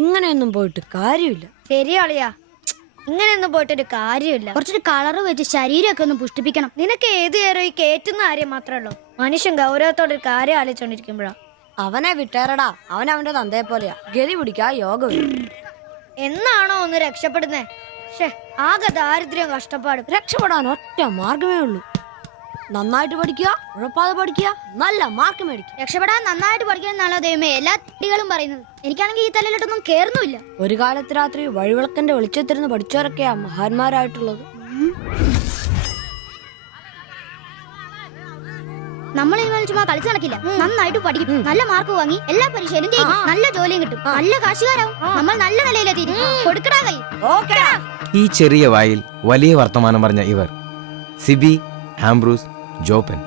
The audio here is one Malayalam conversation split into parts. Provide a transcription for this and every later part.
ഇങ്ങനെയൊന്നും പോയിട്ട് കാര്യമില്ല. ശരിയാളിയാ, ഇങ്ങനെയൊന്നും പോയിട്ടൊരു കാര്യമില്ല. കുറച്ചൊരു കളറ് വെച്ച് ശരീരമൊക്കെ ഒന്ന് പുഷ്ടിപ്പിക്കണം. നിനക്ക് ഏത് നേരം ഈ കേറ്റുന്ന കാര്യം മാത്രമല്ലോ. മനുഷ്യൻ ഗൗരവത്തോടെ ഒരു കാര്യം ആലോചിച്ചോണ്ടിരിക്കുമ്പോഴാ. അവനെ വിട്ടേറടാ, അവന്റെ തന്തയെ പോലെയാ. ഗതി പിടിക്കാ യോഗം. എന്നാണോ ഒന്ന് രക്ഷപ്പെടുന്നേ? ആകെ ദാരിദ്ര്യം കഷ്ടപ്പാടും. രക്ഷപ്പെടാൻ ഒറ്റ മാർഗമേ ഉള്ളൂ. നന്നായിട്ട് പഠിക്കുക, ഉഴപ്പാതെ പഠിക്കുക, നല്ല മാർക്ക് മേടിക്കുക. രക്ഷപ്പെടാൻ നന്നായിട്ട് പഠിക്കാന്നാണോ ദൈവമേ എല്ലാ കുട്ടികളും പറയുന്നത്? എനിക്കാണെങ്കിൽ ഈ തലയിലോട്ടൊന്നും കേറുന്നുമില്ല. ഒരു കാലത്ത് രാത്രി വഴിവിളക്കന്റെ വെളിച്ചത്തിരുന്ന് പഠിച്ചവരൊക്കെയാ മഹാന്മാരായിട്ടുള്ളത്. നമ്മൾ ഇതുപോലെ ചുമ്മാ കളിച്ചു നടക്കില്ല. നന്നായിട്ട് പഠിക്കും, നല്ല മാർക്ക് വാങ്ങി എല്ലാ പരീക്ഷയിലും ജയിക്കും, നല്ല ജോലിയും കിട്ടും, നല്ല കാശുകാരാവും. നമ്മൾ നല്ല നിലയിലെത്തി കൊടുക്കടാ കൈ. ഈ ചെറിയ വായിൽ വലിയ വർത്തമാനം പറഞ്ഞ ഇവർ സിബി, ആംബ്രൂസ്, ജോപ്പൻ.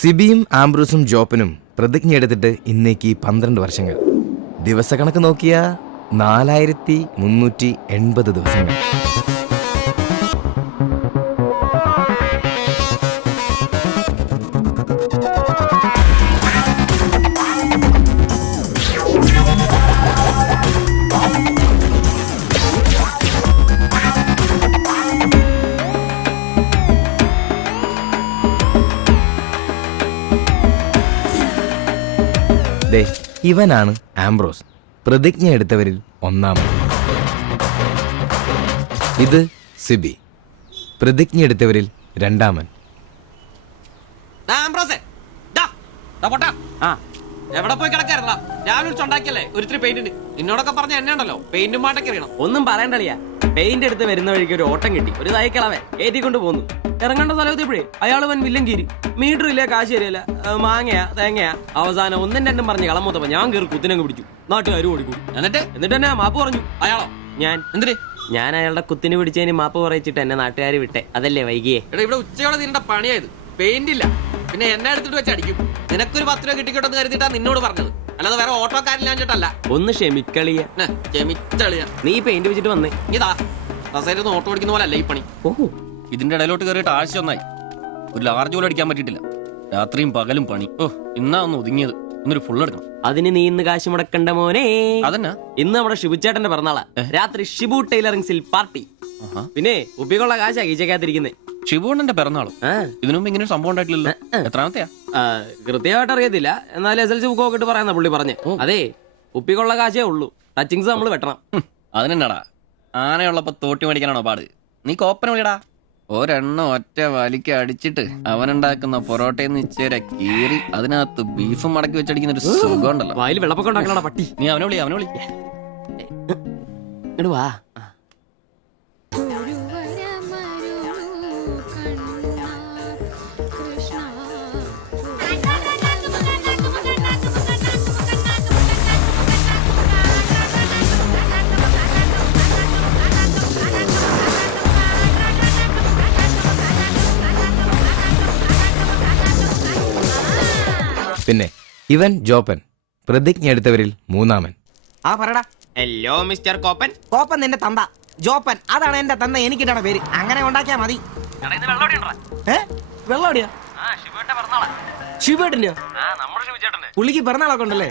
സിബിയും ആംബ്രൂസും ജോപ്പനും പ്രതിജ്ഞയെടുത്തിട്ട് ഇന്നേക്ക് 12 വർഷങ്ങൾ. ദിവസക്കണക്ക് നോക്കിയാ 4380 ദിവസങ്ങൾ. ഇവനാണ് ആംബ്രോസ്, പ്രതിജ്ഞ എടുത്തവരിൽ ഒന്നാമൻ. ഇത് സിബി, പ്രതിജ്ഞ എടുത്തവരിൽ രണ്ടാമൻ. എവിടെ പോയി കിടക്കായിരുന്നാ? ഞാൻ വിളിച്ചുണ്ടാക്കിയല്ലേ ഒരിത്തിരി പെയിന്റിന്. നിന്നോടൊക്കെ പറഞ്ഞ എന്നെ ഉണ്ടല്ലോ പെയിന്റും പാട്ടൊക്കെ അറിയണം. ഒന്നും പറയണ്ടളിയാ, പെയിന്റ് എടുത്ത് വരുന്ന വഴിക്ക് ഒരു ഓട്ടം കിട്ടി. ഒരു തൈക്കളവേ ഏറ്റിക്കൊണ്ട് പോന്നു. ഇറങ്ങേണ്ട സ്ഥലത്തെപ്പോഴേ അയാൾ വൻ വില്ലൻ കീരി. മീറ്റർ ഇല്ല, കാശ് തരില്ല, മാങ്ങയാ തേങ്ങയാ. അവസാനം ഒന്നും രണ്ടും പറഞ്ഞ് കളമൂത്തപ്പോ ഞാൻ കയറി കുത്തിനങ്ങ് പിടിച്ചു. നാട്ടുകാർ ഓടിക്കൂടി. എന്നിട്ട് തന്നെ മാപ്പ് പറഞ്ഞു. അയാളോ? ഞാൻ എന്തിന്? ഞാൻ അയാളുടെ കുത്തിന് പിടിച്ചതിന് മാപ്പ് പറയിച്ചിട്ട് എന്നെ നാട്ടുകാർ വിട്ടെ. അതല്ലേ വൈകിയേ? എടാ ഇവിടെ ഉച്ചയോടെ നിന്റെ പണിയായത്. പെയിന്റ് ഇല്ല, പിന്നെ എന്നെ എടുത്തിട്ട് വെച്ച് അടിക്കും. നിനക്കൊരു 10 രൂപ കിട്ടിക്കോട്ടെന്ന് കരുതിട്ടാ നിന്നോട് പറഞ്ഞത്, അല്ലാതെ വേറെ ഓട്ടോക്കാരില്ലാഞ്ഞിട്ടല്ല. ഒന്ന് ക്ഷമിക്കളിയ. ക്ഷമിച്ചളിയ. നീ പെയിന്റ് വെച്ചിട്ട് വന്നേ. ഇതാ കസേരന്ന് ഓട്ടോ ഓടിക്കുന്ന പോലെ അല്ല ഈ പണി. ഓഹോ, ഇതിന്റെ ഇടയിലോട്ട് കയറിയിട്ട് ആഴ്ച ഒന്നായി. ഒരു ലാർജ് പോലും അടിക്കാൻ പറ്റിയിട്ടില്ല. രാത്രിയും പകലും പണി. ഇന്നാ ഒന്ന് ഒതുങ്ങിയത്. ഇന്നൊരു ഫുൾ എടുക്കണം. അതിന് നീ ഇന്ന് കാശ് മുടക്കണ്ട മോനെ. അതന്നെ, ഇന്ന് നമ്മുടെ ഷിബുച്ചേട്ടന്റെ പിറന്നാളാ. രാത്രി ഷിബു ടൈലറിംഗ്സിൽ പാർട്ടി. പിന്നെ ഉപ്പിക്കുള്ള കാശാ കീച്ചക്കാത്തിരിക്കുന്നേ. ഷിബുണ്ണന്റെ പിറന്നാളും ഇതിനു മുമ്പ് ഇങ്ങനെ സംഭവം ഉണ്ടായിട്ടില്ലല്ലോ. എത്രാമത്തെയാ? കൃത്യമായിട്ട് അറിയത്തില്ല, എന്നാലും SLC ബുക്ക് നോക്കിട്ട് പറയാന്ന പുള്ളി പറഞ്ഞേ. അതെ, ഉപ്പിക്കുള്ള കാശേ ഉള്ളൂ, ടച്ചിങ്സ് നമ്മൾ വെട്ടണം. അതിനെന്നാടാ, ആനയുള്ളപ്പോ തോട്ടി മേടിക്കാനാണോ പാട്? നീ കോപ്പന വിളിയടാ. ഒരെണ്ണം ഒറ്റ വലിക്ക് അടിച്ചിട്ട് അവനുണ്ടാക്കുന്ന പൊറോട്ടയെന്ന് ഇച്ചേരെ കീറി അതിനകത്ത് ബീഫും മടക്കി വെച്ചടിക്കുന്ന ഒരു സുഖം ഉണ്ടല്ലോ. വായിൽ വെള്ളപ്പൊക്കം ഉണ്ടാക്കണ പട്ടി. നീ അവനെ വിളി. ഇങ്ങട് വാ. പിന്നെ ഇവൻ ജോപ്പൻ, പ്രതിജ്ഞ എടുത്തവരിൽ മൂന്നാമൻ. ആ പറടാ. Hello mister കോപ്പൻ. കോപ്പൻ നിന്റെ തന്ത, ജോപ്പൻ അതാണ് എന്റെ തന്ത, എനിക്കിട്ടാണ് പേര്. അങ്ങനെ ഉണ്ടാക്കിയാ മതി. വെള്ളോടിയാ? ശിവേട്ടന്റെയോ? പുള്ളിക്ക് പിറന്നാളൊക്കെ ഉണ്ടല്ലേ?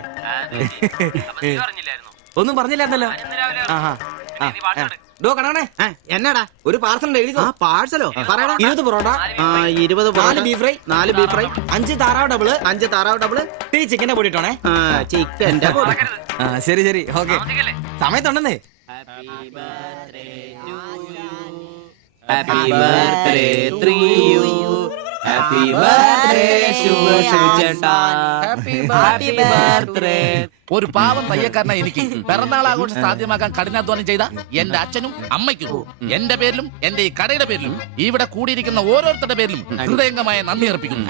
ഒന്നും പറഞ്ഞില്ലായിരുന്നല്ലോ. കണേ എന്നാടാ ഒരു പാർസൽ എഴുതിക്കോ. പാഴ്സലോ? 20 parotta, 20 4 beef fry, 4 beef fry, 5 താറാവ് ഡബിള്, 5 താറാവ് ഡബിള്, ടീ ചിക്കന്റെ പൊടി ഇട്ടോണേ. ചിക്കന്റെ പൊടി. ശരി ശരി ഓക്കെ. സമയത്തുണ്ടെന്നേ. Happy birthday to you. Happy birthday ശുഭേട്ടാ. Happy birthday. ഒരു പാവം തയ്യക്കാരനാ എനിക്ക് പിറന്നാൾ ആഘോഷം സാധ്യമാക്കാൻ കഠിനാധ്വാനം ചെയ്ത എന്റെ അച്ഛനും അമ്മയ്ക്കും എന്റെ പേരിലും എന്റെ ഈ കടയുടെ പേരിലും ഇവിടെ കൂടിയിരിക്കുന്ന ഓരോരുത്തരുടെ പേരിലും ഹൃദയംഗമായ നന്ദി അർപ്പിക്കുന്നു.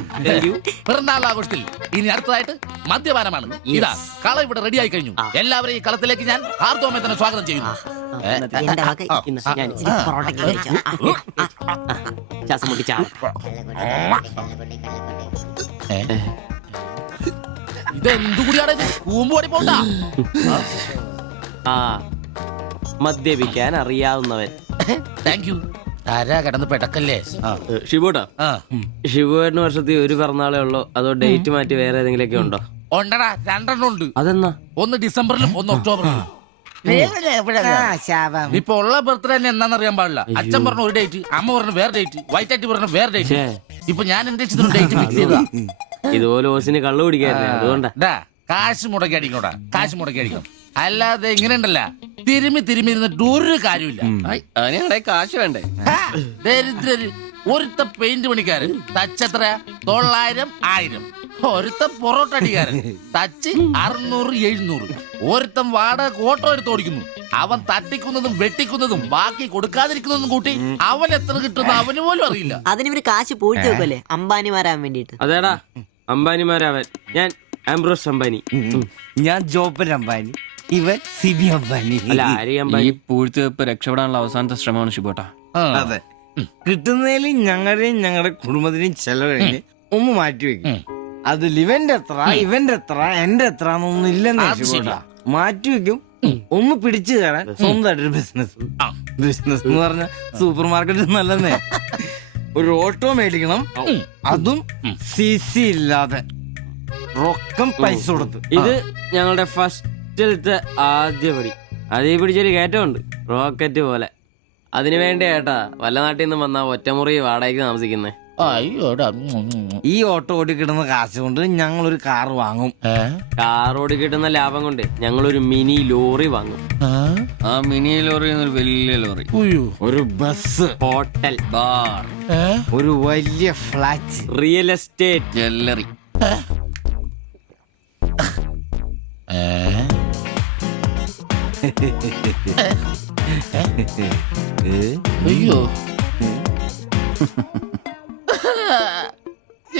പിറന്നാൾ ആഘോഷത്തിൽ ഇനി അടുത്തതായിട്ട് മദ്യപാനമാണ്. ഇതാ കള ഇവിടെ റെഡിയായി കഴിഞ്ഞു. എല്ലാവരെയും ഈ കളത്തിലേക്ക് ഞാൻ ഹാർദവമായി തന്നെ സ്വാഗതം ചെയ്യുന്നു. ഇതെന്തു കൂടിയാണ് ഇത്? കൂമ്പുപടി പോണ്ട. ആ മദ്യപിക്കാൻ അറിയാവുന്നവൻ. Thank you. ആരാ കിടന്ന് പെടക്കല്ലേ? ഷിബുട്ടാ, ഷിബുവേട്ടന് വർഷത്തിൽ ഒരു പിറന്നാളേ ഉള്ളോ അതോ ഡേറ്റ് മാറ്റി വേറെ ഏതെങ്കിലുമൊക്കെ ഉണ്ടോ? ഉണ്ടടാ, 2 ഉണ്ട്. അതെന്നാ? ഒന്ന് ഡിസംബറിലും ഒന്ന് ഒക്ടോബറിലും. ഇപ്പൊ ഉള്ള ബർത്ത്ഡേ തന്നെ എന്താണെന്നറിയാൻ പാടില്ല. അച്ഛൻ പറഞ്ഞ ഒരു ഡേറ്റ്, അമ്മ പറഞ്ഞ വേറെ ഡേറ്റ്, വൈറ്റാറ്റി പറഞ്ഞ വേറെ ഡേറ്റ്. ഇപ്പൊ ഞാൻ എന്റെ ഇഷ്ടത്തിന് ഡേറ്റ് ഫിക്സ് ചെയ്താ. ഇതുപോലെ ഓസിന് കള്ളു കുടിക്കാറില്ല, അതുകൊണ്ടാ. കാശ് മുടക്കി അടിക്കണോടാ, കാശ് മുടക്കി അടിക്കണം. അല്ലാതെ ഇങ്ങനെ ഉണ്ടല്ല തിരുമി ഇരുന്നിട്ട് ഒരു കാര്യമില്ല. അതിനെ കാശ് വേണ്ടേ? ദരിദ്രര്. ഒരുത്ത പെയിന്റ് പണിക്കാരൻ തച്ചെത്ര 900 1000. ഒരുത്ത പൊറോട്ട അടിക്കാരൻ തച്ച് 600 700. ഒരുത്തൻ വാടക ഓട്ടോ എടുത്ത് ഓടിക്കുന്നു. അവൻ തട്ടിക്കുന്നതും വെട്ടിക്കുന്നതും ബാക്കി കൊടുക്കാതിരിക്കുന്നതും കൂട്ടി അവൻ എത്ര കിട്ടുന്ന അവന് പോലും അറിയില്ല. അതിനിവര് കാശ് പോയിട്ട് വെക്കല്ലേ അംബാനിമാരാൻ വേണ്ടിട്ട്. അതേടാ അംബാനിമാരാവൻ. ഞാൻ ആംബ്രോസ് അംബാനി. ഞാൻ ജോപ്പൻ അംബാനി, ഇവൻ സിബി അംബാനി. അല്ല ആരി ഈ അംബാനി. പൂഴ്ത്തിവെപ്പ് രക്ഷപ്പെടാനുള്ള അവസാനത്തെ ശ്രമമാണ് ഷിബോട്ടാ. അതെ, കിട്ടുന്നതിൽ ഞങ്ങളുടെയും ഞങ്ങളുടെ കുടുംബത്തിന്റെയും ചെലവ് കഴിഞ്ഞ് ഒന്ന് മാറ്റി വെക്കും. അതിൽ ഇവന്റെ എത്ര ഇവന്റെ എത്ര എന്റെ എത്ര എന്നൊന്നും ഇല്ലെന്ന് മാറ്റി വെക്കും. ഒന്ന് പിടിച്ചു കയറാൻ സ്വന്തമായിട്ടൊരു ബിസിനസ്. ബിസിനസ് എന്ന് പറഞ്ഞ സൂപ്പർ മാർക്കറ്റ് നല്ലതേ. ഒരു ഓട്ടോ മേടിക്കണം, അതും CC ഇല്ലാതെ റൊക്കം പൈസ കൊടുത്ത്. ഇത് ഞങ്ങളുടെ ഫസ്റ്റിലത്തെ ആദ്യ പടി. അതേ പിടിച്ചൊരു കയറ്റമുണ്ട്, റോക്കറ്റ് പോലെ. അതിനു വേണ്ടി ഏട്ടാ വല്ല നാട്ടിൽ നിന്ന് വന്ന ഒറ്റമുറി വാടകയ്ക്ക് താമസിക്കുന്നേ. അയ്യോടാ. ഈ ഓട്ടോ ഓടി കിട്ടുന്ന കാശ് കൊണ്ട് ഞങ്ങൾ ഒരു കാർ വാങ്ങും. കാറോട് കിട്ടുന്ന ലാഭം കൊണ്ട് ഞങ്ങളൊരു മിനി ലോറി വാങ്ങും. ആ മിനി ലോറി ഒരു വലിയ ലോറി, ഒരു ബസ്, ഹോട്ടൽ, ബാർ, ഒരു വലിയ ഫ്ലാറ്റ്, റിയൽ എസ്റ്റേറ്റ്, ജ്വല്ലറി. അയ്യോ,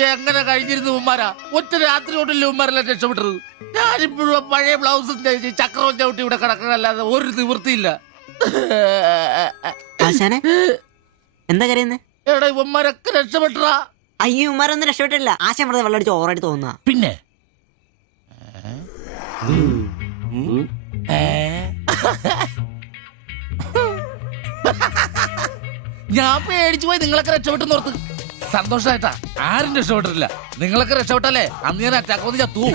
എങ്ങനെ കഴിഞ്ഞിരുന്നു ഉമ്മാരാ? ഒറ്റ രാത്രി കൊണ്ടല്ലേ ഉമ്മാരെല്ലാം രക്ഷപ്പെട്ടത്. ഞാനിപ്പോഴും പഴയ ബ്ലൗസും ചക്രവും ചവിട്ടി ഇവിടെ കിടക്കണല്ലാതെ ഒരു നിവൃത്തിയില്ല. ആശാനെ എന്താ കരയുന്നേ? എടാ ഉമ്മാരൊക്കെ രക്ഷപ്പെട്ടാ. അയ്യോ ഉമ്മാരൊന്നും രക്ഷപ്പെട്ടില്ല. ആശാൻ വെറുതെ വെള്ളം അടിച്ച് ഓവറായിട്ട് തോന്നുക. പിന്നെ ഞാൻ പേടിച്ചു പോയി. നിങ്ങളൊക്കെ രക്ഷപ്പെട്ടെന്ന് ഓർത്ത് സന്തോഷായിട്ടാ. ആരും രക്ഷപ്പെട്ടിട്ടില്ല. നിങ്ങളൊക്കെ രക്ഷപ്പെട്ടല്ലേ അന്ന് ഞാൻ അറ്റാക്ക് വന്ന് ചത്തു.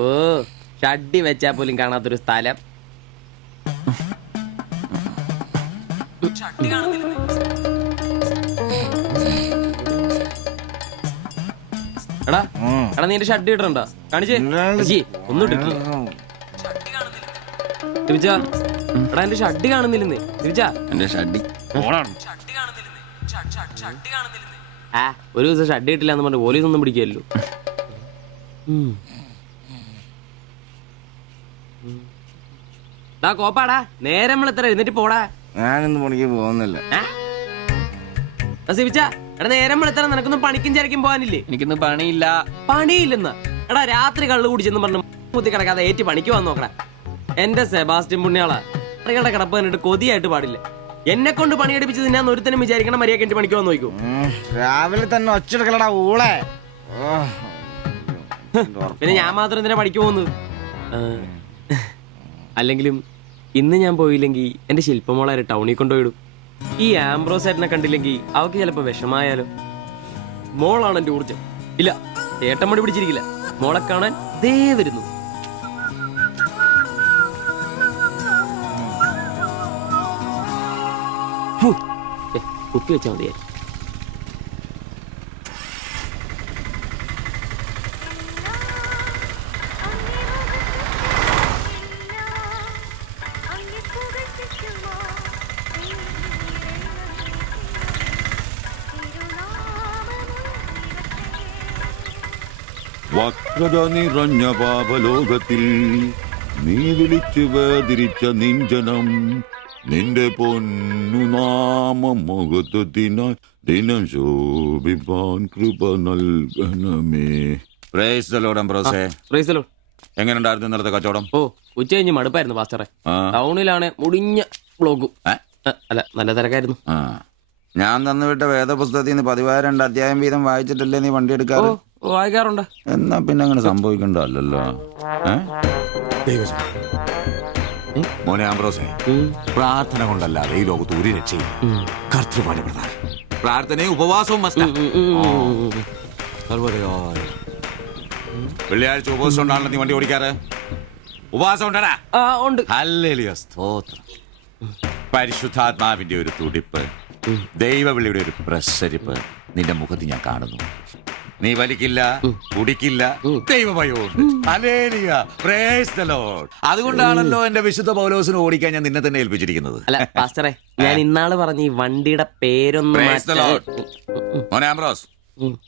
ഓ ഷഡ്ഡി വെച്ചാ പോലും കാണാത്തൊരു സ്ഥലം. എടാ എടാ നീ എന്റെ ഷഡ്ഡി ഇടണ്ടോ? കാണിച്ചേ. ഒന്നും ഇട്ടിട്ടില്ല. എടാ എന്റെ ഷഡ്ഡി കാണുന്നില്ലെന്ന്. എന്റെ ഷഡ്ഡി ആ ഒരു ദിവസം ഷഡ്ഡി ഇട്ടില്ല എന്ന് പറഞ്ഞ് പോലീസ് ഒന്നും പിടിക്കല്ലോ. കോപ്പാടാ നേരം എത്ര എഴുന്നേറ്റ് പോടാ. ഞാനിന്ന് പണിക്ക് പോകുന്നില്ല. സിവിച്ച എടാ നേരം എത്ര നിനക്കൊന്നും പണിക്കും ചരക്കും പോകാനില്ലേ? എനിക്കിന്ന് പണിയില്ല. പണിയില്ലെന്ന് എടാ രാത്രി കള്ളു കുടിച്ചെന്ന് പറഞ്ഞു കുത്തി കിടക്കാതെ ഏറ്റി പണിക്ക് വന്ന് നോക്കടാ. എന്റെ സെബാസ്റ്റ്യൻ പുണ്യാളാ, സ്ത്രീകളുടെ കിടപ്പ് കണ്ടിട്ട് കൊതിയായിട്ട് പാടില്ല. എന്നെ കൊണ്ട് പണിയെടുപ്പിച്ച് തിന്നാൻ ഒരുത്തനും വിചാരിക്കണം മര്യാദ എന്റെ പണിക്ക് വന്ന് നോക്കൂ. രാവിലെ തന്നെ ഒച്ചെടുക്കലടാ ഊളെ. പിന്നെ ഞാൻ മാത്രം എന്തിനാ പണിക്ക് പോകുന്നത്? അല്ലെങ്കിലും ഇന്ന് ഞാൻ പോയില്ലെങ്കിൽ എന്റെ ശില്പമോളെ ടൗണിൽ കൊണ്ടുപോയിടും. ഈ ആംബ്രോസ് ഏട്ടനെ കണ്ടില്ലെങ്കിൽ അവക്ക് ചിലപ്പോ വിഷമായാലോ. മോളാണ് എന്റെ ഊർജ്ജം. ഇല്ല ഏട്ടൻ മടി പിടിച്ചിരിക്കില്ല. മോളെ കാണാൻ ദേ വരുന്നു. കുത്തി വെച്ചാൽ മതിയായി. വക്രത നിറഞ്ഞ പാപലോകത്തിൽ നീ വിളിച്ചു വേദിരിച്ച നിഞ്ജനം നിന്റെ പൊന്നു നാമം മുഖത്തിനായി ദിനം ശോഭിപ്പാൻ കൃപ നൽകണമേ. പ്രൈസ് ദി ലോർഡ് അംബ്രോസേ. Praise the lord. എങ്ങനെയുണ്ടായിരുന്നു ഇന്നലത്തെ കച്ചവടം? ഓ ഉച്ച കഴിഞ്ഞ് മടുപ്പായിരുന്നു പാസ്റ്ററെ. ടൗണിലാണ് മുടിഞ്ഞ ബ്ലോഗും. അല്ല നല്ല തിരക്കായിരുന്നു. ഞാൻ തന്നുവിട്ട വേദപുസ്തകത്തിൽ നിന്ന് 12 അധ്യായം വീതം വായിച്ചിട്ടല്ലേ നീ വണ്ടി എടുക്കാറ്? വായിക്കാറുണ്ട്. എന്നാ പിന്നെ അങ്ങനെ സംഭവിക്കണ്ടല്ലോ. മോനെ ആംബ്രോസേ, പ്രാർത്ഥന കൊണ്ടല്ലാതെ ഈ ലോകത്ത് ഒരു രക്ഷയില്ല. കർത്തൃപാല പ്രധാനം. പ്രാർത്ഥനയും ഉപവാസവും വെള്ളിയാഴ്ച ഉപവാസം ഉണ്ടാണല്ലോ നീ വണ്ടി ഓടിക്കാറ്. ഉപവാസം ഉണ്ടടാ? ഉണ്ട്. ഹല്ലേലൂയ, സ്തോത്രം. പരിശുദ്ധാത്മാവിന്റെ ഒരു തുടിപ്പ്, ദൈവവിളിയുടെ ഒരു പ്രസരിപ്പ് നിന്റെ മുഖത്ത് ഞാൻ കാണുന്നു. നീ വലിക്കില്ല, കുടിക്കില്ല, ദൈവഭയമുണ്ട്. Hallelujah, praise the lord. അതുകൊണ്ടാണല്ലോ എന്റെ വിശുദ്ധ പൗലോസിനെ ഓടിക്കാൻ ഞാൻ നിന്നെ തന്നെ ഏൽപ്പിച്ചിരിക്കുന്നത്. അല്ല പാസ്റ്ററെ, ഞാൻ ഇന്നാള് പറഞ്ഞ ഈ വണ്ടിയുടെ പേരൊന്നും മോനെ ആംബ്രോസ്,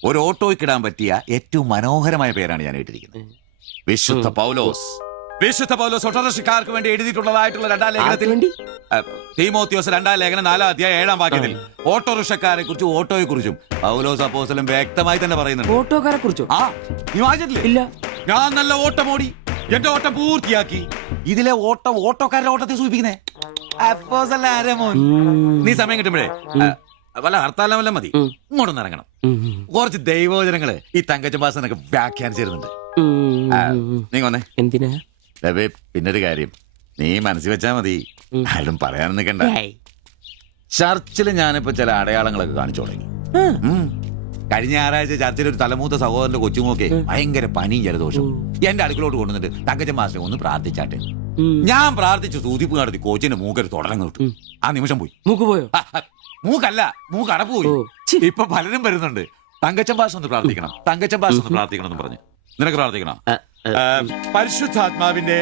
ഒരു ഓട്ടോയ്ക്കിടാൻ പറ്റിയ ഏറ്റവും മനോഹരമായ പേരാണ് ഞാൻ ഇട്ടിരിക്കുന്നത്. വിശുദ്ധ പൗലോസ്. വിശുദ്ധ പൗലോസ് ഓട്ടോറിക്ഷക്കാർക്ക് വേണ്ടി എഴുതിയിട്ടുള്ളതായിട്ടുള്ള 2-ാം ലേഖനത്തിൽ, തീമോത്തിയോസ് 2-ാം ലേഖനം 4-ാം അധ്യായം 7-ാം വാക്യത്തിൽ ഓട്ടോറിക്ഷക്കാരെ കുറിച്ചും ഓട്ടോയെ കുറിച്ചും പൗലോസ് അപ്പോസ്തലൻ വ്യക്തമായി തന്നെ പറയുന്നുണ്ട്. ഓട്ടോക്കാരെ കുറിച്ചോ? നീ വായിച്ചിട്ടില്ലേ? ഇല്ല. ഞാൻ നല്ല ഓട്ടം ഓടി, എന്റെ ഓട്ടം പൂർത്തിയാക്കി. ഇതിലെ ഓട്ടം ഓട്ടോക്കാരുടെ ഓട്ടത്തെ സൂചിപ്പിക്കുന്നേ. നീ സമയം കിട്ടുമ്പോഴേ വല്ല ഹർത്താലം വല്ല മതി, ഇങ്ങോട്ടൊന്ന് ഇറങ്ങണം. കുറച്ച് ദൈവവചനങ്ങള് ഈ തങ്കച്ചമ്പാസനൊക്കെ വ്യാഖ്യാനിച്ചിരുന്നുണ്ട്. നീ വന്നേ. എന്തിനാ? പിന്നൊരു കാര്യം നീ മനസ്സിൽ വെച്ചാ മതി, ആരും പറയാൻ നിൽക്കണ്ട. ചർച്ചിൽ ഞാനിപ്പോ ചില അടയാളങ്ങളൊക്കെ കാണിച്ചു തുടങ്ങി. കഴിഞ്ഞ ഞായറാഴ്ച ചർച്ചിൽ ഒരു തലമൂത്ത സഹോദരന്റെ കൊച്ചുമോക്കെ ഭയങ്കര പനിയും ജലദോഷം എന്റെ അടുക്കളോട്ട് കൊണ്ടുവന്നിട്ട് തങ്കച്ചമ്പാസനെ ഒന്ന് പ്രാർത്ഥിച്ചാട്ടെ. ഞാൻ പ്രാർത്ഥിച്ചു, സൂതിപ്പ് നടത്തി കോച്ചിന്റെ മൂക്കൊരു തുടങ്ങി കിട്ടും. ആ നിമിഷം പോയി. മൂക്ക് പോയോ? മൂക്കല്ല, മൂക്ക് അടപ്പ് പോയി. ഇപ്പൊ പലരും വരുന്നുണ്ട്, തങ്കച്ചമ്പാസ് ഒന്ന് പ്രാർത്ഥിക്കണം, തങ്കച്ചമ്പാസ് ഒന്ന് പ്രാർത്ഥിക്കണം എന്ന് പറഞ്ഞു. നിനക്ക് പ്രാർത്ഥിക്കണം? പരിശുദ്ധാത്മാവിന്റെ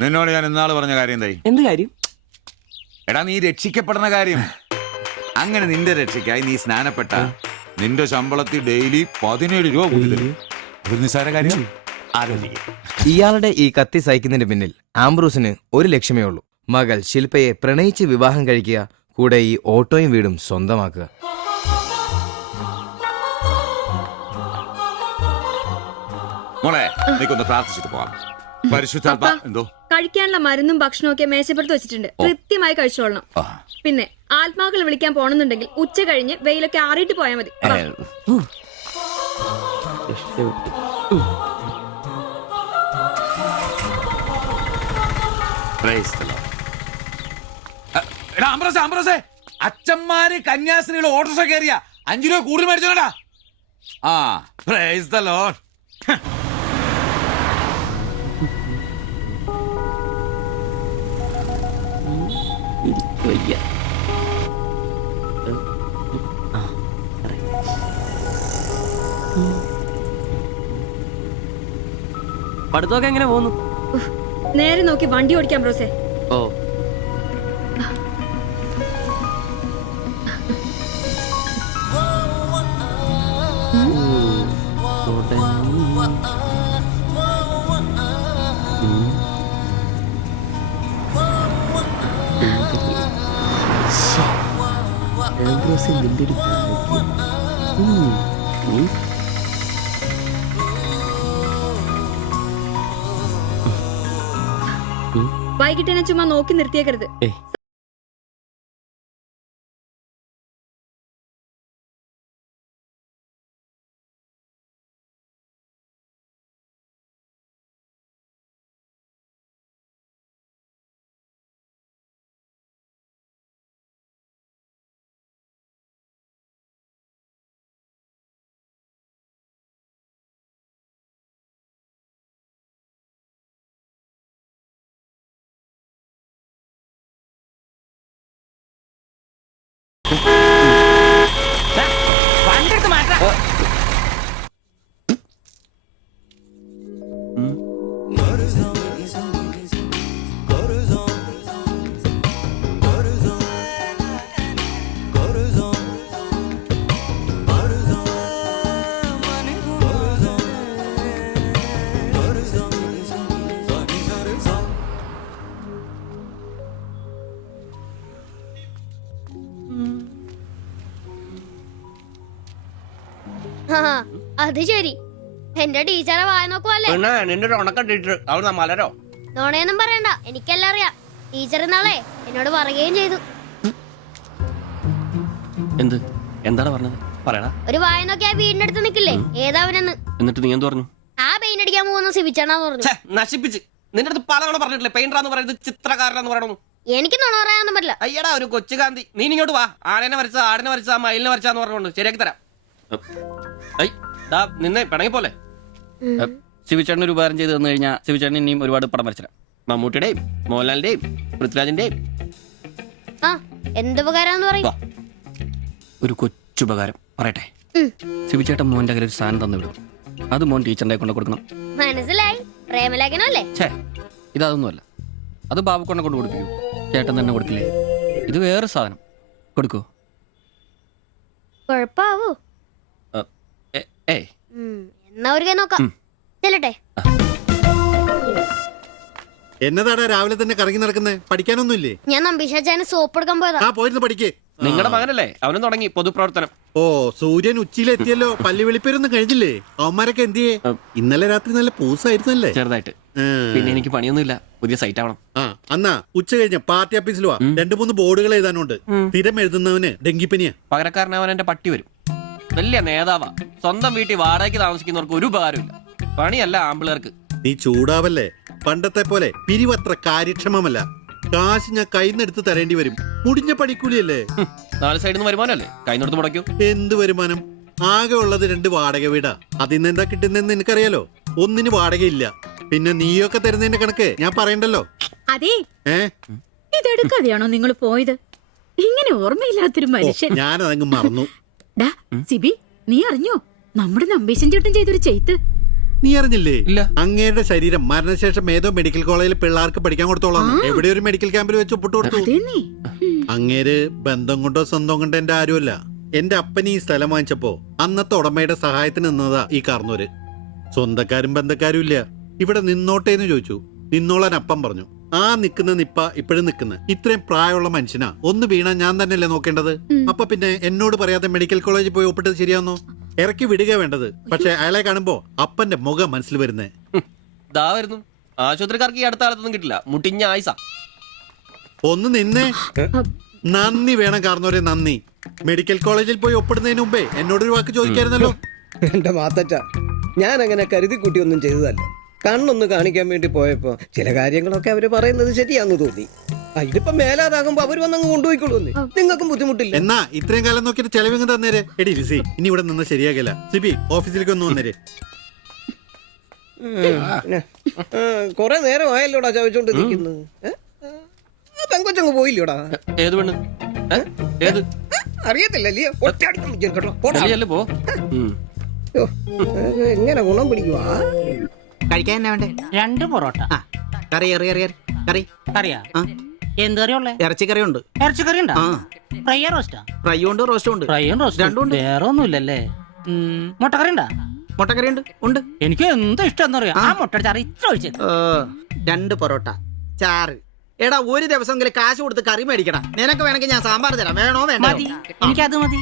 നിന്നോട് ഞാൻ ഇന്നാള് പറഞ്ഞ കാര്യം എന്തായി? എന്ത് കാര്യം? എടാ നീ രക്ഷിക്കപ്പെടുന്ന കാര്യം. അങ്ങനെ നിന്റെ രക്ഷയ്ക്കായി നീ സ്നാനപ്പെട്ട നിന്റെ ശമ്പളത്തിൽ ഡെയിലി 17 രൂപ കൂടി തരും. ഒരു നിസ്സാര കാര്യം ആലോചിക്കുക. ഇയാളുടെ ഈ കത്തി സഹിക്കുന്നതിന് പിന്നിൽ ആംബ്രൂസിന് ഒരു ലക്ഷ്യമേ ഉള്ളൂ: മകൾ ശില്പയെ പ്രണയിച്ച് വിവാഹം കഴിക്കുക, കൂടെ ഈ ഓട്ടോയും വീടും സ്വന്തമാക്കുക. മോളെ നീക്കൊന്ന് പ്രാർത്ഥിച്ചിട്ട് പോവാം. പരിശുദ്ധാത്മാ എന്തോ കഴിക്കാനുള്ള മരുന്നും ഭക്ഷണവും ഒക്കെ മേശപ്പുറത്ത് വെച്ചിട്ടുണ്ട്, കൃത്യമായി കഴിച്ചോളണം. പിന്നെ ആത്മാക്കൾ വിളിക്കാൻ പോണെന്നുണ്ടെങ്കിൽ ഉച്ച കഴിഞ്ഞ് വെയിലൊക്കെ ആറിയിട്ട് പോയാൽ മതി. അച്ഛന്മാര് കന്യാസ്ത്രീകൾ ഓട്ടോറിക്ഷ കയറിയ 5 രൂപ കൂടുതൽ മേടിച്ചോടാ. Price the Lord. പഠിത്തമൊക്കെ എങ്ങനെ പോകുന്നു? നേരെ നോക്കി വണ്ടി ഓടിക്കാം ബ്രോസേ. ഓ സിമന്റ് എടുത്ത്. വൈകിട്ട് എന്നെ ചുമ്മാ നോക്കി നിർത്തിയേക്കരുത്. ഏയ്. വണ്ടിയെടുത്ത് മാറ്റാ. അത് ശരി, എന്റെ ടീച്ചറെ വായ നോക്കുവല്ലേ? പിന്നെ നിന്റെ ഒരു ഉണക്കം ടീച്ചർ അവിടെ മലരോ നോണയൊന്നും പറയണ്ട, എനിക്കെല്ലാം അറിയാം. ടീച്ചർ നാളെ എന്നോട് പറയുകയും ചെയ്തു. എന്ത് എന്താണ് പറഞ്ഞത് പറയടാ. ഒരു വായ നോക്കി ആ വീടിന്റെ അടുത്ത് നിക്കില്ലേ, ഏതാവനെന്ന്. എന്നിട്ട് നീ എന്ത് പറഞ്ഞു? ആ പെയിന്റ് അടിക്കാൻ പോകുന്ന സിവിച്ചാണെന്ന് പറഞ്ഞു. നശിപ്പിച്ച്. നിന്റെ അടുത്ത് പലതവണ പറഞ്ഞിട്ടില്ലേ പെയിന്ററാന്ന് പറയുന്നത് ചിത്രകാരനാന്ന് പറയണു. എനിക്ക് നുണ പറയാനൊന്നും പറ്റില്ല. അയ്യടാ ഒരു കൊച്ചു കാന്തി, നീ ഇങ്ങോട്ട് വാ. ആനേനെ വരച്ച, ആടിനെ വരച്ച, മയിലിനെ വരച്ചാന്ന് പറഞ്ഞുകൊണ്ട് ശരിയാക്കി തരാം. നിന്നെ പിണങ്ങി പോലെ. ശിവചേട്ടൻ ഒരു ഉപകാരം ചെയ്ത് തന്നു കഴിഞ്ഞാൽ ശിവചേട്ടൻ ഇനിയും ഒരുപാട് പടം വരച്ചിടാം. മമ്മൂട്ടിയുടെയും മോഹൻലാലിന്റെയും പൃഥ്വിരാജിന്റെയും. ആ എന്തുപകാരാന്ന് പറയും? ഒരു കൊച്ചുപകാരം പറയട്ടെ. ശിവചേട്ടൻ മോന്റെ കയ്യിൽ ഒരു സാധനം തന്നു വിടും. അത് മോൻ ടീച്ചറിന്റെ കൊണ്ട് കൊടുക്കണം. മനസ്സിലായി, പ്രേമലേഖനല്ലേ? ഛേ, ഇതൊന്നുമല്ല. അത് ബാബുക്കൊണ്ടെ കൊണ്ട് കൊടുപ്പിക്കൂ. ചേട്ടൻ തന്നെ കൊടുക്കില്ലേ? ഇത് വേറെ സാധനം. കൊടുക്കൂ. കൊഴപ്പാവൂ? എന്നാ ഒരു കൈ നോക്കാം. ചെല്ലട്ടെ. എന്നതാടാ രാവിലെ തന്നെ കറങ്ങി നടക്കുന്നേ? പഠിക്കാനൊന്നുമില്ലേ? ഞാൻ നമ്പീശാച്ചാന് സോപ്പ് എടുക്കാൻ പോയതാ. ആ പോയിരുന്നു പഠിക്കേ. നിങ്ങളുടെ മകനല്ലേ, അവനും തുടങ്ങി പൊതുപ്രവർത്തനം. ഓ സൂര്യൻ ഉച്ചയിലെത്തിയല്ലോ. പല്ലി വെളിപ്പേരൊന്നും കഴിഞ്ഞില്ലേ? അവന്മാരൊക്കെ എന്തിയേ? ഇന്നലെ രാത്രി നല്ല പൂസായിരുന്നല്ലേ? ചെറുതായിട്ട്. പിന്നെ എനിക്ക് പണിയൊന്നുമില്ല, പുതിയ സൈറ്റ് ആവണം. ആ എന്നാ ഉച്ച കഴിഞ്ഞ പാർട്ടി ഓഫീസിൽ വാ. 2-3 ബോർഡുകൾ എഴുതാനുണ്ട്. സ്ഥിരം എഴുതുന്നവന് ഡെങ്കിപ്പനിയാ. പകരക്കാരനവൻ എന്റെ പട്ടി വരും. വലിയ നേതാവാ. സ്വന്തം വീട്ടിൽ വാടകയ്ക്ക് താമസിക്കുന്നവർക്ക് ഒരു ഉപകാരമില്ല. പണിയല്ല ആമ്പിളേർക്ക്. നീ ചൂടാവല്ലേ? പണ്ടത്തെ പോലെ പിരിവത്ര കാര്യക്ഷമമല്ല. കാശ് ഞാൻ കൈന്നെടുത്ത് തരേണ്ടി വരും. മുടിഞ്ഞ പണിക്കൂലിയല്ലേ? 4 സൈഡിൽ നിന്ന് വരുമാനമല്ലേ, കൈന്നെടുത്ത് മുടക്കൂ. എന്ത് വരുമാനം? ആകെ ഉള്ളത് 2 വാടക വീടാ. അതിന്ന് എന്താ കിട്ടുന്നെന്ന് എനിക്കറിയാലോ. ഒന്നിന് വാടകയില്ല. പിന്നെ നീയൊക്കെ തരുന്നതിന്റെ കണക്ക് ഞാൻ പറയണ്ടല്ലോ. അതെ, ഇതെടുക്കാതെയാണോ നിങ്ങൾ പോയത്? ഇങ്ങനെ ഓർമ്മയില്ലാത്തൊരു മനുഷ്യൻ. ഞാനതങ്ങ് മറന്നു. സിബി, നീ അറിഞ്ഞോ നമ്മുടെ നമ്പീശൻ ചേട്ടൻ ചെയ്തൊരു ചെയ്ത്ത്? നീ അറിഞ്ഞില്ലേ? ഇല്ല. അങ്ങയുടെ ശരീരം മരണശേഷം ഏതോ മെഡിക്കൽ കോളേജിൽ പിള്ളേർക്ക് പഠിക്കാൻ കൊടുത്തോളാം. എവിടെ ഒരു മെഡിക്കൽ ക്യാമ്പിൽ വെച്ച് ഒപ്പിട്ട് കൊടുത്തു. അങ്ങേര് ബന്ധം കൊണ്ടോ സ്വന്തം കൊണ്ടോ എന്റെ ആരുമല്ല. എന്റെ അപ്പൻ ഈ സ്ഥലം വാങ്ങിച്ചപ്പോ അന്നത്തെ ഉടമയുടെ സഹായത്തിന് നിന്നതാ ഈ കാർന്നൂര്. സ്വന്തക്കാരും ബന്ധക്കാരും ഇല്ല. ഇവിടെ നിന്നോട്ടേന്ന് ചോദിച്ചു. നിന്നോളാൻ അപ്പം പറഞ്ഞു. ആ നിക്കുന്ന നിപ്പ ഇപ്പോഴും നിക്കുന്ന ഇത്രയും പ്രായമുള്ള മനുഷ്യനാ. ഒന്ന് വീണാ ഞാൻ തന്നെയല്ലേ നോക്കേണ്ടത്? അപ്പൊ പിന്നെ എന്നോട് പറയാതെ മെഡിക്കൽ കോളേജിൽ പോയി ഒപ്പിട്ടത് ശരിയാന്നോ? ഇറക്കി വിടുക വേണ്ടത്. പക്ഷെ അയാളെ കാണുമ്പോ അപ്പന്റെ മുഖം മനസ്സിൽ വരുന്നേ. ദാ വരുന്നു. ആശുപത്രിക്കാർക്ക് ഈ അടുത്ത കാലത്തൊന്നും കിട്ടില്ല. മുട്ടിഞ്ഞ ആയിസ. ഒന്ന് നിന്നേ. നന്ദി വേണം കാർന്നോരെ, നന്ദി. മെഡിക്കൽ കോളേജിൽ പോയി ഒപ്പിടുന്നതിന് മുമ്പേ എന്നോടൊരു വാക്ക് ചോദിക്കായിരുന്നല്ലോ. എന്റെ മാത്തച്ച, ഞാൻ അങ്ങനെ കരുതി കൂട്ടിയൊന്നും ചെയ്തതല്ല. കണ്ണൊന്ന് കാണിക്കാൻ വേണ്ടി പോയപ്പോ ചില കാര്യങ്ങളൊക്കെ അവര് പറയുന്നത് ശരിയാന്ന് തോന്നി. ഇതിപ്പോ മേലാതാകുമ്പോ അവര് വന്നങ്ങ് കൊണ്ടുപോയിക്കൊള്ളൂ. നിങ്ങൾക്കും ബുദ്ധിമുട്ടില്ല. എന്നാ ഇത്രയും കാലം നോക്കിയിട്ട് ചെലവിങ് തന്നേരെ. എടി ലിസി, ഇനി ഇവിടെ നിന്ന് ശരിയാകില്ല. സിബി, ഓഫീസിലേക്ക് ഒന്ന് വന്നേരെ. കൊറേ നേരം ആയല്ലോടാ ചോദിച്ചോണ്ട് നിൽക്കുന്നത്. പെങ്കൊച്ചങ്ങ് പോയില്ലോടാ. ഏത് പെണ്ണ്? ഏത് അറിയത്തില്ലല്ലേ? പോ. എങ്ങനെ ഗുണം പിടിക്കുവാ? കഴിക്കാൻ എന്നാ വേണ്ടേ? 2 പൊറോട്ട. കറി കറി കറിയാ? എന്ത് കറിയുള്ളേ? ഇറച്ചിക്കറി ഉണ്ട്. ഇറച്ചിക്കറി ഉണ്ടാ? ഫ്രൈ റോസ്റ്റാ? ഫ്രൈ ഉണ്ട്, റോസ്റ്റും ഉണ്ട്. ഫ്രൈയും റോസ്റ്റും രണ്ടും ഉണ്ട്. വേറെ ഒന്നുമില്ലല്ലേ? മുട്ടക്കറി ഉണ്ടാ? മുട്ടക്കറി ഉണ്ട്. ഉണ്ട്. എനിക്ക് എന്താ ഇഷ്ടം എന്നറിയാം. ആ മുട്ട ചാറ് ഇത്ര ഒഴിച്ചത്. 2 പൊറോട്ട, ചാറ്, എടാ ഒരു ദിവസമെങ്കിലും കാശ് കൊടുത്ത് കറി മേടിക്കണം. നിനക്ക് വേണമെങ്കിൽ ഞാൻ സാമ്പാർ തരാം. വേണോ വേണ്ടോ? എനിക്കത് മതി.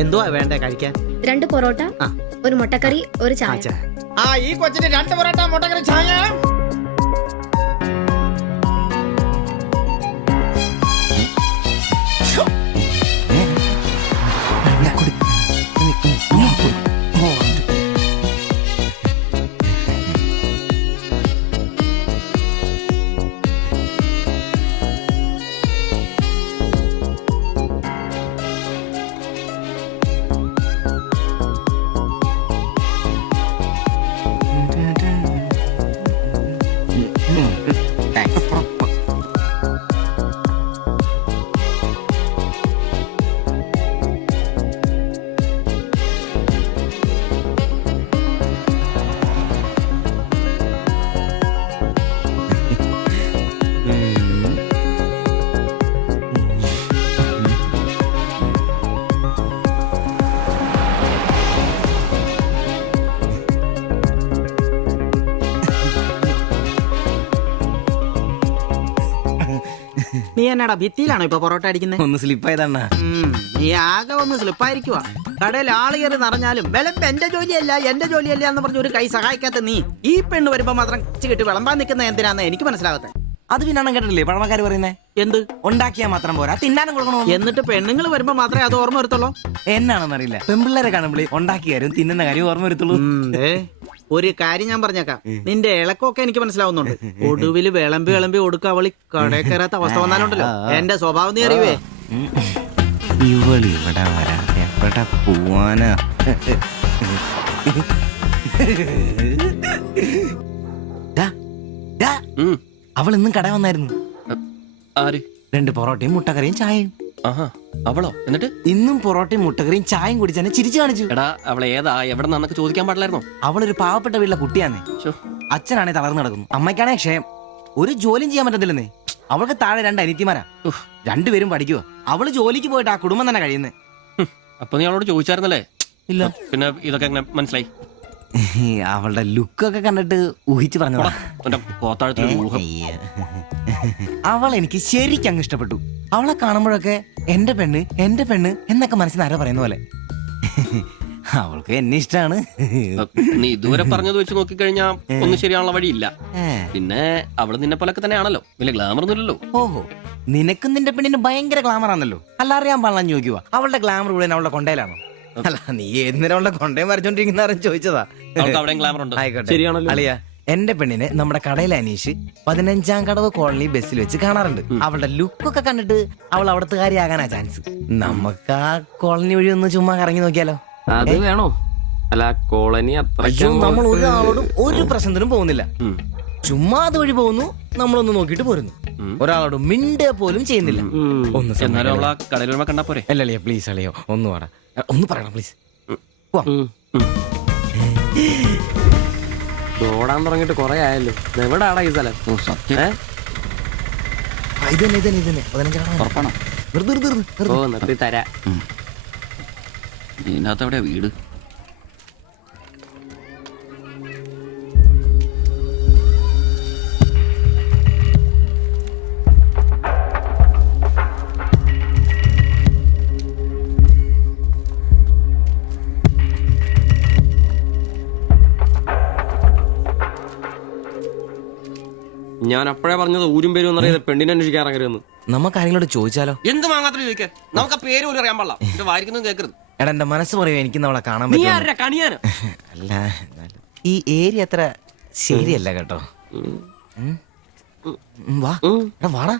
എന്തുവാ വേണ്ടേ കഴിക്കാൻ? 2 പൊറോട്ട, ഒരു മുട്ടക്കറി, ഒരു ചായ. ഈ കൊച്ചിന് 2 പൊറോട്ട, മുട്ടക്കറി, ചായ. നീ എന്നാടാ ഭിത്തിയിലാണോ ഇപ്പൊ പൊറോട്ട അടിക്കുന്നത്? ഒന്ന് സ്ലിപ്പായതാണ്. നീ ആകെ ഒന്ന് സ്ലിപ്പായിരിക്കുവാ. കടയിൽ ആള് കയറി നിറഞ്ഞാലും വിളമ്പ് എന്റെ ജോലിയല്ല എന്ന് പറഞ്ഞ ഒരു കൈ സഹായിക്കാത്ത നീ ഈ പെണ്ണ് വരുമ്പോ മാത്രം കെട്ടി വിളമ്പാൻ നിൽക്കുന്ന എന്തിനാന്ന് എനിക്ക് മനസ്സിലാകത്തെ. അത് പിന്നാണ് കേട്ടില്ലേ പഴമക്കാര് പറയുന്നേ? എന്ത് ഉണ്ടാക്കിയാ മാത്രം പോരാ, തിന്നാനും കൊടുക്കണോ? എന്നിട്ട് പെണ്ണുങ്ങൾ വരുമ്പോ മാത്രമേ അത് ഓർമ്മ വരുത്തുള്ളൂ. എന്നാണെന്നറിയില്ല, പെൺപിള്ളേരെ കാണുമ്പോൾ ഉണ്ടാക്കിയാലും തിന്നുന്ന കാര്യം ഓർമ്മ വരുത്തുള്ളൂ. ഒരു കാര്യം ഞാൻ പറഞ്ഞേക്കാം, നിന്റെ ഇളക്കമൊക്കെ എനിക്ക് മനസ്സിലാവുന്നുണ്ട്. ഒടുവിൽ വിളമ്പി കൊടുക്ക അവളി കടയിൽ കയറാത്ത അവസ്ഥ വന്നാലുണ്ടല്ലോ എന്റെ സ്വഭാവം നീ അറിയുവേ. ഇവള് ഇവിടെ വരാൻ എവിടെ പോവാനാ? അവൾ ഇന്നും കട വന്നായിരുന്നു. ആര്? 2 പൊറോട്ടയും മുട്ടക്കറിയും ചായയും. അവളോ? എന്നിട്ട് ഇന്നും പൊറോട്ടയും മുട്ടക്കറിയും ചായയും കുടിച്ചെന്നെ ചിരിച്ചു കാണിച്ചു. എടാ അവളെ ഏതാ എവിടെ നിന്നൊക്കെ ചോദിക്കാൻ പാടില്ലായിരുന്നോ? അവളൊരു പാവപ്പെട്ട വീട്ടിലെ കുട്ടിയാന്നേ. അച്ഛനാണെ തളർന്നു കിടക്കുന്നു, അമ്മയ്ക്കാണെ ക്ഷയം. ഒരു ജോലിയും ചെയ്യാൻ പറ്റത്തില്ലെന്നേ. അവൾക്ക് താഴെ 2 അനിയത്തിമാരാ. 2 പേരും പഠിക്കുക. അവള് ജോലിക്ക് പോയിട്ട് ആ കുടുംബം തന്നെ കഴിയുന്നേ. അപ്പൊ നീ അവളോട് ചോദിച്ചായിരുന്നല്ലേ? ഇല്ല. പിന്നെ ഇതൊക്കെ എങ്ങനെ മനസ്സിലായി? അവളുടെ ലുക്കൊക്കെ കണ്ടിട്ട് ഊഹിച്ചു പറഞ്ഞതാ. അവൾ എനിക്ക് ശരിക്കും അങ്ങ് ഇഷ്ടപ്പെട്ടു. അവളെ കാണുമ്പോഴൊക്കെ എന്റെ പെണ്ണ് എന്നൊക്കെ മനസ്സിൽ ആരോ പറയുന്ന പോലെ. അവൾക്ക് എന്നെ ഇഷ്ടാണ്. നീ ഇതുവരെ പറഞ്ഞത് വെച്ച് നോക്കിക്കഴിഞ്ഞാ ഒന്നും ശരിയാണുള്ള വഴിയില്ല. പിന്നെ അവള് നിന്നെ പോലൊക്കെ തന്നെയാണല്ലോ, വലിയ ഗ്ലാമർ ഒന്നുമില്ലല്ലോ. ഓഹോ, നിനക്കും നിന്റെ പെണ്ണിന് ഭയങ്കര ഗ്ലാമർ ആണല്ലോ. അല്ല അറിയാൻ പാടില്ല ചോദിക്കുക, അവളുടെ ഗ്ലാമർ മുഴുവൻ അവളുടെ കൊണ്ടയിലാണോ? അല്ല നീ ഏതിനേരം അവളുടെ കൊണ്ടയും വരച്ചോണ്ടിരിക്കുന്ന ചോദിച്ചതാ. ആയിക്കോട്ടെ, അളിയ എന്റെ പെണ്ണിനെ നമ്മുടെ കടയിലെ അനീഷ് 15-ാം കടവ് കോളനി ബസ്സിൽ വെച്ച് കാണാറുണ്ട്. അവളുടെ ലുക്കൊക്കെ കണ്ടിട്ട് അവൾ അവിടുത്തെ കാര്യമാകാനാ ചാൻസ്. നമുക്ക് ആ കോളനി വഴി ഒന്ന് ചുമ്മാ കറങ്ങി നോക്കിയാലോ? അത് വേണോ? അല്ല കോളനി നമ്മൾ ഒരാളോടും ഒരു പ്രശ്നത്തിനും പോകുന്നില്ല. ചുമ്മാ അത് വഴി പോകുന്നു, നമ്മളൊന്ന് നോക്കിയിട്ട് പോരുന്നു. ഒരാളോട് മിണ്ട പോലും ചെയ്യുന്നില്ല. അല്ലല്ലേ പ്ലീസ് അളിയോ ഒന്ന് പറയണം പ്ലീസ്. ഓടാൻ തുടങ്ങിട്ട് കൊറേ ആയല്ലോ. എവിടാടാ ഈ സ്ഥലം? നിർത്തി തരാ. ഇതിനകത്ത് എവിടെയാ വീട്? ഞാൻ അപ്പോഴേ പറഞ്ഞത് ഊരും പേരും എന്നറിയാതെ പെണ്ണിനെ അന്വേഷിക്കാൻ ഇറങ്ങരുതെന്ന്. നമുക്ക് ആരെങ്കിലും ചോദിച്ചാലോ? എന്ത് വാങ്ങാത്ത ചോദിക്കാൻ? നമുക്ക് ആ പേര് പോലും അറിയാൻ പാടില്ല. വായിക്കുന്നത് കേൾക്കരുത്. എടാ എന്റെ മനസ്സ് പറയോ എനിക്ക് നമ്മളെ കാണാൻ നീ പറ്റും. ആരാ കണിയാനോ? അല്ല ഈ ഏരിയ അത്ര ശരിയല്ല കേട്ടോ. വാ എടാ വാടാ.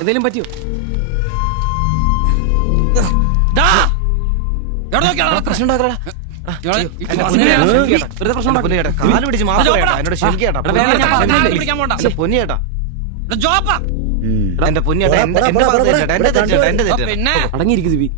എന്തേലും പറ്റിയോ? പ്രശ്നം ഉണ്ടാക്കടാ. വെറുതെ പ്രശ്നം ഉണ്ടാക്കല്ലേ? കാല് പിടിച്ച് മാപ്പ് പറയട്ടാ, എന്നോട് ക്ഷമിക്കേട്ടാ. പൊന്നിയേട്ടാ, എന്റെ പൊന്നിയേട്ടാ, എന്റെ ഭാഗത്ത് തെറ്റേട്ടാ, എന്റെ തെറ്റേട്ടാ, എന്റെ തെറ്റേട്ടാ. പിന്നെ അടങ്ങിയിരിക്കും സിബി.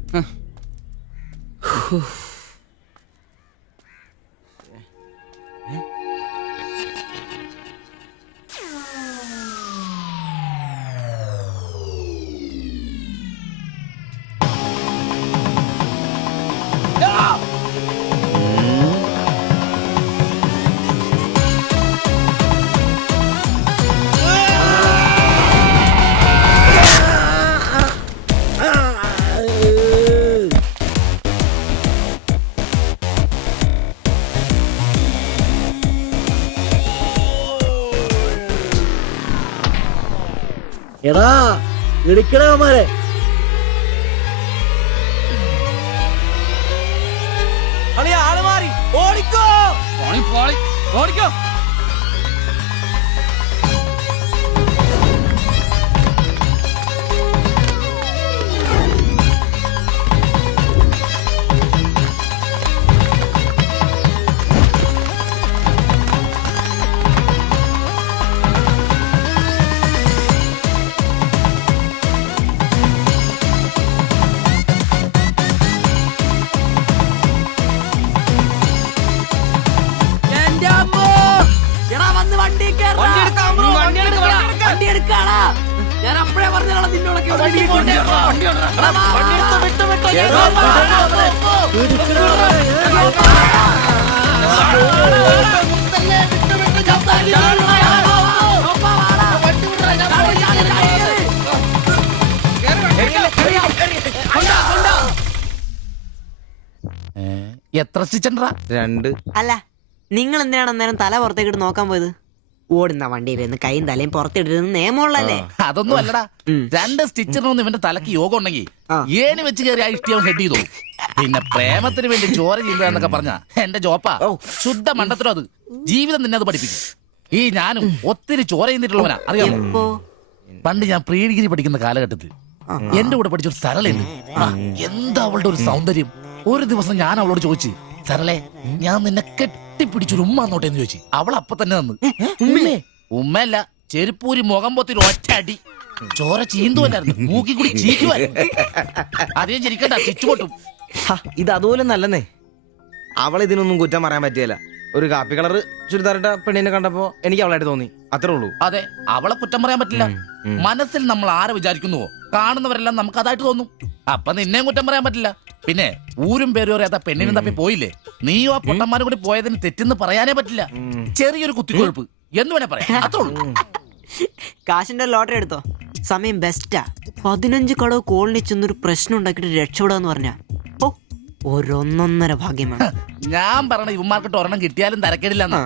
എടാ ഇടിക്കണമാരെ ആള് മാറി ഓടിക്കോ. ഓടിക്കോ. എന്റെ അമ്മോ. എടാ വന്ന് വണ്ടി കേറാ. വണ്ടി എടുക്കാടാ. ഞാൻ അപ്പഴേ പറഞ്ഞാ നിന്നോടൊക്കെ വണ്ടി കൊണ്ടുവരാ. എത്ര സ്റ്റിച്ചണ്ടാ? 2. അല്ല നിങ്ങൾ എന്തിനാണ് അന്നേരം തല പുറത്തേക്കിട്ട് നോക്കാൻ പോയത്? ഓടുന്ന വണ്ടിയിലിരുന്ന് കൈയും തലയും പുറത്തിട്ടിരുന്ന് നിയമമുള്ളല്ലേ? അതൊന്നും അല്ലടാ. 2 സ്റ്റിച്ചറിനൊന്നും ഇവന്റെ തലക്ക് യോഗം ഉണ്ടെങ്കിൽ ഏണി വെച്ച് കയറി ആ ഇഷ്ടിയം ഹെഡ് ചെയ്തു. പിന്നെ പ്രേമത്തിന് വേണ്ടി ചോര ചെയ്യുന്നതൊക്കെ പറഞ്ഞ എന്റെ ജോപ്പാ ശുദ്ധ മണ്ടത്തിലോ. അത് ജീവിതം നിന്നെ അത് പഠിപ്പിക്കും. ഈ ഞാനും ഒത്തിരി ചോര ചെയ്തിട്ടുള്ളവനാ, അറിയാമോ? പണ്ട് ഞാൻ പ്രീ ഡിഗ്രി പഠിക്കുന്ന കാലഘട്ടത്തിൽ എന്റെ കൂടെ പഠിച്ചൊരു സരളയുണ്ട്. എന്താ അവളുടെ ഒരു സൗന്ദര്യം. ഒരു ദിവസം ഞാൻ അവളോട് ചോദിച്ചു, സരളെ ഞാൻ നിന്നെ കെട്ടിപ്പിടിച്ചൊരു ഉമ്മ എന്നോട്ടെ എന്ന് ചോദിച്ചു. അവൾ അപ്പൊ തന്നെ തന്നു. ഉമ്മയല്ല, ചെരുപ്പൂരി മുഖം പൊത്തിരി ഒറ്റ അടി. ചോര ചീന്തുവല്ലായിരുന്നു, മൂക്കി കൂടി ചീറ്റുവായിരുന്നു. അധികം ചിരിക്കണ്ട, ചുറ്റുപൊട്ടും. ഇത് അതുപോലെ നല്ലെന്നേ. അവളിതിനൊന്നും കുറ്റം പറയാൻ പറ്റിയല്ല. ഒരു കാപ്പി കളർ ചുരിദാറിട്ട പെണ്ണിനെ കണ്ടപ്പോ എനിക്ക് അവളായിട്ട് തോന്നി, അത്രേ ഉള്ളൂ. അതെ, അവളെ കുറ്റം പറയാൻ പറ്റില്ല. മനസ്സിൽ നമ്മൾ ആരെ വിചാരിക്കുന്നുവോ കാണുന്നവരെല്ലാം നമുക്ക് അതായിട്ട് തോന്നും. അപ്പൊ നിന്നെയും കുറ്റം പറയാൻ പറ്റില്ല. പിന്നെ ഊരും പേരും അറിയാത്ത പെണ്ണിനും തപ്പി പോയില്ലേ? നീയും ആ പൊട്ടന്മാരും കൂടി പോയതിന് തെറ്റെന്ന് പറയാനേ പറ്റില്ല. ചെറിയൊരു കുത്തിക്കൊഴുപ്പ് എന്ന് വേണേ പറയാം, അത്രേ ഉള്ളൂ. കാശിന്റെ ലോട്ടറി എടുത്തോ, സമയം ബെസ്റ്റാ. 15 കടവ് കോളനി ചെന്നൊരു പ്രശ്നം ഉണ്ടാക്കിട്ട് രക്ഷപ്പെടാന്ന് പറഞ്ഞ ഒരൊന്നൊന്നര ഭാഗ്യമാണ്. ഞാൻ പറഞ്ഞ ഇവന്മാർക്കിട്ട് ഒരെണ്ണം കിട്ടിയാലും തരക്കേടില്ലെന്നാ.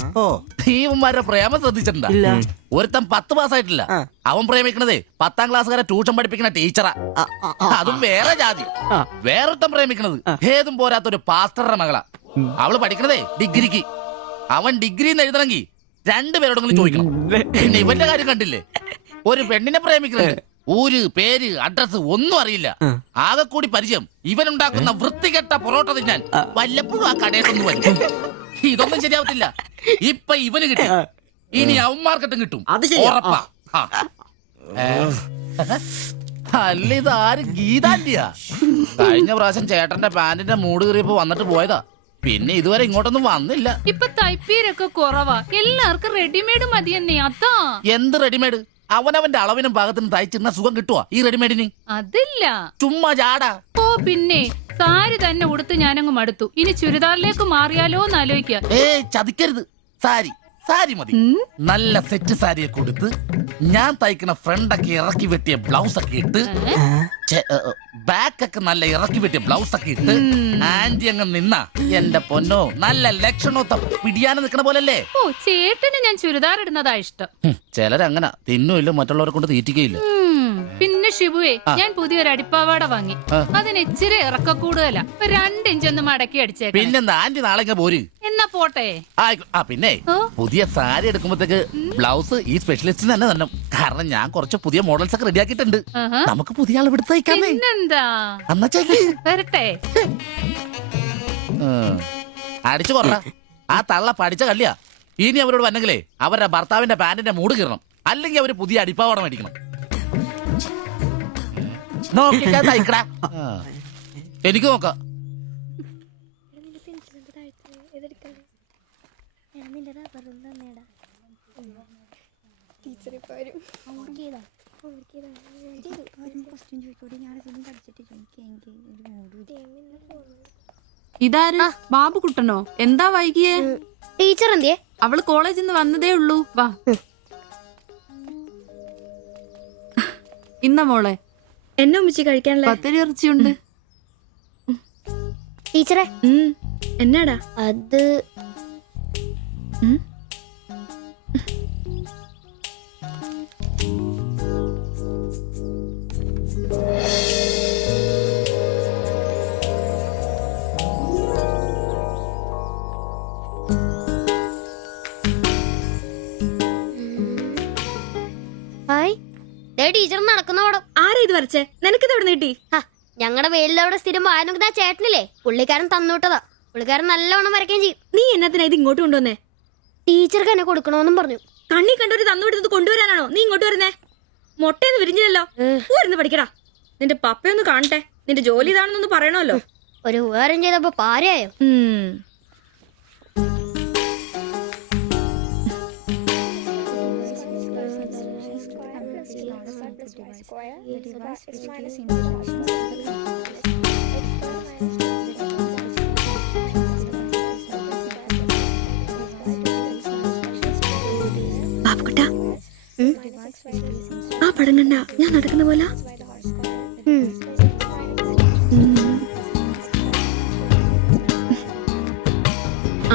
ഈ ഇവന്മാരുടെ പ്രേമം ശ്രദ്ധിച്ചിട്ടുണ്ടാ? ഒരുത്തൻ 10 പാസ്സായിട്ടില്ല. അവൻ പ്രേമിക്കണതേ 10ാം ക്ലാസ്സുകാരെ ട്യൂഷൻ പഠിപ്പിക്കുന്ന ടീച്ചറാ. അതും വേറെ ജാതി. വേറൊരുത്തൻ പ്രേമിക്കണത് ഏതും പോരാത്തൊരു പാസ്റ്ററുടെ മകളാ. അവള് പഠിക്കണതേ ഡിഗ്രിക്ക്. അവൻ ഡിഗ്രി എഴുതണമെങ്കിൽ 2 പേരോടെങ്കിലും ചോദിക്കണം. പിന്നെ ഇവന്റെ കാര്യം കണ്ടില്ലേ? ഒരു പെണ്ണിനെ പ്രേമിക്കുന്നത് ഊര് പേര് അഡ്രസ് ഒന്നും അറിയില്ല. ആകെ കൂടി പരിചയം ഇവനുണ്ടാക്കുന്ന വൃത്തികെട്ട പൊറോട്ട തിന്നാൻ വല്ലപ്പോഴും ആ കടയിലൊന്നും വരും. ഇതൊന്നും ശരിയാവത്തില്ല. ഇപ്പൊ ഇവന് കിട്ടി, ഇനി അവന്മാർക്കിട്ടും കിട്ടും, ഉറപ്പാ. അല്ല, ഇതാര് ഗീതാന്റിയാ? കഴിഞ്ഞ പ്രാവശ്യം ചേട്ടന്റെ പാന്റിന്റെ മൂട് കയറിയപ്പോ വന്നിട്ട് പോയതാ. പിന്നെ ഇതുവരെ ഇങ്ങോട്ടൊന്നും വന്നില്ല. ഇപ്പൊ തയ്പ്പീരൊക്കെ കുറവാ, എല്ലാവർക്കും റെഡിമെയ്ഡ് മതിയെന്നേ. അതാ. എന്ത് റെഡിമെയ്ഡ്? അവനവന്റെ അളവിനും പാകത്തിനും തയ്ച്ചിരുന്ന സുഖം കിട്ടുവാ ഈ റെഡിമെയ്ഡിന്? അതില്ല, ചുമ്മാ ജാടാ. ഓ പിന്നെ സാരി തന്നെ ഉടുത്ത് ഞാനങ്ങ് മടുത്തു. ഇനി ചുരിദാറിലേക്ക് മാറിയാലോ എന്ന് ആലോചിക്കുക. ചതിക്കരുത്. സാരി സാരി മതി. നല്ല സെറ്റ് സാരിയൊക്കെ കൊടുത്ത് ഞാൻ തയ്ക്കുന്ന ഫ്രണ്ടൊക്കെ ഇറക്കി വെട്ടിയ ബ്ലൗസ് ഒക്കെ ഇട്ട്, ബാക്കൊക്കെ നല്ല ഇറക്കി വെട്ടിയ ബ്ലൗസ് ഒക്കെ ഇട്ട് ആന്റി അങ്ങ് നിന്ന എന്റെ പൊന്നോ നല്ല ലക്ഷണോ പിടിയാനെ നിക്കണ പോലല്ലേ. ഓ, ചേട്ടന് ഞാൻ ചുരിദാർ ഇടുന്നതാ ഇഷ്ടം. ചിലരങ്ങനെ തിന്നുമില്ല, മറ്റുള്ളവരെ കൊണ്ട് തീറ്റിക്കയില്ല. പിന്നെ ഷിബുവേ, ഞാൻ പുതിയൊരു അടിപ്പാവാട വാങ്ങി. അതിന് ഇച്ചിരി ഇറക്ക കൂടുതലാ. 2 ഇഞ്ച് ഒന്ന് മടക്കി അടിച്ചേക്കാം. പിന്നെന്താ ആന്റി നാളെ പോര്. എന്നാ പോട്ടെ. പിന്നെ പുതിയ സാരി എടുക്കുമ്പോഴത്തേക്ക് ബ്ലൗസ് ഈ സ്പെഷ്യലിസ്റ്റിന് തന്നെ തന്നെ. കാരണം ഞാൻ കുറച്ച് പുതിയ മോഡൽസ് ഒക്കെ റെഡിയാക്കിയിട്ടുണ്ട്. നമുക്ക് പുതിയ ആൾ എടുത്ത് തയ്ക്കാമേ. പിന്നെന്താ, എന്നാ വരട്ടെ. അടിച്ചു കൊറ. ആ തള്ള പഠിച്ച കള്ളിയാ. ഇനി അവരോട് വന്നെങ്കിലേ അവരുടെ ഭർത്താവിന്റെ പാന്റിന്റെ മൂട് കീറണം, അല്ലെങ്കിൽ അവര് പുതിയ അടിപ്പാവട മേടിക്കണം. നോക്കിക്കാ തയ്ക്കടാ. എനിക്ക് നോക്കാം. ഇതാര്? ബാബുക്കുട്ടനോ? എന്താ വൈകിയേ? ടീച്ചർ എന്തിയെ? അവള് കോളേജിൽ നിന്ന് വന്നതേ ഉള്ളൂ. വാ ഇന്ന മോളെ എന്നെ ഉമ്മിച്ച് കഴിക്കാനുള്ള പത്തിരി ഇറച്ചിയുണ്ട്. ടീച്ചറെ എന്നാടാ അത്? ടീച്ചർ നടക്കുന്ന പടം. ആരാ ഇത് വരച്ചേ? നിനക്കിത് എവിടെ നീട്ടി? ഞങ്ങളുടെ വെയിലവിടെ സ്ഥിരം വായനക്ക് ചേട്ടനില്ലേ, പുള്ളിക്കാരൻ തന്നുവിട്ടതാ. പുള്ളിക്കാരൻ നല്ലവണ്ണം വരയ്ക്കുകയും ചെയ്യും. നീ എന്നത്തിനാ ഇത് ഇങ്ങോട്ട് കൊണ്ടുവന്നേ? ടീച്ചർക്ക് എന്നെ കൊടുക്കണോന്നും പറഞ്ഞു. കണ്ണി കണ്ടൊരു തന്നുവിട്ടത് കൊണ്ടുവരാനാണോ നീ ഇങ്ങോട്ട് വരുന്നേ? മുട്ടയൊന്നും വിരിഞ്ഞില്ലല്ലോ. ഊരുന്ന് പഠിക്കടാ. നിന്റെ പപ്പയൊന്ന് കാണട്ടെ. നിന്റെ ജോലി ഇതാണെന്നൊന്ന് പറയണമല്ലോ. ഒരു ഉപകാരം ചെയ്തപ്പോ പാരയായോ? ബാബുക്കുട്ടാ, ആ പടം കണ്ട ഞാൻ നടക്കുന്ന പോലെ?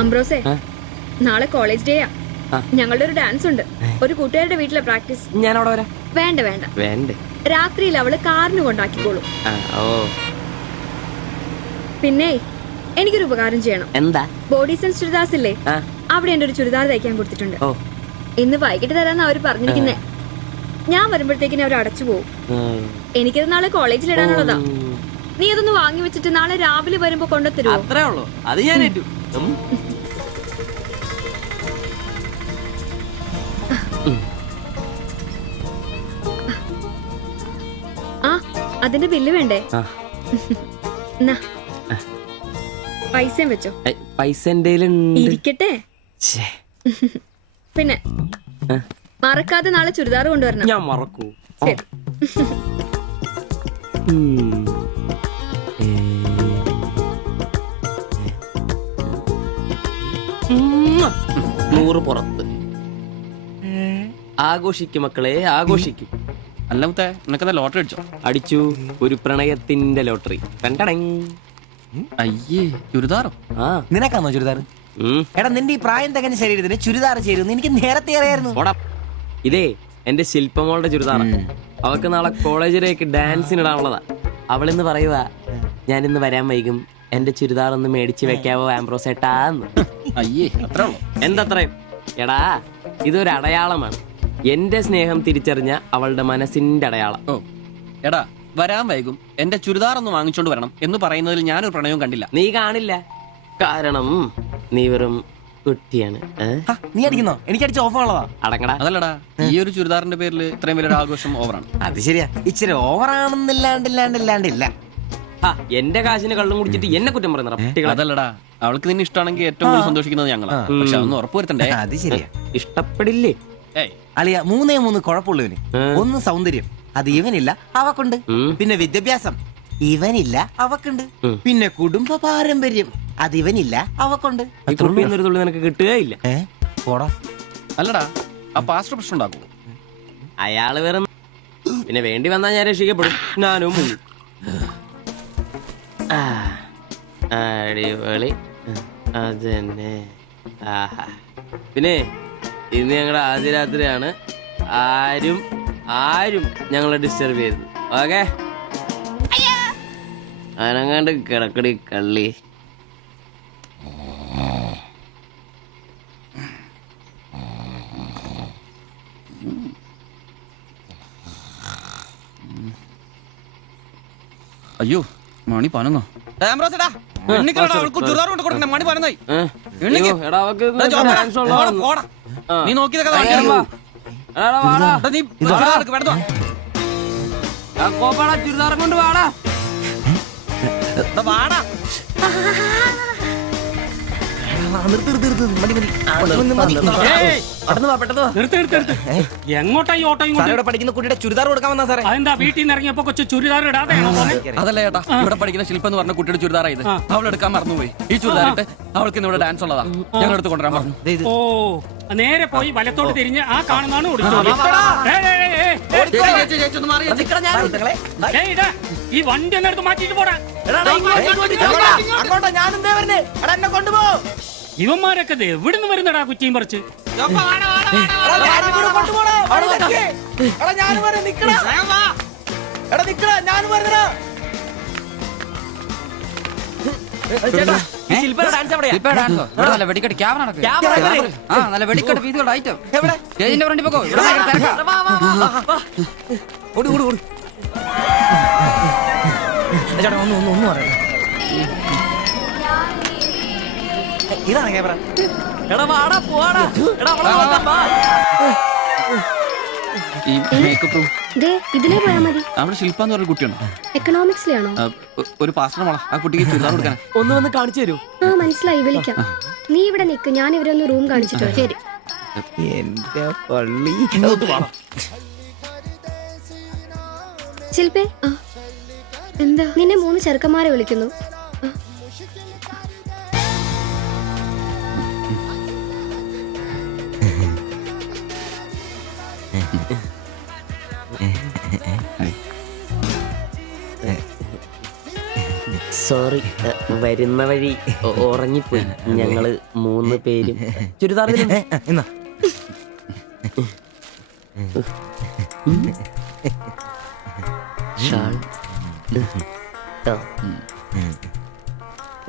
അംബ്രോസേ, നാളെ കോളേജ് ഡേയാ. ഞങ്ങളുടെ ഒരു ഡാൻസ് ഉണ്ട്. ഒരു കൂട്ടുകാരുടെ വീട്ടിലെ പ്രാക്ടീസ്. ഞാൻ അവിടെ വരാം. വേണ്ട വേണ്ട വേണ്ടേ? രാത്രിയിൽ അവള് കാറിന് കൊണ്ടാക്കിക്കോളും. പിന്നെ എനിക്കൊരു ഉപകാരം ചെയ്യണം. എന്താ? ബോഡി സെൻസ് ചുരിദാർസ് ഇല്ലേ, അവിടെ എന്റെ ഒരു ചുരിദാർ തയ്ക്കാൻ കൊടുത്തിട്ടുണ്ട്. ഇന്ന് വൈകിട്ട് തരാന്ന് അവര് പറഞ്ഞിരിക്കുന്നേ. ഞാൻ വരുമ്പോഴത്തേക്കിന് അവർ അടച്ചു പോകും. എനിക്കത് നാളെ കോളേജിൽ ഇടാനുള്ളതാ. നീ അതൊന്ന് വാങ്ങി വെച്ചിട്ട് നാളെ രാവിലെ വരുമ്പോ കൊണ്ടുത്തരുമോ? അത്രേ ഉള്ളൂ. അത് ഞാൻ ഏറ്റു. ആ, അതിന്റെ ബില്ല് വേണ്ടേ? പൈസയും വെച്ചോ. പൈസ ഇരിക്കട്ടെ. പിന്നെ മറക്കാതെ നാളെ ചുരിദാർ കൊണ്ടുവരണം. ഞാൻ മറക്കൂ. ശരി. നൂറ് പുറത്ത്. ആഘോഷിക്കും മക്കളെ, ആഘോഷിക്കും. അല്ല മുത്തേ, നിനക്കതാ ലോട്ടറി അടിച്ചോ? അടിച്ചു. ഒരു പ്രണയത്തിന്റെ ലോട്ടറി. അയ്യേ, ചുരിദാറോ? നിനക്കാന്നോ ചുരിദാർ? എടാ, നിന്റെ ഈ പ്രായം തികഞ്ഞ ശരീരത്തിന് ചുരിദാർ ചേരുന്നു എനിക്ക് നേരത്തെ അറിയായിരുന്നു. ഇതേ എന്റെ ശില്പമോളുടെ ചുരിദാറ. അവൾക്ക് നാളെ കോളേജിലേക്ക് ഡാൻസിനിടാനുള്ളതാ. അവളിന്ന് പറയുക, ഞാനിന്ന് വരാൻ വൈകും, എന്റെ ചുരിദാർ ഒന്ന് മേടിച്ചു വെക്കാവോ ആംബ്രോസേട്ടാന്ന്. അയ്യേ, അത്ര എന്തത്രയും? എടാ, ഇതൊരു അടയാളമാണ്. എന്റെ സ്നേഹം തിരിച്ചറിഞ്ഞ അവളുടെ മനസ്സിന്റെ അടയാളം. ഓ എടാ, വരാൻ വൈകും, എന്റെ ചുരിദാർ ഒന്ന് വാങ്ങിച്ചോണ്ട് വരണം എന്ന് പറയുന്നതിൽ ഞാനൊരു പ്രണയവും കണ്ടില്ല. നീ കാണില്ല, കാരണം നീ വെറും കുട്ടിയാണ്. നീ അടിക്കുന്നോ? എനിക്ക് അടിച്ച ഓഫറുള്ളതാ. അടങ്ങടാ. അതല്ലടാ, ഈ ഒരു ചുരിദാറിന്റെ പേരിൽ ഇത്രയും വലിയൊരു ആഘോഷം ഓവറാണ്. അത് ശരിയാ, ഇച്ചിരി ഓവറാണെന്നില്ലാണ്ടില്ല. എന്റെ കാശിന് കള്ളും കുടിച്ചിട്ട് എന്നെ കുറ്റം പറയുന്ന. അതല്ലടാ, അവൾക്ക് നിന്നെ ഇഷ്ടമാണെങ്കിൽ ഏറ്റവും കൂടുതൽ സന്തോഷിക്കുന്നത് ഞങ്ങളാ. പക്ഷെ അതൊന്ന് ഉറപ്പുവരുത്തണ്ടേ. അത് ശരിയാ. ഇഷ്ടപ്പെടില്ലേ അളിയ? 3 കുഴപ്പമുള്ളവന്. ഒന്ന് സൗന്ദര്യം, അത് ഇവനില്ല അവക്കുണ്ട്. പിന്നെ വിദ്യാഭ്യാസം, ഇവനില്ല അവക്കുണ്ട്. പിന്നെ കുടുംബ പാരമ്പര്യം, അത് ഇവനില്ല അവക്കുണ്ട്. ഒരു തുള്ളി നിനക്ക് കിട്ടുകയില്ല. അല്ലടാ, ആ പാസ്റ്റർ പ്രശ്നം ഉണ്ടാക്കും. അയാള് വേറെ. പിന്നെ വേണ്ടി വന്നാൽ ഞാൻ രക്ഷിക്കപ്പെടും. ഞാനും അടിപൊളി. അതന്നെ. പിന്നെ ഇന്ന് ഞങ്ങളുടെ ആദ്യ രാത്രിയാണ്. ആരും ഞങ്ങളെ ഡിസ്റ്റർബ് ചെയ്തത്. ഓക്കെ, അനങ്ങാണ്ട് കിടക്കടി കള്ളി. അയ്യോ, മണി 11. എടാ അവക്ക് ഡാൻസ് ഉള്ളതാ. നീ നോക്കിയതൊക്കെ എടാ വാടാ കോപ്പാടാ ചുരിദാറും കൊണ്ട് വാടാ. വാടാ എങ്ങോട്ടാ ഈ ഓട്ടോ പഠിക്കുന്ന കുട്ടിയുടെ ചുരിദാർ കൊടുക്കാൻ വന്നാ സാറേ. അതെന്താ വീട്ടിൽ നിന്ന് ഇറങ്ങിയപ്പോ കൊച്ചു ചുരിദാർ ഇടാതെയാണോ പോന്നെ? അതല്ല ചേട്ടാ, ഇവിടെ പഠിക്കുന്ന ശില്പ എന്ന് പറഞ്ഞ കുട്ടിയുടെ ചുരിദാറാ ഇത്. അവൾ എടുക്കാൻ മറന്നുപോയി. ഈ ചുരിദാറിട്ട് അവൾക്ക് ഇന്ന് ഇവിടെ ഡാൻസ് ഉള്ളതാ. ഞങ്ങൾ എടുത്ത് കൊണ്ടുവരാൻ പറഞ്ഞു. ഓ നേരെ പോയി വലത്തോട്ട് തിരിഞ്ഞ് ആ കാണുന്നതാണ് ഈ വണ്ടി ഒന്ന് എടുത്ത് മാറ്റിട്ട് പോടാ. ഇവന്മാരൊക്കെ എവിടുന്ന് വരുന്നടാ കുറ്റിയും പറിച്ച്? വെടിക്കെട്ട് ക്യാമറ നല്ല വെടിക്കെട്ട് പീസുകളുടെ ഐറ്റം സ്റ്റേജിന്റെ ഫ്രണ്ടിൽ പോകോ. ഒന്നും പറയാം. ഇതാണ് ക്യാമറ. ഈ മേക്കപ്പ് റൂം ദേ ഇതിലേ പോയാ മതി. അവിടെ ശില്പ എന്ന് പറഞ്ഞ കുട്ടിയുണ്ടോ? എക്കണോമിക്സിലാണോ? ഒരു പാസ്റ്റർ മോളാ. ആ കുട്ടിക്ക് ചുരിദാർ കൊടുക്കാൻ ഒന്ന് വന്ന് കാണിച്ചു തരൂ. ആ മനസ്സിലായി, വിളിക്കാം. നീ ഇവിടെ നിക്ക്, ഞാൻ ഇവരൊന്ന് റൂം കാണിച്ചിട്ട് വരാം. ശരി. എന്റെ പള്ളി. ശില്പേ, എന്താ? നിന്നെ 3 ചെറുക്കന്മാരെ വിളിക്കുന്നു. സോറി, വരുന്ന വഴി ഉറങ്ങിപ്പോയി. ഞങ്ങള് 3 പേരും ചുരിദാർ എന്നാ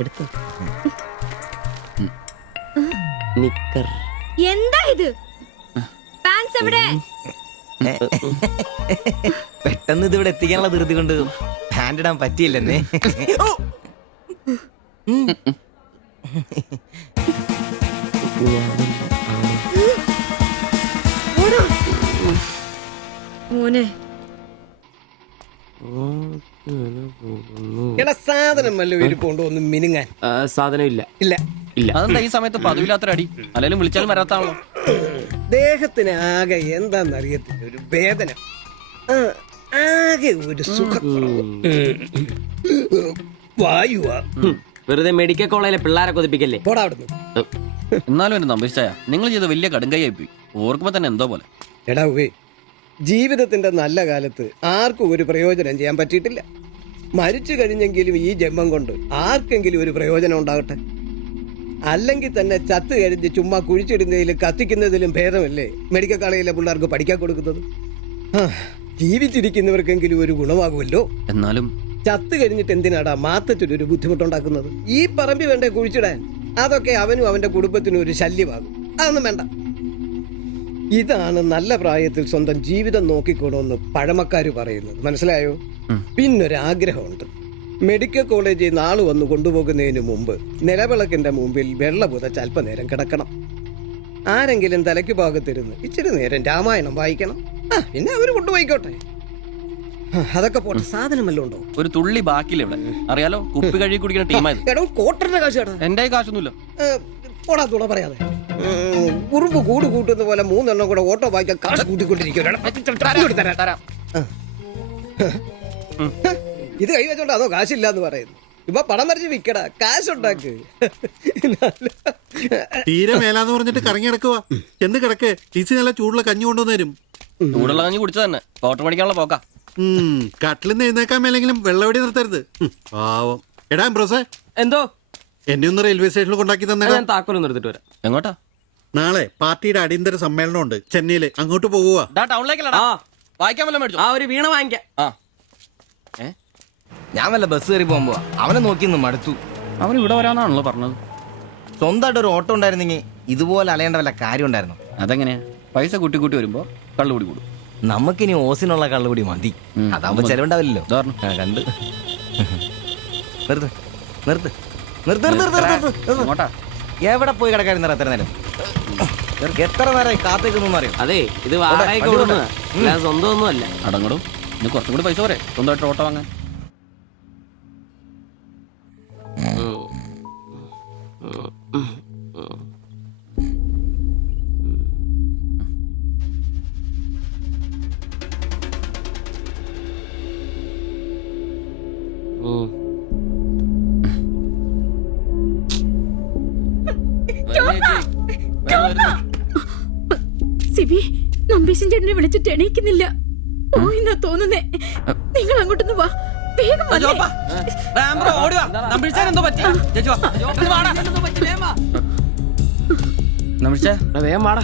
എടുത്തു. നിക്കർ എന്താ ഇത്? പാൻസ് എവിടെ? പെട്ടെന്ന് ഇതിവിടെ എത്തിക്കാനുള്ള ധൃതി കൊണ്ട് ഹാൻഡ് ഇടാൻ പറ്റിയില്ലെന്നേ. മോനെ എടാ സാധനം വല്ല ഇരിപ്പുണ്ടോ ഒന്ന് മിനുങ്ങാൻ? സാധനം ഇല്ല. ഇല്ല ഇല്ല. അതെന്താ ഈ സമയത്ത് പതിവില്ലാത്തൊരടി? അല്ലെങ്കിലും വിളിച്ചാലും വരാത്താണല്ലോ. ദേഹത്തിന് ആകെ എന്താന്നറിയത്തില്ല, ഒരു വേദന, ആകെ ഒരു സുഖക്കുറവ്. വായുവാ. വെറുതെ മെഡിക്കൽ കോളേജിലെ പിള്ളേരെ കൊതിപ്പിക്കല്ലേ. പോടാ അവിടുന്ന്. എന്നാലും എന്നെ നമ്പിച്ചായ നിങ്ങൾ ചെയ്ത വലിയ കടുങ്കയായി പോയി. ഓർക്കുമ്പോ തന്നെ എന്തോ പോലെ. എടാ ഉവേ, ജീവിതത്തിന്റെ നല്ല കാലത്ത് ആർക്കും ഒരു പ്രയോജനം ചെയ്യാൻ പറ്റിയിട്ടില്ല. മരിച്ചു കഴിഞ്ഞെങ്കിലും ഈ ജന്മം കൊണ്ട് ആർക്കെങ്കിലും ഒരു പ്രയോജനം ഉണ്ടാകട്ടെ. അല്ലെങ്കിൽ തന്നെ ചത്ത് കഴിഞ്ഞ് ചുമ്മാ കുഴിച്ചിടുന്നതിലും കത്തിക്കുന്നതിലും ഭേദമല്ലേ മെഡിക്കൽ കോളേജിലെ പിള്ളേർക്ക് പഠിക്കാൻ കൊടുക്കുന്നത്? ജീവിച്ചിരിക്കുന്നവർക്കെങ്കിലും ഒരു ഗുണമാകുമല്ലോ. എന്നാലും ചത്ത് കഴിഞ്ഞിട്ട് എന്തിനാടാ മാത്തച്ചൊരു ബുദ്ധിമുട്ടുണ്ടാക്കുന്നത്? ഈ പറമ്പി വേണ്ടേ കുഴിച്ചിടാൻ? അതൊക്കെ അവനും അവന്റെ കുടുംബത്തിനും ഒരു ശല്യമാകും. അതൊന്നും വേണ്ട. ഇതാണ് നല്ല പ്രായത്തിൽ സ്വന്തം ജീവിതം നോക്കിക്കോണമെന്ന് പഴമക്കാര് പറയുന്നത്. മനസ്സിലായോ? പിന്നൊരാഗ്രഹമുണ്ട്. മെഡിക്കൽ കോളേജിൽ നാള് വന്ന് കൊണ്ടുപോകുന്നതിന് മുമ്പ് നിലവിളക്കിന്റെ മുമ്പിൽ വെള്ള പുതച്ച് അല്പനേരം കിടക്കണം. ആരെങ്കിലും തലയ്ക്ക് ഭാഗത്തിരുന്ന് ഇച്ചിരി നേരം രാമായണം വായിക്കണം. പിന്നെ അവര് കൊണ്ടുപോയിക്കോട്ടെ. അതൊക്കെ പോട്ടെ, സാധനമല്ലോ ഉണ്ടോ? ഒരു തുള്ളി ബാക്കിയില്ല ഇവിടെ. അറിയാലോ, കുപ്പി കഴുകി കുടിക്കുന്ന ടീമായത്. എടോ കോട്ടറിന്റെ കാശ് കേട്ടോ. എന്റെ കാശൊന്നുമില്ല. പോടാ തുണ പറയാതെ. ഉറുമ്പ് കൂട് കൂട്ടുന്ന പോലെ 3 എണ്ണം കൂടെ ഓട്ടോ വായിക്കാൻ കാശ് കൂട്ടിക്കൊണ്ടിരിക്കും. ഇത് കൈ വെച്ചോണ്ട് അതോ കാശില്ലാന്ന് പറയുന്നു. ഇപ്പൊ പണം വരച്ച് വിക്കടാ, കാശുണ്ടാക്ക്. തീരെ മേലാന്ന് പറഞ്ഞിട്ട് കറങ്ങി കിടക്കുക. എന്ന് കിടക്ക്, ടീച്ചി നല്ല ചൂടുള്ള കഞ്ഞി കൊണ്ടുവന്നരും. ചൂടുള്ള കഞ്ഞി കുടിച്ചു തന്നെ കോട്ടർ പഠിക്കാനുള്ള പോക്കാ. കട്ടിലിന്ന് എഴുന്നേക്കാൻ മേലെങ്കിലും വെള്ളവടി നിർത്തരുത്. പാവം. എടാ ബ്രോസേ, എന്തോ എന്നെ ഒന്ന് റെയിൽവേ സ്റ്റേഷനിൽ കൊണ്ടാക്കി തന്നെ. ഞാൻ താക്കോലൊന്നും എടുത്തിട്ട് വരാം. എങ്ങോട്ടാ? നാളെ പാർട്ടിയുടെ അടിയന്തര സമ്മേളനം ഉണ്ട് ചെന്നൈയില്. അങ്ങോട്ട് പോകുക. ടൗണിലേക്കല്ല, വായിക്കാൻ വല്ല മേടിച്ചു. ആ ഒരു വീണ വാങ്ങിക്കാം. ഞാൻ വല്ല ബസ് കയറി പോകുമ്പോ അവനെ നോക്കി മടുത്തു. അവൻ ഇവിടെ വരാന്നാണല്ലോ പറഞ്ഞത്. സ്വന്തമായിട്ട് ഒരു ഓട്ടോ ഉണ്ടായിരുന്നെങ്കിൽ ഇതുപോലെ അലയേണ്ട വല്ല കാര്യം ഉണ്ടായിരുന്നു. അതെങ്ങനെയാ? പൈസ കൂട്ടി കൂട്ടി വരുമ്പോ കള്ളുകൂടി കൂടും. നമുക്കിനി ഓസിനുള്ള കള്ളുകൂടി മതി. അതാവുമ്പോ ചെലവുണ്ടാവില്ലല്ലോ. കണ്ട് നിർത്ത് നിർത്ത്. അങ്ങോട്ടാ എവിടെ പോയി കിടക്കായിരുന്നു എത്ര നേരം എത്ര നേരമായി കാത്തേക്കൊന്നും അറിയാം. അതെ ഇത് വാടകയ്ക്ക് കൊടുക്കുന്നതാ, അല്ലാതെ സ്വന്തം ഒന്നും അല്ല. അടങ്ങടും ഇനി കുറച്ചും കൂടി പൈസ പോരെ സ്വന്തമായിട്ട് ഓട്ടോ വാങ്ങാൻ. സിബി നമ്പീശൻ ചേട്ടനെ വിളിച്ചിട്ട് എണീക്കുന്നില്ല. പോയിന്നാ തോന്നുന്നേ. നിങ്ങൾ അങ്ങോട്ടൊന്ന് വാ, വേഗം വന്നേ. വേഗം വാടാ.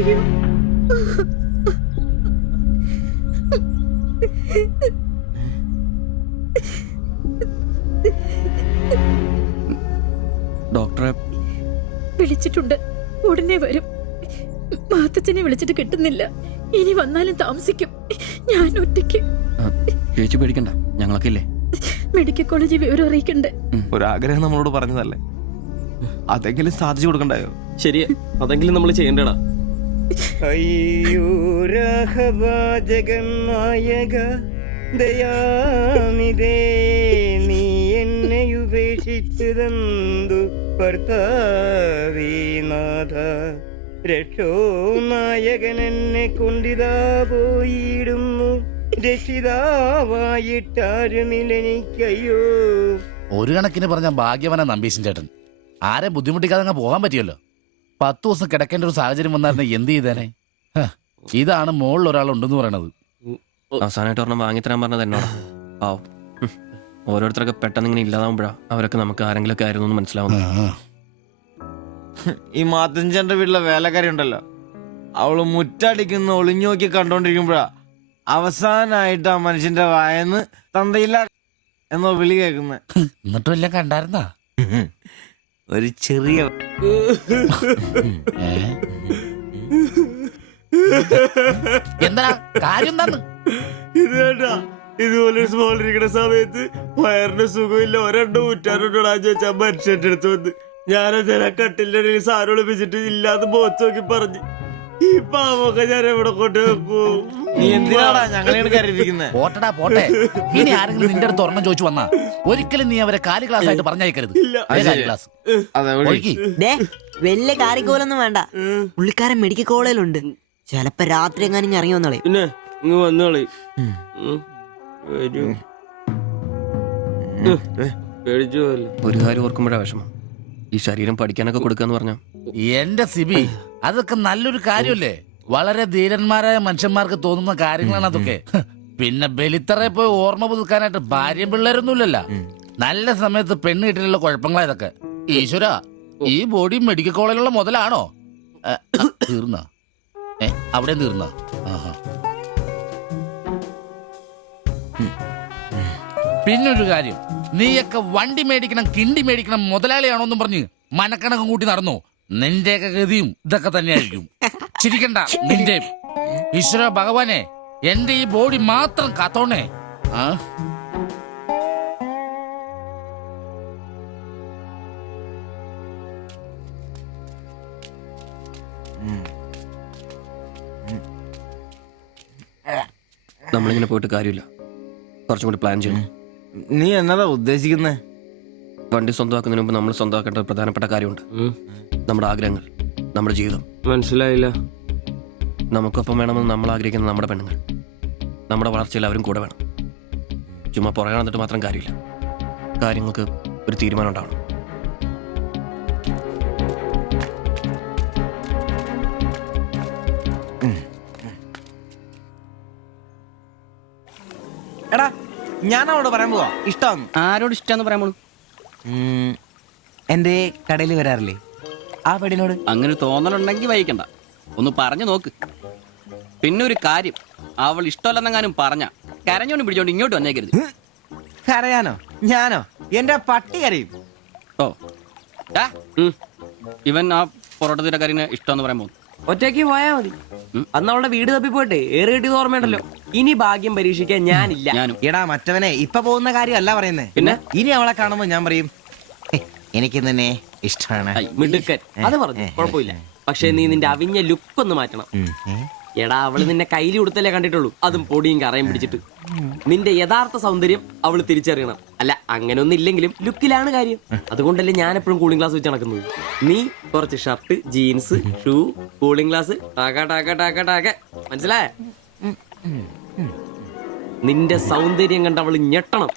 അയ്യോ. ഡോക്ടറെ വിളിച്ചിട്ടുണ്ട്, ഉടനെ വരും. മാത്തച്ഛനെ വിളിച്ചിട്ട് കിട്ടുന്നില്ല. ഇനി വന്നാലും താമസിക്കും. ഞാൻ ഒറ്റയ്ക്ക്. ചേച്ചി പേടിക്കണ്ട, ഞങ്ങളൊക്കെ ഇല്ലേ. മെഡിക്കൽ കോളേജിൽ വിവരം അറിയിക്കണ്ടേ? ഒരാഗ്രഹം നമ്മളോട് പറഞ്ഞതല്ലേ, അതെങ്കിലും സാധിച്ചു കൊടുക്കണ്ടായോ? ശരിയാ, അതെങ്കിലും നമ്മൾ ചെയ്യണ്ടടാ. അയ്യോ രാഘവ ജഗന്നായക ദയാനിധേ, നീ എന്നെ ഉപേക്ഷിച്ചതെന്തു ഭർത്താവീനാഥ. രക്ഷോ നായകൻ എന്നെ കൊണ്ടിതാ പോയിടുന്നു, രക്ഷിതാവായിട്ടാരുമില്ലെനിക്കയ്യോ. ഒരു കണക്കിന് പറഞ്ഞ ഭാഗ്യവന നമ്പീശൻ ചേട്ടൻ. ആരെ ബുദ്ധിമുട്ടിക്കാതെ അങ്ങ് പോകാൻ പറ്റിയല്ലോ. 10 ദിവസം കിടക്കേണ്ട ഒരു സാഹചര്യം വന്നായിരുന്നു എന്ത് ചെയ്തേനെ. ഇതാണ് മുകളിൽ ഒരാളുണ്ടെന്ന് പറയണത്. അവസാനമായിട്ട് ഒരെണ്ണം വാങ്ങിത്തരാൻ പറഞ്ഞത് എന്നോടാ. പാവം. ഓരോരുത്തരൊക്കെ പെട്ടെന്ന് ഇങ്ങനെ ഇല്ലാതാവുമ്പോഴാ അവരൊക്കെ നമുക്ക് ആരെങ്കിലൊക്കെ ആയിരുന്നു എന്ന് മനസ്സിലാവുന്നു. ഈ മാത്തഞ്ചന്റെ വീട്ടിലെ വേലക്കാരി ഉണ്ടല്ലോ, അവള് മുറ്റടിക്കുന്ന ഒളിഞ്ഞു നോക്കി കണ്ടോണ്ടിരിക്കുമ്പോഴാ അവസാനായിട്ട് ആ മനുഷ്യന്റെ വായന്ന് തന്തയില്ല എന്നോ വിളി കേൾക്കുന്നെ. എന്നിട്ടും എല്ലാം കണ്ടായിരുന്നാ? ഒരു ചെറിയ എന്താ കാര്യം എന്താന്ന്? ഇത് വേണ്ട, ഇതുപോലെ സ്മോളിരിക്കുന്ന സമയത്ത് വയറിന് സുഖമില്ല, ഒരെണ്ണം ഊറ്റാറുണ്ടോടാ ചോദിച്ചാ മനുഷ്യന്റെ അടുത്ത് വന്ന് ഞാനതിനെ കട്ടിലിന്റെ ഇടയിൽ സാരം ഒളിപ്പിച്ചിട്ട് ഇല്ലാതെ ബോത്ത് നോക്കി പറഞ്ഞു. ഈ പാവൊക്കെ ഞാൻ എവിടെ കൊണ്ട് വെക്കൂ? നീ എന്തിനാടാ ഞങ്ങളെയാണ് കരുതിയിരിക്കുന്നത്? പോട്ടടാ പോട്ടെ. ഇനി ആരെങ്കിലും നിന്റെ അടുത്ത് ഒരെണ്ണം ചോദിച്ചു വന്നാ ഒരിക്കലും നീ അവരെ കാലി ക്ലാസ് ആയിട്ട് പറഞ്ഞയക്കരുത്. ക്ലാസ് വലിയ കാര്യക്കോലൊന്നും വേണ്ട. പുള്ളിക്കാരൻ മെഡിക്കൽ കോളേജിലുണ്ട്. ചിലപ്പോ രാത്രി എങ്ങാനും ഇറങ്ങി വന്നോളെ. പിന്നെ ഇങ്ങ് വന്നോളി. പേടിച്ചു പോയല്ലോ. ഒരു കാര്യം ഓർക്കുമ്പോഴാ വിഷമം. ഈ ശരീരം പഠിക്കാനൊക്കെ കൊടുക്കാന്ന് പറഞ്ഞ എന്റെ സിബി, അതൊക്കെ നല്ലൊരു കാര്യമല്ലേ. വളരെ ധീരന്മാരായ മനുഷ്യന്മാർക്ക് തോന്നുന്ന കാര്യങ്ങളാണ് അതൊക്കെ. പിന്നെ ബലിത്തറെ പോയി ഓർമ്മ പുതുക്കാനായിട്ട് ഭാര്യയും പിള്ളേരൊന്നുമില്ലല്ലോ. നല്ല സമയത്ത് പെണ്ണ് കിട്ടിയുള്ള കുഴപ്പങ്ങളാ ഇതൊക്കെ. ഈശ്വര, ഈ ബോഡി മെഡിക്കൽ കോളേജിലുള്ള മുതലാണോ? തീർന്ന അവിടെ തീർന്ന. പിന്നൊരു കാര്യം, നീയൊക്കെ വണ്ടി മേടിക്കണം, കിണ്ടി മേടിക്കണം, മുതലാളിയാണോന്നും പറഞ്ഞ് മനക്കണക്കം കൂട്ടി നടന്നു. നിന്റെയൊക്കെ ഗതിയും ഇതൊക്കെ തന്നെയായിരിക്കും. ചിരിക്കണ്ട നിന്റെ. ഈശ്വര ഭഗവാനെ, എന്റെ ഈ ബോഡി മാത്രം കാത്തോണേ. നമ്മളിങ്ങനെ പോയിട്ട് കാര്യമില്ല, കുറച്ചും കൂടി പ്ലാൻ ചെയ്യണം. നീ എന്നതാ ഉദ്ദേശിക്കുന്നേ? വണ്ടി സ്വന്തമാക്കുന്നതിന് മുമ്പ് നമ്മൾ സ്വന്തമാക്കേണ്ട ഒരു പ്രധാനപ്പെട്ട കാര്യമുണ്ട്. നമ്മുടെ ആഗ്രഹങ്ങൾ, നമ്മുടെ ജീവിതം. മനസ്സിലായില്ല. നമുക്കൊപ്പം വേണമെന്ന് നമ്മൾ ആഗ്രഹിക്കുന്ന നമ്മുടെ പെണ്ണുങ്ങൾ. നമ്മുടെ വളർച്ചയിൽ അവരും കൂടെ വേണം. ചുമ്മാ പുറകെ നടന്നിട്ട് മാത്രം കാര്യമില്ല. കാര്യങ്ങൾക്ക് ഒരു തീരുമാനം ഉണ്ടാവണം. എടാ, ഞാൻ അവളോട് പറയാൻ പോവാ ഇഷ്ടം. ആരോട് ഇഷ്ടമെന്ന് പറയാൻ പോണു? എന്റെ കടയിൽ വരാറില്ലേ ആ പെടിനോട്? അങ്ങനെ തോന്നലുണ്ടെങ്കിൽ വഹിക്കണ്ട, ഒന്ന് പറഞ്ഞു നോക്ക്. പിന്നെ ഒരു കാര്യം, അവൾ ഇഷ്ടമല്ലെന്നെങ്ങാനും പറഞ്ഞ കരഞ്ഞോണ്ട് പിടിച്ചോണ്ട് ഇങ്ങോട്ട് വന്നേക്കരുത്. കരയാനോ? ഞാനോ? എന്റെ പട്ടി കരയും. ഓ ഇവൻ ആ പൊറോട്ട തീരക്കാരിന് ഇഷ്ടമെന്ന് പറയാൻ പോകുന്നു. ഒറ്റയ്ക്ക് പോയാ മതി. അന്ന് അവളുടെ വീട് തപ്പി പോയിട്ടെ ഏറ് കിട്ടിയത് ഓർമ്മയുണ്ടല്ലോ. ഇനി ഭാഗ്യം പരീക്ഷിക്കാൻ ഞാനില്ല. ഞാനും. എടാ മറ്റവനെ ഇപ്പൊ പോകുന്ന കാര്യമല്ല പറയുന്നേ. പിന്നെ? ഇനി അവളെ കാണുമ്പോ ഞാൻ പറയും എനിക്ക് തന്നെ ഇഷ്ടമാണ്. മിടുക്കൻ, അത് പറഞ്ഞു കുഴപ്പമില്ല. പക്ഷെ നീ നിന്റെ അവിഞ്ഞ ലുക്ക് ഒന്ന് മാറ്റണം. എടാ, അവള് നിന്നെ കയ്യിൽ കൊടുത്തല്ലേ കണ്ടിട്ടുള്ളൂ, അതും പൊടിയും കറയും പിടിച്ചിട്ട്. നിന്റെ യഥാർത്ഥ സൗന്ദര്യം അവള് തിരിച്ചറിയണം. അല്ല, അങ്ങനെയൊന്നും ഇല്ലെങ്കിലും ലുക്കിലാണ് കാര്യം. അതുകൊണ്ടല്ലേ ഞാൻ എപ്പോഴും കൂളിംഗ് ഗ്ലാസ് വെച്ച് നടക്കുന്നത്. നീ കുറച്ച് shirt, jeans, shoe, cooling glass, മനസ്സിലായ? നിന്റെ സൗന്ദര്യം കണ്ട് അവള് ഞെട്ടണം.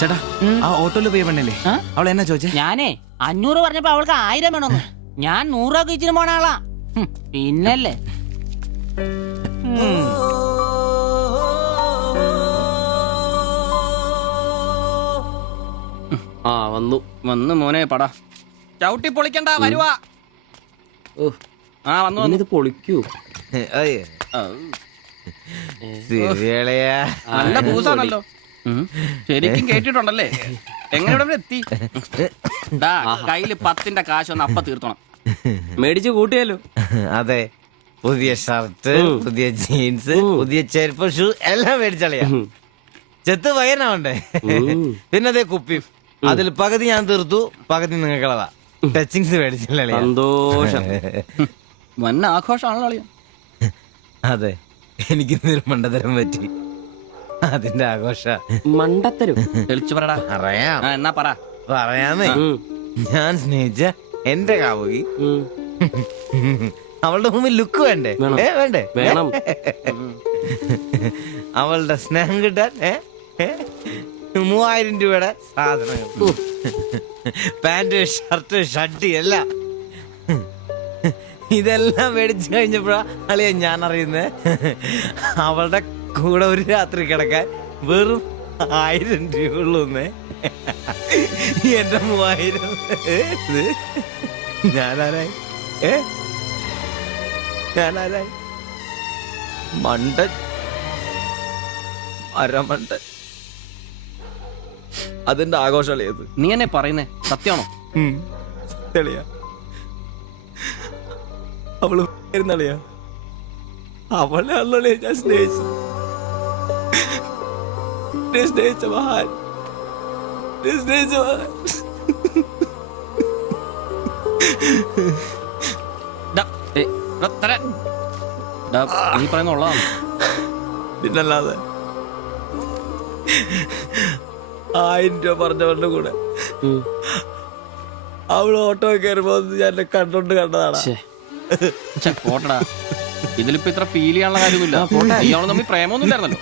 ചേട്ടാ, ആ ഓട്ടോയിൽ പോയി പെണ്ണല്ലേ അവൾ എന്നാ ചോദിച്ചേ? ഞാനേ 500 പറഞ്ഞപ്പോ അവൾക്ക് 1000 വേണമെന്ന്. ഞാൻ 100 രൂപ ഇച്ചിരി പോണ ആളാ. പിന്നല്ലേ വന്നു മോനെ പടാ. ചവിട്ടി പൊളിക്കണ്ട, വരുവാ. വന്നു ഇത് പൊളിക്കൂ. നല്ല പൂസാണല്ലോ. ശരിക്കും കേട്ടിട്ടുണ്ടല്ലേ? എങ്ങനെ ഇവിടെ എത്തി? കയ്യില് 10ന്റെ കാശൊന്ന് അപ്പ തീർത്തോണം. മേടിച്ച് കൂട്ടിയല്ലോ. അതെ, പുതിയ ഷർട്ട്, പുതിയ ജീൻസ്, പുതിയ ചെരുപ്പ്, ഷൂ എല്ലാം മേടിച്ചളിയാ. ചെത്ത് വയനാവണ്ടേ? പിന്നെ അതേ കുപ്പിയും. അതിൽ പകുതി ഞാൻ തീർത്തു, പകുതി നിങ്ങൾക്കുള്ളതാ. ടച്ചിങ്സ് മേടിച്ചല്ലേ? സന്തോഷം. വന്ന ആഘോഷമാണല്ലോ അളിയാ. അതെ, എനിക്ക് മണ്ടതരം പറ്റി. അതിന്റെ ആഘോഷ. മണ്ടത്തരും തെളിച്ചു പറടാ. അറിയാം. എന്നാ പറ. പറയാമേ. ഞാൻ സ്നേഹിച്ച എന്റെ കാമുകി അവളുടെ മുമ്പിൽ ലുക്ക് വേണ്ടേ? വേണ്ടേ? വേണം. അവളുടെ സ്നേഹം കിട്ടാൻ 3000 രൂപയുടെ സാധനങ്ങൾ, പാന്റ്, ഷർട്ട്, ഷഡ്ഡി എല്ലാം. ഇതെല്ലാം മേടിച്ചു കഴിഞ്ഞപ്പോഴാ അളിയ ഞാൻ അറിയുന്നേ അവളുടെ കൂടെ ഒരു രാത്രി കിടക്കാൻ വെറും 1000 രൂപ ഉള്ളൂന്നേ. എന്റെ 3000 ഞാനാരായി? ഞാനാരായി? മണ്ടൻ, അരമണ്ടൻ. അതിന്റെ ആഘോഷളിയത്. നീ എന്നെ പറയുന്നേ സത്യമാണോ? തെളിയാ അവള് ളിയാ അവളെ അല്ലേ ഞാൻ സ്നേഹിച്ചു. സ്നേഹിച്ച മഹാൻ, സ്നേഹിച്ച മഹാൻ. നീ പറയുന്ന ഉള്ളതാണ്. പിന്നല്ലാതെ 1000 രൂപ പറഞ്ഞവരുടെ കൂടെ അവള് ഓട്ടോ കയറുമ്പോ ഞാൻ എന്നെ കണ്ടോണ്ട് കണ്ടതാണ്. പോട്ടടാ, ഇതിലിപ്പോ ഇത്ര ഫീൽ ചെയ്യാനുള്ള കാര്യമില്ല. ഇയാള് തമ്മിൽ പ്രേമൊന്നും ഇല്ലായിരുന്നല്ലോ.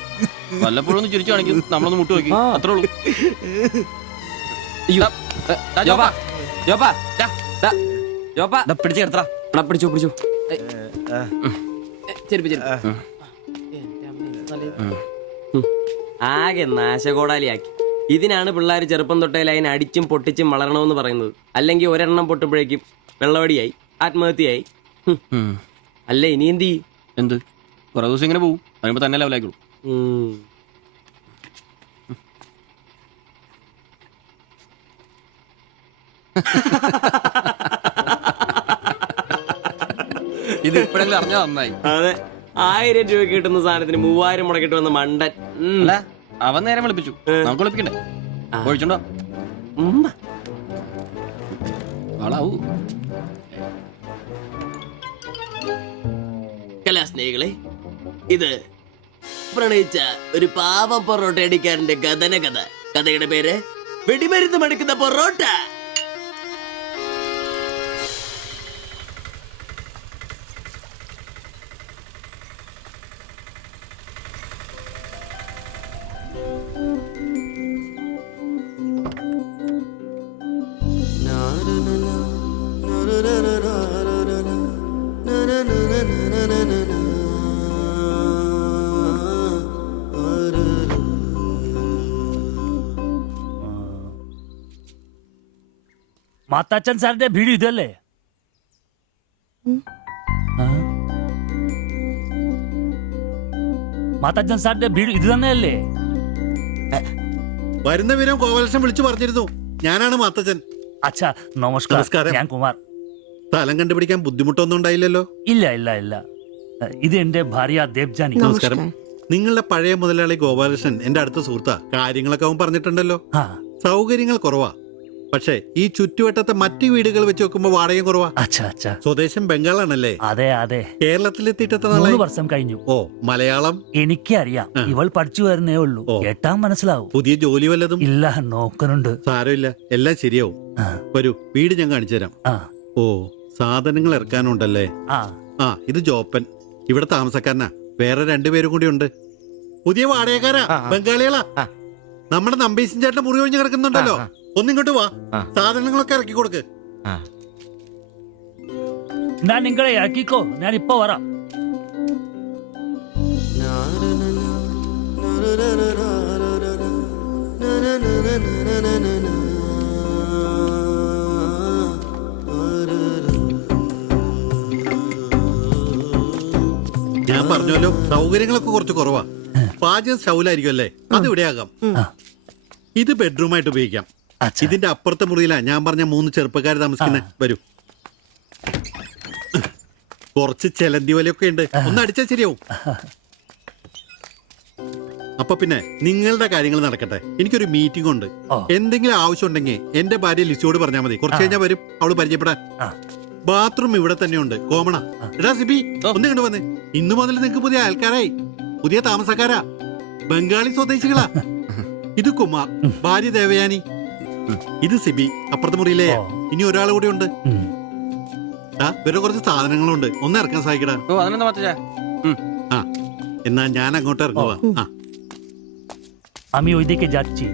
വല്ലപ്പോഴും ഒന്ന് ചിരിച്ചു കാണിക്കും, നമ്മളൊന്ന് മുട്ടു നോക്കി, അത്രേ ഉള്ളൂ. പിടിച്ചു കിടത്തടാ. പിടിച്ചോ പിടിച്ചോ. ആകെ നാശകോടാലിയാക്കി. ഇതിനാണ് പിള്ളേർ ചെറുപ്പം തൊട്ടേ അതിനെ അടിച്ചും പൊട്ടിച്ചും വളരണമെന്ന് പറയുന്നത്. അല്ലെങ്കിൽ ഒരെണ്ണം പൊട്ടുമ്പോഴേക്കും വെള്ളവടിയായി, ആത്മഹത്യയായി. അല്ല ഇനി എന്ത് ചെയ്യും? എന്ത് കുറെ ദിവസം ഇങ്ങനെ പോവും, കഴിയുമ്പോ തന്നെ ലെവലായിക്കോളൂ. ഇത് ഇപ്പോഴെങ്കിലും അറിഞ്ഞാ നന്നായി. അതെ, 1000 രൂപ കിട്ടുന്ന സാധനത്തിന് 3000 മുടക്കിട്ട് വന്ന മണ്ടൻ. അല്ല, അവൻ നേരം വിളിപ്പിച്ചു, നമുക്ക് വിളിപ്പിക്കണ്ടേ? ഒഴിച്ചുണ്ടോ ആളാവൂ. കലാസ്നേഹികളെ, ഇത് പ്രണയിച്ച ഒരു പാവം പൊറോട്ട അടിക്കാരന്റെ കഥന കഥ. കഥയുടെ പേര് വെടിമരുന്ന് മടുക്കുന്ന പൊറോട്ട. മാത്താച്ചൻ സാറിന്റെ വീട് ഇതല്ലേ? മാത്താച്ചൻ സാറിന്റെ വീട് ഇത് തന്നെയല്ലേ? വരുന്ന വിവരം ഗോപാലകൃഷ്ണൻ വിളിച്ചു പറഞ്ഞിരുന്നു. ഞാനാണ് മാത്തച്ഛൻ. അച്ഛാ നമസ്കാരം, ഞാൻ കുമാർ. സ്ഥലം കണ്ടുപിടിക്കാൻ ബുദ്ധിമുട്ടൊന്നും ഉണ്ടായില്ലല്ലോ? ഇല്ല ഇല്ല ഇല്ല, ഇത് എന്റെ ഭാര്യ ദേവ്ജാനി. നമസ്കാരം. നിങ്ങളുടെ പഴയ മുതലാളി ഗോപാലകൃഷ്ണൻ എന്റെ അടുത്ത സുഹൃത്താ. കാര്യങ്ങളൊക്കെ അവൻ പറഞ്ഞിട്ടുണ്ടല്ലോ. സൗകര്യങ്ങൾ കുറവാ, പക്ഷേ ഈ ചുറ്റുവട്ടത്തെ മറ്റു വീടുകൾ വെച്ച് നോക്കുമ്പോ വാടകയും കുറവാ. സ്വദേശം ബംഗാളാണല്ലേ? അതെ അതെ. കേരളത്തിലെത്തിയിട്ട് 3 വർഷം കഴിഞ്ഞു. ഓ, മലയാളം എനിക്കറിയാം. ഇവൾ പഠിച്ചു വരുന്നേ ഉള്ളൂ, കേട്ടാ മനസ്സിലാവും. പുതിയ ജോലി വല്ലതും? ഇല്ല, നോക്കുന്നുണ്ട്. സാരമില്ല, എല്ലാം ശരിയാവും. വരൂ, വീട് ഞാൻ കാണിച്ചു തരാം. ഓ, സാധനങ്ങൾ ഇറക്കാനുണ്ടല്ലേ? ഇത് ജോപ്പൻ, ഇവിടെ താമസക്കാരനാ. വേറെ 2 പേരും കൂടി ഉണ്ട്. പുതിയ വാടകക്കാരാ, ബംഗാളികളാ. നമ്മുടെ നമ്പീശൻ ചേട്ടൻ മുറി ഒഴിഞ്ഞ് കിടക്കുന്നുണ്ടല്ലോ, ഒന്നിങ്ങോട്ട് വാ, സാധനങ്ങളൊക്കെ ഇറക്കി കൊടുക്ക്. ഞാൻ നിങ്ങളെ ഇറക്കിക്കോ, ഞാൻ ഇപ്പൊ വരാം. ഞാൻ പറഞ്ഞല്ലോ, സൗകര്യങ്ങളൊക്കെ കുറച്ച് കുറവാ. പാചകം സ്റ്റൗലായിരിക്കും അല്ലേ? അത് ഇവിടെ ആകാം. ഇത് ബെഡ്റൂമായിട്ട് ഉപയോഗിക്കാം. ഇതിന്റെ അപ്പുറത്തെ മുറിയിലാ ഞാൻ പറഞ്ഞ 3 ചെറുപ്പക്കാർ താമസിക്കുന്നത്. വരൂ. കുറച്ച് ചെലന്തി വലയൊക്കെ ഉണ്ട്, ഒന്ന് അടിച്ചാൽ ശരിയാവും. അപ്പൊ പിന്നെ നിങ്ങളുടെ കാര്യങ്ങൾ നടക്കട്ടെ, എനിക്കൊരു മീറ്റിംഗ് ഉണ്ട്. എന്തെങ്കിലും ആവശ്യം ഉണ്ടെങ്കിൽ എന്റെ ഭാര്യ ലിസിയോട് പറഞ്ഞാൽ മതി. കുറച്ച് കഴിഞ്ഞാൽ വരും അവള് പരിചയപ്പെടാൻ. ബാത്റൂം ഇവിടെ തന്നെയുണ്ട്, കോമണാ. എടാ സിബി, ഒന്ന് കണ്ടു വന്നേ. ഇന്നു മുതൽ നിങ്ങൾക്ക് പുതിയ ആൾക്കാരായി, പുതിയ താമസക്കാരാ, ബംഗാളി സ്വദേശികളാ. ഇത് കുമാർ, ഭാര്യ ദേവയാനി. ഇത് സിബി, അപ്പുറത്തെ മുറിയിലെ. ഇനി ഒരാൾ കൂടി ഉണ്ട്. വേറെ കുറച്ച് സാധനങ്ങളുണ്ട്, ഒന്ന് ഇറക്കാൻ സഹായിക്കടാ. എന്നാ ഞാൻ അങ്ങോട്ട് ഇറങ്ങുവാ. আমি ওইদিকে যাচ্ছি।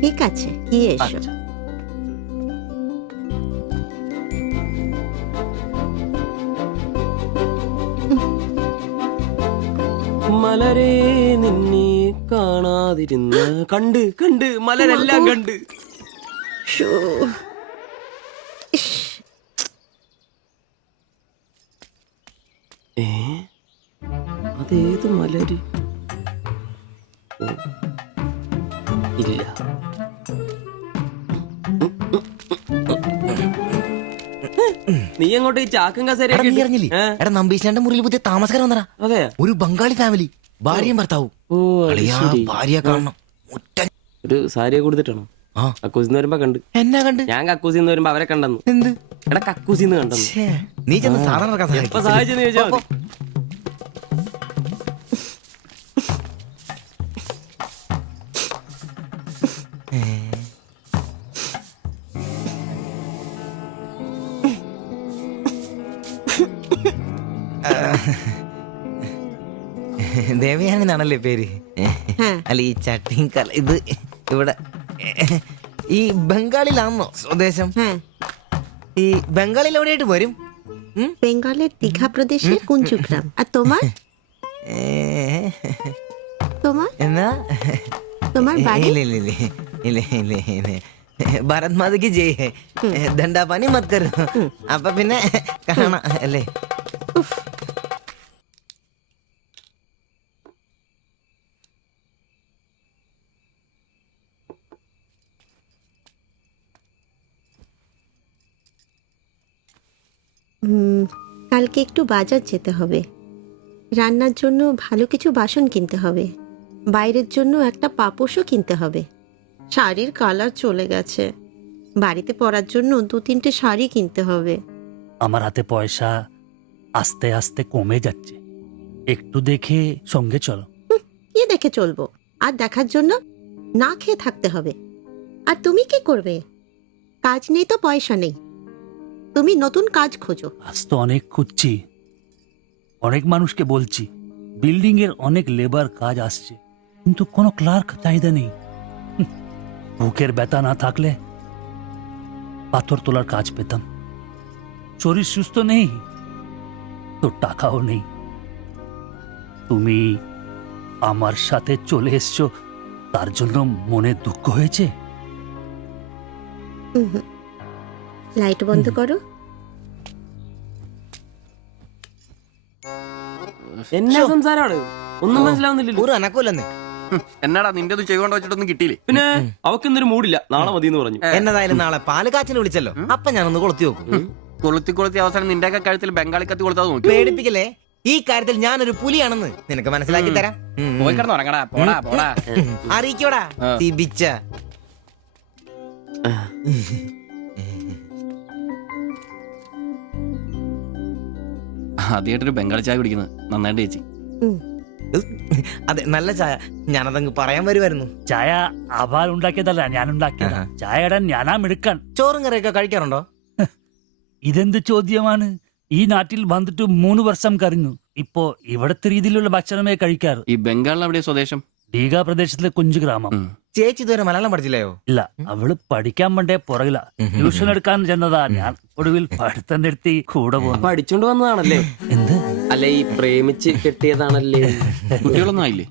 ঠিক আছে, গিয়ে এসো। മലരെ നിന്നെ കാണാതിരുന്ന കണ്ട് കണ്ട് മലരെല്ലാം കണ്ട്. അതേത് മലര്? ഇല്ല. നീ അങ്ങോട്ട് ഈ ചാക്കും കസേരയൊക്കെ എടാ, നമ്പീശന്റെ മുറിയിൽ പുതിയ താമസക്കാരൻ വന്നടാ. അതെ, ഒരു ബംഗാളി ഫാമിലി, ഭാര്യയും ഭർത്താവും. ഭാര്യ കാണണം. ഒരു സാരിയെ കൊടുത്തിട്ടാണോ? കക്കൂസിന്ന് വരുമ്പോ കണ്ട്. എന്നാ കണ്ട്? ഞാൻ കക്കൂസിന്ന് വരുമ്പോ അവരെ കണ്ടെന്ന്. എന്ത്? എടാ, കക്കൂസിന്ന് കണ്ടെന്ന്. നീ ചെന്ന് സാധനം ഇറക്കാൻ എപ്പോ സഹായിച്ചെന്ന് ചോദിച്ചാൽ മതി. ദേവയാനി എന്നാണല്ലേ പേര്? അല്ല ഈ ചട്ടിയും കല ഇത് ഇവിടെ ഈ ബംഗാളിലാണോ സ്വദേശം? ഈ ബംഗാളിൽ എവിടെയായിട്ട് വരും? বেঙ্গলের দীঘা প্রদেশের কুঞ্জগ্রাম। আর তোমার? তোমার എന്നാ তোমার বাড়ি? ഇല്ല ഇല്ല ഇല്ല ഇല്ല ഇല്ല ഇല്ല ഭാരത് മാതയ്ക്ക് ജയ്. ദണ്ഡാപാനി മത് കരോ. അപ്പൊ പിന്നെ കാണാം അല്ലേ? কালকে একটু বাজার যেতে হবে, রান্নার জন্য ভালো কিছু বাসন কিনতে হবে, বাইরের জন্য একটা পাপোশও কিনতে হবে। শাড়ির কালার চলে গেছে, বাড়িতে পরার জন্য 2-3টে শাড়ি কিনতে হবে। আমার হাতে পয়সা আস্তে আস্তে কমে যাচ্ছে, একটু দেখে সঙ্গে চলো। কি দেখে চলবো? আর দেখার জন্য না খেয়ে থাকতে হবে। আর তুমি কি করবে? কাজ নেই তো পয়সা নেই, তুমি নতুন কাজ খোঁজো। আজ তো অনেক খুঁজছি, অনেক মানুষকে বলছি, বিল্ডিং এর অনেক লেবার কাজ আসছে, কিন্তু কোনো ক্লার্ক চাহিদা নেই। বুকের ব্যথা না থাকলে পাথর তোলার কাজ পেতাম। শরীর সুস্থ নেই তো টাকাও নেই। তুমি আমার সাথে চলে এসছো, তার জন্য মনে দুঃখ হয়েছে? লাইট বন্ধ করো। എന്നാ സംസാരമാണ്? ഒന്നും മനസ്സിലാവുന്നില്ലല്ലോ. ഒരു അനക്കമില്ലെന്നേ. എന്നാടാ നിന്റെ ഒന്നും ചെയ്തുകൊണ്ട് വെച്ചിട്ടൊന്നും കിട്ടിയില്ലേ? പിന്നെ അവക്കിന്നൊരു മൂടില്ല, നാളെ മതി എന്ന് പറഞ്ഞു. എന്നതായാലും നാളെ പാല് കാച്ചിന് വിളിച്ചല്ലോ, അപ്പൊ ഞാനൊന്ന് കൊളുത്തി നോക്കും. കൊളുത്തി അവസാനം നിന്റെയൊക്കെ കഴുത്തിൽ ബംഗാളി കത്തി കൊളുത്താതെ നോക്കി. പേടിപ്പിക്കല്ലേ, ഈ കാര്യത്തിൽ ഞാനൊരു പുലിയാണെന്ന് നിനക്ക് മനസ്സിലാക്കി തരാം. പോയി കിടന്ന് ഉറങ്ങടാ. പോടാ പോടാ. അറിയിക്കോടാ തിബിച്ച. ആദ്യമായിട്ടൊരു ബംഗാളി ചായ കുടിക്കുന്നത് നന്നായിട്ട് ചേച്ചി. അതെ, നല്ല ചായ. ഞാനതങ്ങ് പറയാൻ വരുമായിരുന്നു. ചായ അപാൽ ഉണ്ടാക്കിയതല്ല, ഞാൻ ഉണ്ടാക്കിയതാ. ചായയുടെ ഞാനാ മിടുക്കാൻ. ചോറും കറിയൊക്കെ കഴിക്കാറുണ്ടോ? ഇതെന്ത് ചോദ്യമാണ്? ഈ നാട്ടിൽ വന്നിട്ട് 3 വർഷം കഴിഞ്ഞു. ഇപ്പോ ഇവിടത്തെ രീതിയിലുള്ള ഭക്ഷണമേ കഴിക്കാറ്. ഈ ബംഗാളിൽ എവിടെയാ സ്വദേശം? ഡീഗ പ്രദേശത്തിലെ കുഞ്ചു ഗ്രാമം. ചേച്ചി ഇതുവരെ മലയാളം പഠിച്ചില്ലയോ? ഇല്ല, അവള് പഠിക്കാൻ വേണ്ടേ പുറകില. ട്യൂഷൻ എടുക്കാൻ ചെന്നതാ ഞാൻ. ഒടുവിൽ പഠിത്തം നിർത്തി കൂടെ പോകുന്നു. പഠിച്ചോണ്ട് വന്നതാണല്ലേ? എന്ത്? അല്ല, ഈ പ്രേമിച്ച് കെട്ടിയതാണല്ലേ? കുട്ടികളൊന്നും ആയില്ലേ?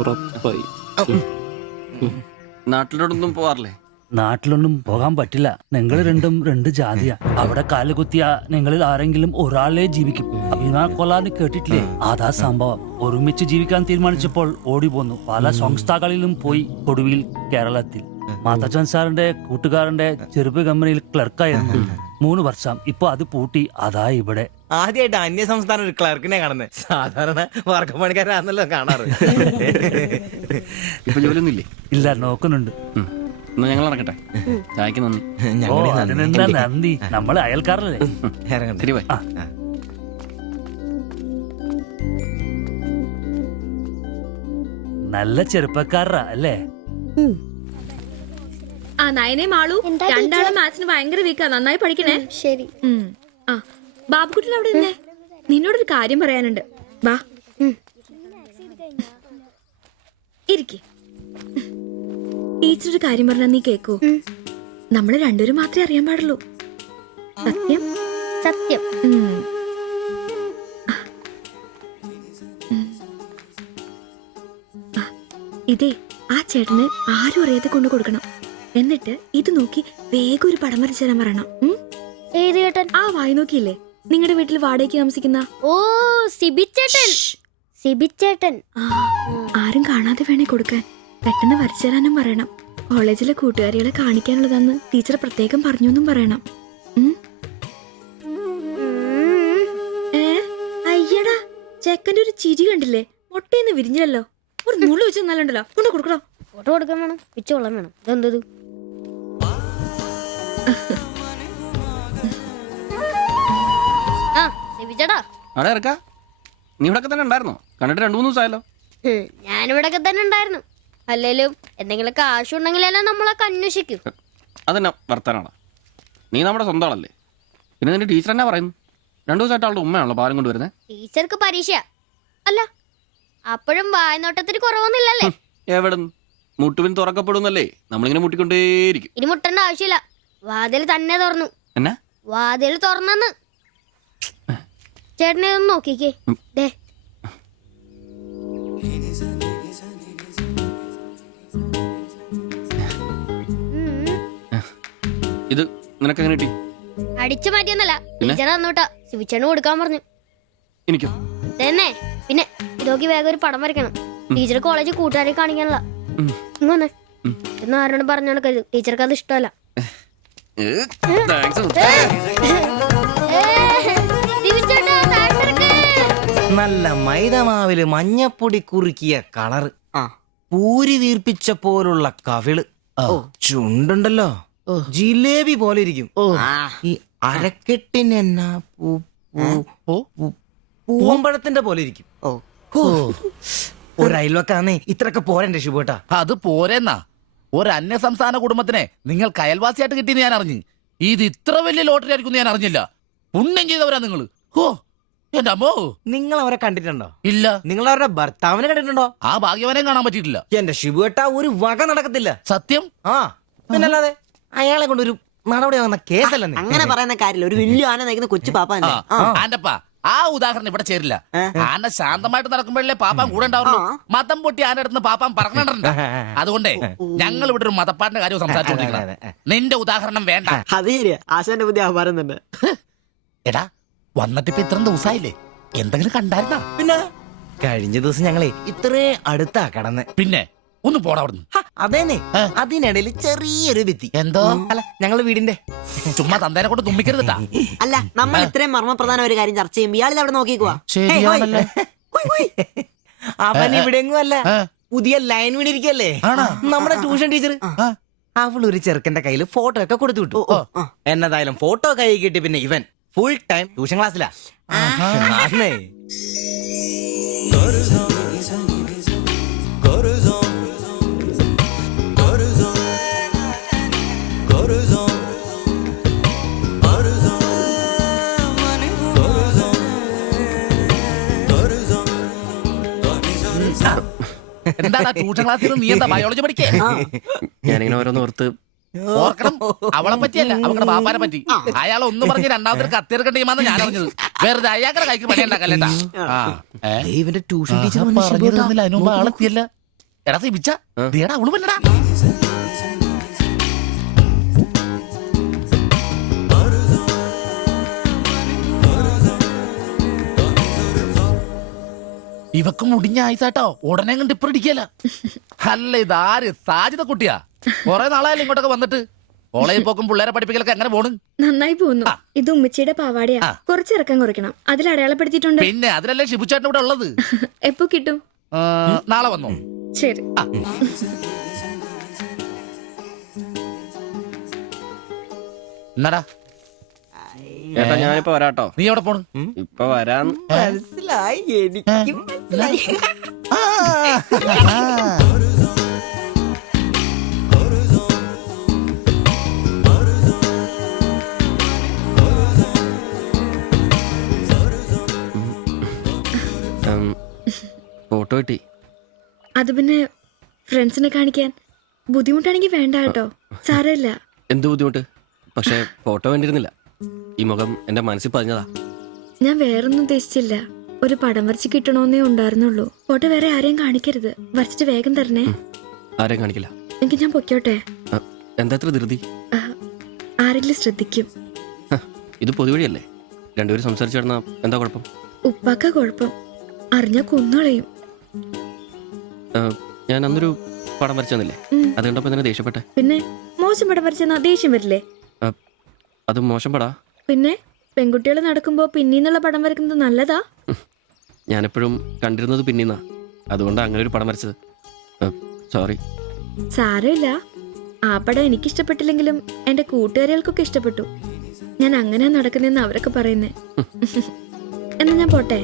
ഉറപ്പായി. നാട്ടിലോട്ടൊന്നും പോവാറില്ലേ? നാട്ടിലൊന്നും പോകാൻ പറ്റില്ല. നിങ്ങൾ രണ്ടും 2 ജാതിയാ. അവിടെ കാല് കുത്തിയ നിങ്ങളിൽ ആരെങ്കിലും ഒരാളെ ജീവിക്കും. അഭിമാന കൊല്ലാന്ന് കേട്ടിട്ടില്ലേ? അതാ സംഭവം. ഒരുമിച്ച് ജീവിക്കാൻ തീരുമാനിച്ചപ്പോൾ ഓടി പോന്നു. പല സംസ്ഥാകളിലും പോയി. ഒടുവിൽ കേരളത്തിൽ മാധവൻ സാറിന്റെ കൂട്ടുകാരന്റെ ചെറുപ്പ് കമ്പനിയിൽ ക്ലർക്കായിരുന്നു 3 വർഷം. ഇപ്പൊ അത് പൂട്ടി. അതാ ഇവിടെ. ആദ്യമായിട്ട് അന്യ സംസ്ഥാന ഒരു ക്ലർക്കിനെ കാണുന്നത്. സാധാരണ വർഗപ്പണിക്കാരാണല്ലോ കാണാറ്. ഇപ്പൊ ജോലിയൊന്നും ഇല്ലേ? ഇല്ല, നോക്കുന്നുണ്ട്. എന്നാ ഞങ്ങൾ ഇറങ്ങട്ടെ. ചായക്ക് നന്ദി. ഓ, അതിനെന്താ നന്ദി, നമ്മള് അയൽക്കാരല്ലേ. ശരി, ബൈ. നല്ല ചെറുപ്പക്കാരാ അല്ലേ? ആ നയനെ മാളു, രണ്ടാളും മാത്സിന് ഭയങ്കര വീക്കാ. നന്നായി പഠിക്കണേ. ശരി. ആ ബാബുക്കുട്ടൻ അവിടെ നിന്നേ, നിന്നോടൊരു കാര്യം പറയാനുണ്ട്. വാ ഇരിക്കെ. ടീച്ചർ ഒരു കാര്യം പറഞ്ഞാ നീ കേക്കൂ. നമ്മള് രണ്ടുപേരും മാത്രമേ അറിയാൻ പാടുള്ളൂ. സത്യം സത്യം. ഇതേ ആ ചേട്ടന് ആരും അറിയാതെ കൊണ്ടു കൊടുക്കണം. എന്നിട്ട് ഇത് നോക്കി വേഗം ഒരു പടം വരച്ചു തരാൻ പറയണം. ഏത് ചേട്ടൻ? ആ വായി നോക്കിയില്ലേ, നിങ്ങളുടെ വീട്ടിൽ വാടകയ്ക്ക് താമസിക്കുന്ന? ഓ, സിബിച്ചേട്ടൻ. സിബിച്ചേട്ടൻ. ആരും കാണാതെ വേണേ കൊടുക്കാൻ. പെട്ടെന്ന് വരച്ചു തരാനും പറയണം. കോളേജിലെ കൂട്ടുകാരികളെ കാണിക്കാനുള്ളതാന്ന് ടീച്ചർ പ്രത്യേകം പറഞ്ഞു എന്നും പറയണം. അയ്യടാ, ചെക്കന്റെ ഒരു ചിരി കണ്ടില്ലേ? മുട്ടേന്ന് വിരിഞ്ഞല്ലോ. ഒരു നുള്ളു വെച്ച് നല്ലുണ്ടല്ലോ. കൊണ്ട് കൊടുക്കണോ? ഫോട്ടോ കൊടുക്കാൻ വേണം, പിച്ചോളം വേണം. ഇതെന്തത്? ആ സിബിച്ചേട്ടാ. അവിടെ ഇറക്കാ. നീ ഇവിടെ തന്നെ ഉണ്ടായിരുന്നോ? കണ്ടിട്ട് 2-3 ദിവസമായല്ലോ. ഞാനിവിടൊക്കെ തന്നെ ഉണ്ടായിരുന്നു. അല്ലേലും എന്തെങ്കിലും കാശുണ്ടെങ്കിലെല്ലാം നമ്മളൊക്കെ അന്വേഷിക്കും. അതെന്നാ വർത്താനാണ്? നീ നമ്മുടെ സ്വന്തം ആളല്ലേ? പിന്നെ നിന്റെ ടീച്ചർ എന്നാ പറയുന്നു? 2 ദിവസമായിട്ട് അവളുടെ ഉമ്മയാണല്ലോ പാലം കൊണ്ടുവരുന്നത്. ടീച്ചർക്ക് പരീക്ഷ അല്ല, അപ്പോഴും വായനോട്ടത്തിന് കുറവൊന്നുമില്ലല്ലേ? എവിടുന്ന്? മുട്ടുവിൻ തുറക്കപ്പെടുന്നല്ലേ, നമ്മളിങ്ങനെ മുട്ടിക്കൊണ്ടേയിരിക്കും. ഇനി മുട്ടേണ്ട ആവശ്യമില്ല, വാതിൽ തന്നെ തുറന്നു. എന്നാ വാതിൽ തുറന്നെന്ന്. ചേട്ടനെ ഒന്ന് നോക്കിക്കേ. ദേ ഇത് നിനക്കെങ്ങനെ കിട്ടി? അടിച്ചു മാറ്റിയൊന്നല്ല, ടീച്ചർ തന്നോട്ടാ. ശിവച്ചേട്ടന് കൊടുക്കാൻ പറഞ്ഞു. എനിക്കോ? തന്നെ. പിന്നെ ഇതൊക്കെ വേഗം ഒരു പടം വരയ്ക്കണം. ടീച്ചർ കോളേജിൽ കൂട്ടുകാരെ കാണിക്കാനുള്ള. ഇങ്ങനെ എന്ന് ആരോട് പറഞ്ഞു നടക്കരുത്, ടീച്ചർക്ക് അത് ഇഷ്ടമല്ല. നല്ല മൈദമാവില് മഞ്ഞപ്പൊടി കുറുക്കിയ കളറ്, പൂരി വീർപ്പിച്ച പോലുള്ള കവിള്, ചുണ്ടുണ്ടല്ലോ ജിലേബി പോലെ ഇരിക്കും. ഈ അരക്കെട്ടിന് എന്നാ പൂവമ്പഴത്തിന്റെ പോലെ ഇരിക്കും. ഒരു അയൽവക്കാന്നേ ഇത്രയൊക്കെ പോരണ്ടേ ശുഭേട്ടാ? അത് പോരെന്നാ. ഒരു അന്യ സംസ്ഥാന കുടുംബത്തിനെ നിങ്ങൾക്ക് അയൽവാസിയായിട്ട് കിട്ടിയെന്ന് ഞാൻ അറിഞ്ഞു. ഇത് ഇത്ര വലിയ ലോട്ടറി ആയിരിക്കും ഞാൻ അറിഞ്ഞില്ല. പുണ്യം ചെയ്തവരാ നിങ്ങള്. ഓ എന്റെ അമ്മോ. നിങ്ങൾ അവരെ കണ്ടിട്ടുണ്ടോ? ഇല്ല. നിങ്ങൾ അവരുടെ ഭർത്താവിനെ കണ്ടിട്ടുണ്ടോ? ആ ഭാഗ്യവനെയും കാണാൻ പറ്റിയിട്ടില്ല. എന്റെ ശിബുവേട്ടാ ഒരു വക നടക്കത്തില്ല. സത്യം. ആ പിന്നല്ലാതെ അയാളെ കൊണ്ടൊരു നടപടിയാകുന്ന കേസല്ല. അങ്ങനെ പറയുന്ന കാര്യമില്ല. ഒരു വലിയ ആന നയിക്കുന്ന കൊച്ചു പാപ്പാന്റെ ആന്റപ്പാ ആ ഉദാഹരണം ഇവിടെ ചേരില്ല. ആന ശാന്തമായിട്ട് നടക്കുമ്പോഴല്ലേ പാപ്പാൻ കൂടെ ഉണ്ടാവുള്ളൂ. മതം പൊട്ടി ആന അടുത്ത് പാപ്പാൻ പറഞ്ഞിട്ടുണ്ട്. അതുകൊണ്ടേ ഞങ്ങൾ ഇവിടെ ഒരു മതപ്പാടിന്റെ കാര്യം സംസാരിച്ചോണ്ടിരിക്കണം. നിന്റെ ഉദാഹരണം വേണ്ട. അത് ശരിയാ, ആശാന്റെ പുതിയ ആഹാരം തന്നെ. എടാ വന്നിട്ടിപ്പോ ഇത്രയും ദിവസമായില്ലേ, എന്തെങ്കിലും കണ്ടായിരുന്നാ? പിന്നെ കഴിഞ്ഞ ദിവസം ഞങ്ങളെ ഇത്രേ അടുത്താ കടന്ന്. പിന്നെ ഒന്ന് പോടാ അവിടുന്ന്. അതേനെ, അതിനിടയിൽ ചെറിയൊരു ഭിത്തി. എന്തോ? അല്ല ഞങ്ങള് വീടിന്റെ. ചുമ്മാ തന്തേനെ കൊണ്ട് തുമ്മിക്കരുതാ. അല്ല, നമ്മൾ ഇത്രയും മർമ്മപ്രധാന ഒരു കാര്യം ചർച്ച ചെയ്യുമ്പോൾ ഇയാളിൽ അവിടെ നോക്കിക്കുവാ. ശരിയാണല്ലേ. അവൻ ഇവിടെങ്ങും അല്ല, പുതിയ ലൈൻ വീണിരിക്കല്ലേ നമ്മുടെ ട്യൂഷൻ ടീച്ചർ. അവൾ ഒരു ചെറുക്കന്റെ കയ്യിൽ ഫോട്ടോ ഒക്കെ കൊടുത്തു വിട്ടു. എന്നതായാലും ഫോട്ടോ കൈ കിട്ടി. പിന്നെ ഇവൻ ഫുൾ ടൈം ട്യൂഷൻ ക്ലാസ്സിലാ. എന്താ ട്യൂഷൻ ക്ലാസ്സിൽ നീ എന്താ ബയോളജി പഠിക്കേ? ഞാനിങ്ങനെ ഓരോന്ന് ഓർത്ത് ഓർക്കണം. അവളെ പറ്റിയല്ല, അവളുടെ പാപ്പാനെ പറ്റി. അയാൾ ഒന്ന് പറഞ്ഞ് രണ്ടാമത്തെ കത്തിയെടുക്കേണ്ട ടീമാന്ന് ഞാൻ അറിഞ്ഞത്. വെറുതെ അയാളുടെ കൈക്ക് പണി ഉണ്ടാക്കല്ലേട്ടാ. ഇവന്റെ ട്യൂഷൻ ടീച്ചർ അതിനുമ്പ് ആളെത്തിയല്ല. എടാ സിബിച്ച ദേടാ അവള് പറ്റടാ. ഇവക്ക് മുടിഞ്ഞ ആയിസാട്ടോ, ഉടനെ കണ്ട് ഇപ്പൊ ഇടിക്കല. അല്ല ഇതാര് സാജിത കുട്ടിയാ? കൊറേ നാളായാലും ഇങ്ങോട്ടൊക്കെ വന്നിട്ട്. കോളേജിൽ പോക്കും പിള്ളേരെ പഠിപ്പിക്കലൊക്കെ എങ്ങനെ പോണ്? നന്നായി പോകുന്നു. ഇത് ഉമ്മച്ചിയുടെ പാവാടയാ, കുറച്ച് ഇറക്കം കുറയ്ക്കണം. അതിൽ അടയാളപ്പെടുത്തിയിട്ടുണ്ട്. പിന്നെ അതിലല്ലേ ഷിബുച്ചേട്ടൻ ഇവിടെ ഉള്ളത്. എപ്പോ കിട്ടും? നാളെ വന്നോ? ശരി. എന്നാടാ ഏട്ടാ ഞാനിപ്പോ വരാട്ടോ. നീ എവിടെ പോണ്? ഇപ്പൊ വരാൻ മനസ്സിലായി, എനിക്കും മനസ്സിലായി. ഫോട്ടോ കിട്ടി. അത് പിന്നെ ഫ്രണ്ട്സിനെ കാണിക്കാൻ ബുദ്ധിമുട്ടാണെങ്കിൽ വേണ്ട കേട്ടോ, സാരമില്ല. എന്ത് ബുദ്ധിമുട്ട്? പക്ഷെ ഫോട്ടോ വേണ്ടിയിരുന്നില്ല. ഈ മുഖം എന്റെ മനസ്സിൽ പതിഞ്ഞതാ. ഞാൻ വേറൊന്നും ഉദ്ദേശിച്ചില്ല. ഒരു പടം വരച്ച് കിട്ടണമെന്നേ ഉണ്ടായിരുന്നുള്ളൂ. ഫോട്ടോ വേറെ ആരെയും കാണിക്കരുത്. വരച്ചിട്ട് വേഗം തരണേ. ആരെയും കാണിക്കില്ല. എനിക്ക് ഞാൻ പൊക്കോട്ടെ? എന്താ ഇത്ര ധൃതി? ആരെങ്കിലും ശ്രദ്ധിക്കും. ഇത് പൊതുവഴിയല്ലേ, രണ്ടുപേരും സംസാരിച്ചു കിടന്നാ എന്താ കുഴപ്പം? ഉപ്പാക്ക കുഴപ്പം, അറിഞ്ഞാ കൊന്നുകളയും. ഞാൻ അന്നൊരു പടം വരച്ചു തന്നില്ലേ, അത് കണ്ടപ്പോ തന്നെ ദേഷ്യപ്പെട്ടെ. പിന്നെ മോശം പടം വരച്ചെന്നാ ദേഷ്യം വരില്ലേ? അത് മോശം പടാ. പിന്നെ പെൺകുട്ടികൾ നടക്കുമ്പോ പിന്നീന്നുള്ള പടം വരക്കുന്നത് നല്ലതാ. ഞാനെപ്പോഴും കണ്ടിരുന്നത് പിന്നീന്നാ, അതുകൊണ്ടാണ് അങ്ങനെ ഒരു പടം വരച്ചത്. സോറി. സാരമില്ല. ആ പടം എനിക്ക് ഇഷ്ടപ്പെട്ടില്ലെങ്കിലും എന്റെ കൂട്ടുകാരികൾക്കൊക്കെ ഇഷ്ടപ്പെട്ടു. ഞാൻ അങ്ങനെ നടക്കുന്നെന്ന് അവരൊക്കെ പറയുന്നേ. എന്നാ ഞാൻ പോട്ടെ.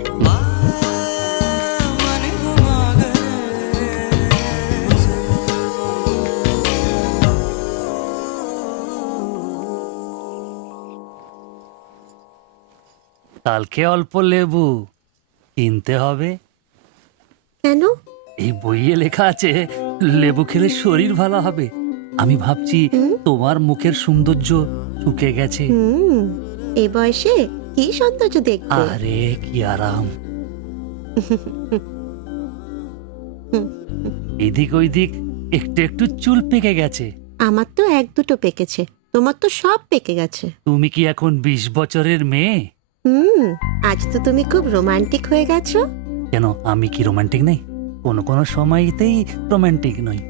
কালকে অল্প লেবু কিনতে হবে। কেন? এই বইয়ে লেখা আছে লেবু খেলে শরীর ভালো হবে। আমি ভাবছি তোমার মুখের সৌন্দর্য শুকে গেছে। এই বয়সে কি সৌন্দর্য দেখবে? আরে কি আরাম। এদিক ওইদিক একটু একটু চুল পেকে গেছে। আমার তো এক দুটো পেকেছে, তোমার তো সব পেকে গেছে। তুমি কি এখন 20 বছরের মেয়ে? আজ তো তুমি খুব রোমান্টিক হয়ে গেছো। কেন, আমি কি রোমান্টিক নেই? কোনো কোনো সময়তেই রোমান্টিক নই।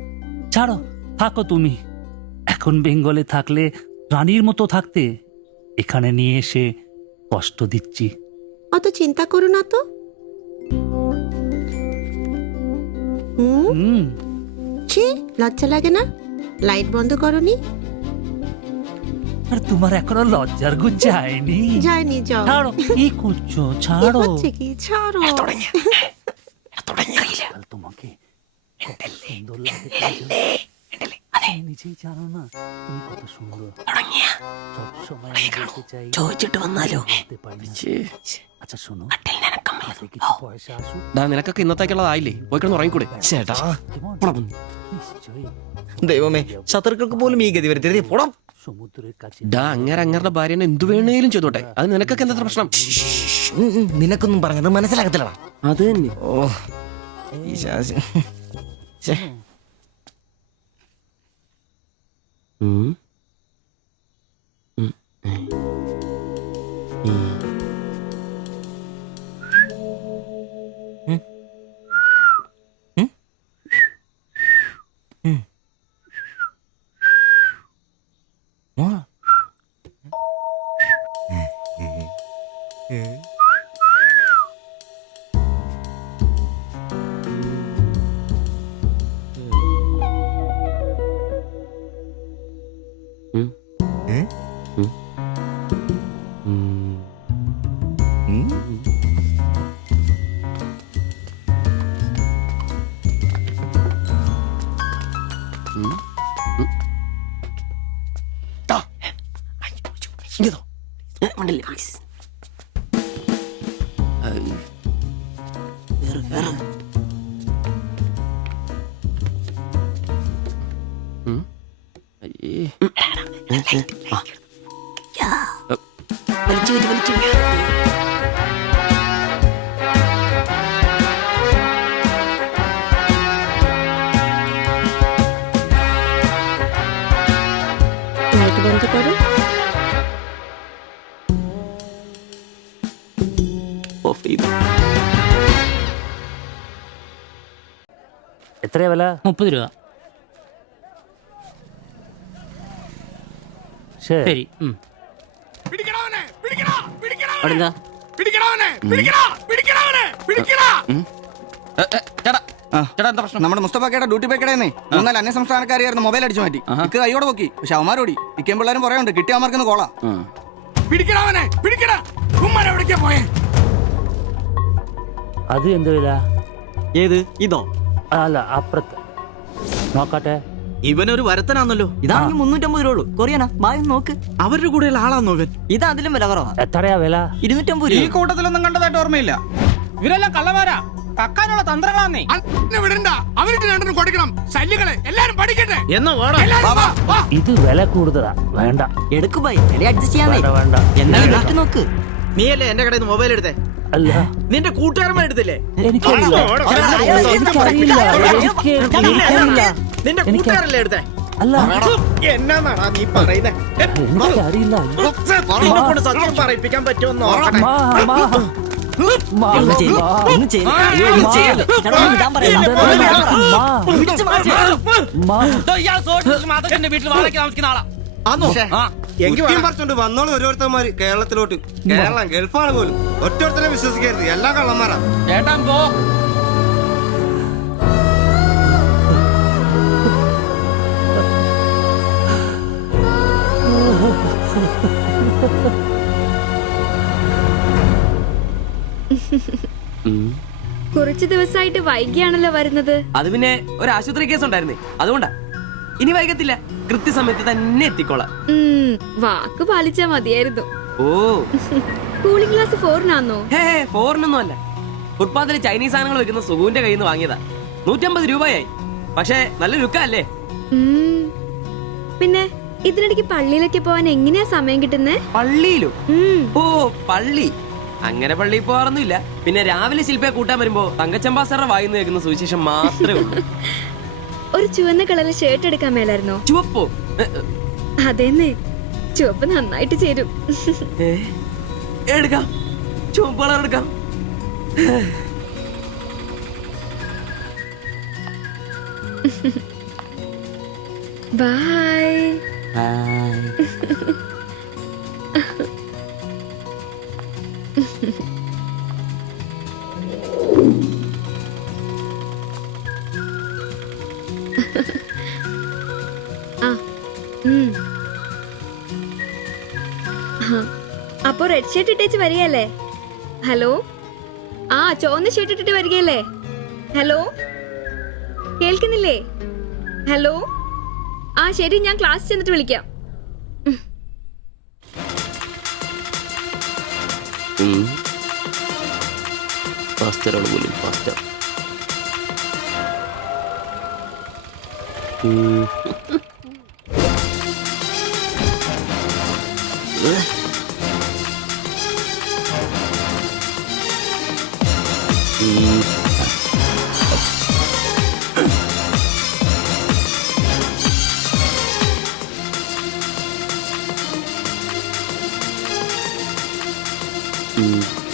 ছাড়ো, থাকো তুমি। এখন বেঙ্গলে থাকলে রানীর মতো থাকতে, এখানে নিয়ে এসে কষ্ট দিচ্ছি। অত চিন্তা করো না তো। ছি, লজ্জা লাগে না? লাইট বন্ধ করনি? আর তোমার এখনো লজ্জার গুণ যায়নি? যায়নি, যাও। ছাড়ো, কি করছো? ছাড়ো। হচ্ছে কি? ছাড়ো। তোমাকে সুন্দর লাগে, নিজেই জানো না তুমি কত সুন্দর। সবসময় আমি বলতে চাই, ചോദിച്ചിട്ട് വന്നാലോ? বলতে পারি না। আচ্ছা শোনো, কিছু পয়সা আসুক। നിനക്കൊക്കെ ഇന്നത്തേക്കുള്ളതായില്ലേ? പോയി കിടന്ന് ഉറങ്ങിക്കൂടെ? ചേട്ടാ নিশ্চয়ই ദൈവമേ, ശത്രുക്കൾക്ക് പോലും ഈ ഗതി വരുത്തരുതേ. പോടാം. সমুদ্রের কাছে അങ്ങരുടെ ഭാര്യനെ എന്ത് വേണേലും ചെയ്തോട്ടെ. അത് നിനക്കൊക്കെ എന്താ പ്രശ്നം? നിനക്കൊന്നും പറഞ്ഞത് മനസ്സിലാകത്തില്ലടാ. അത് തന്നെ. ഓ ഈ ശാസി. ഛെ. লাইট বন্ধ করো। എത്രയാ വില? 30 രൂപ. ശരി. അവിടെന്താ? ചേട്ടാ എന്താ പ്രശ്നം? നമ്മുടെ മുസ്തഫാക്കയുടെ ഡ്യൂട്ടി പേക്കടേന്നേ 3-4 അന്യ സംസ്ഥാനക്കാരിയായിരുന്നു മൊബൈൽ അടിച്ചു മാറ്റി. ഇക്ക് കൈയോടെ നോക്കി, പക്ഷെ അവന്മാരോടി ഇക്കേം പിള്ളേരും പറയാനുണ്ട് കിട്ടിയവന്മാർക്കൊന്ന് കോളാ. അത് എന്ത് വില? ഏത് ഇതോ? അല്ല, അപ്പുറത്ത് നോക്കട്ടെ. ഇവനൊരു വരത്തനാന്നല്ലോ. ഇതാണെങ്കിൽ 350 രൂപ ഉള്ളൂ. കൊറിയനാ, ബായ് നോക്ക്. അവരുടെ കൂടെയുള്ള ആളാന്ന് നോക്കൻ. ഇത് അതിലും വില കുറവാ. എത്രയാ വില? 250 രൂപ. ഈ കൂട്ടത്തിലൊന്നും കണ്ടതായിട്ട് ഓർമ്മയില്ല. ഇവരെല്ലാം കള്ളമാരാ, കക്കാനുള്ള തന്ത്രങ്ങളാന്നേ. ഇത് വില കൂടുതലാ, വേണ്ട. എടുക്കു ബായ്, അഡ്ജസ്റ്റ് ചെയ്യാൻ വേണ്ട. എന്താ നോക്ക്. നീയല്ലേ എന്റെ കടയിൽ നിന്ന് മൊബൈൽ എടുത്തേ? അല്ല, നിന്റെ കൂട്ടുകാരന്മാർ എടുത്തില്ലേ? എനിക്കറിയില്ല. നിന്റെ കൂട്ടുകാരല്ലേ എടുത്തേ? അല്ല, എന്നാന്നാടാ നീ പറയുന്നേ? എനിക്കറിയില്ല. സത്യം പറയിപ്പിക്കാൻ പറ്റുമെന്നോ? വീട്ടിൽ വാടക താമസിക്കുന്ന ആളാ. വന്നോളൂ ഓരോരുത്തന്മാര് കേരളത്തിലോട്ട്. കേരളം ഗൾഫാണ് പോലും. ഒറ്റൊരുത്തരെ വിശ്വസിക്കരുത്, എല്ലാ കള്ളന്മാരാ. ചേട്ടാ പോ. കുറച്ചു ദിവസമായിട്ട് വൈകിയാണല്ലോ വരുന്നത്. അത് പിന്നെ ഒരു ആശുപത്രി കേസ് ഉണ്ടായിരുന്നേ, അതുകൊണ്ടാ. ഇനി വൈകത്തില്ല, കൃത്യസമയത്ത് തന്നെ എത്തിക്കോളാം. വാക്ക് പാലിച്ചാ മതിയായിരുന്നു. ഓ കൂളിംഗ് ഗ്ലാസ് 4-നാന്നോ? ഹേ ഫോറിനൊന്നും അല്ല. ഫുട്പാത്തിൽ ചൈനീസ് സാധനങ്ങൾ വെക്കുന്ന സുഗുവിന്റെ കയ്യിൽ നിന്ന് വാങ്ങിയതാ. 150 രൂപയായി. പക്ഷേ നല്ല ലുക്കല്ലേ? പിന്നെ ഇതിനിടയ്ക്ക് പള്ളിയിലൊക്കെ പോവാൻ എങ്ങനെയാ സമയം കിട്ടുന്നേ? പള്ളിയിലോ? ഓ പള്ളി, അങ്ങനെ പള്ളിയിൽ പോവാറൊന്നുമില്ല. പിന്നെ രാവിലെ ശില്പയെ കൂട്ടാൻ വരുമ്പോ തങ്കച്ചമ്പാസറുടെ വായിന്ന് കേൾക്കുന്ന സുവിശേഷം മാത്രമേ ഉള്ളൂ. ഒരു ചുവന്ന കളറിൽ ഷർട്ട് എടുക്കാൻ മേലായിരുന്നോ? ചുവപ്പോ? അതെന്നെ, ചുവപ്പ് നന്നായിട്ട് ചേരും. എടുക്കാം, ചുവപ്പ് കളർ എടുക്കാം. ബൈ. അപ്പൊ റെഡ് ഷർട്ട് ഇട്ടേച്ച് വരികയല്ലേ? ഹലോ, ആ ചുവന്ന ഷർട്ട് ഇട്ടിട്ട് വരികയല്ലേ? ഹലോ, കേൾക്കുന്നില്ലേ? ഹലോ, ആ ശരി, ഞാൻ ക്ലാസ് ചെന്നിട്ട് വിളിക്കാം. ഫാസ്റ്ററാണ് പോലും, ഫാസ്റ്റർ.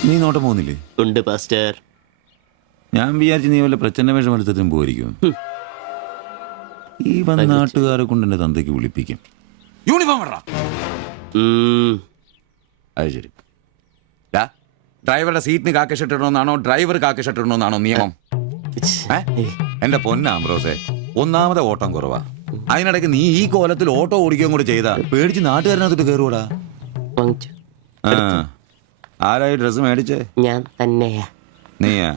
നീ നോട്ടം പോകുന്നില്ലേ? ഉണ്ട് പാസ്റ്റർ. ഞാൻ വിചാരിച്ചു നീ വല്ല പ്രച്ഛന്ന വേഷം എടുത്തിട്ടും പോയിരിക്കും. ഈ വന്ന നാട്ടുകാരെ കൊണ്ട് എന്റെ തന്തയ്ക്ക് വിളിപ്പിക്കും. യൂണിഫോം ഇടറാ. അത് ശരി. ഡ്രൈവറുടെ സീറ്റിന് കാക്കി ഷർട്ട് ഇടണമെന്നാണോ ഡ്രൈവർ കാക്കി ഷർട്ട് ഇടണമെന്നാണോ നിയമം? എന്റെ പൊന്നാമ്പ്രോസേ, ഒന്നാമത്തെ ഓട്ടം കുറവാ. അതിനിടയ്ക്ക് നീ ഈ കോലത്തിൽ ഓട്ടോ ഓടിക്കുകയും കൂടെ ചെയ്താ പേടിച്ച് നാട്ടുകാരനകത്തിട്ട് കയറുവാടാ. ആരായി ഡ്രസ് മേടിച്ചേ? ഞാൻ തന്നെയാ. നീയാ?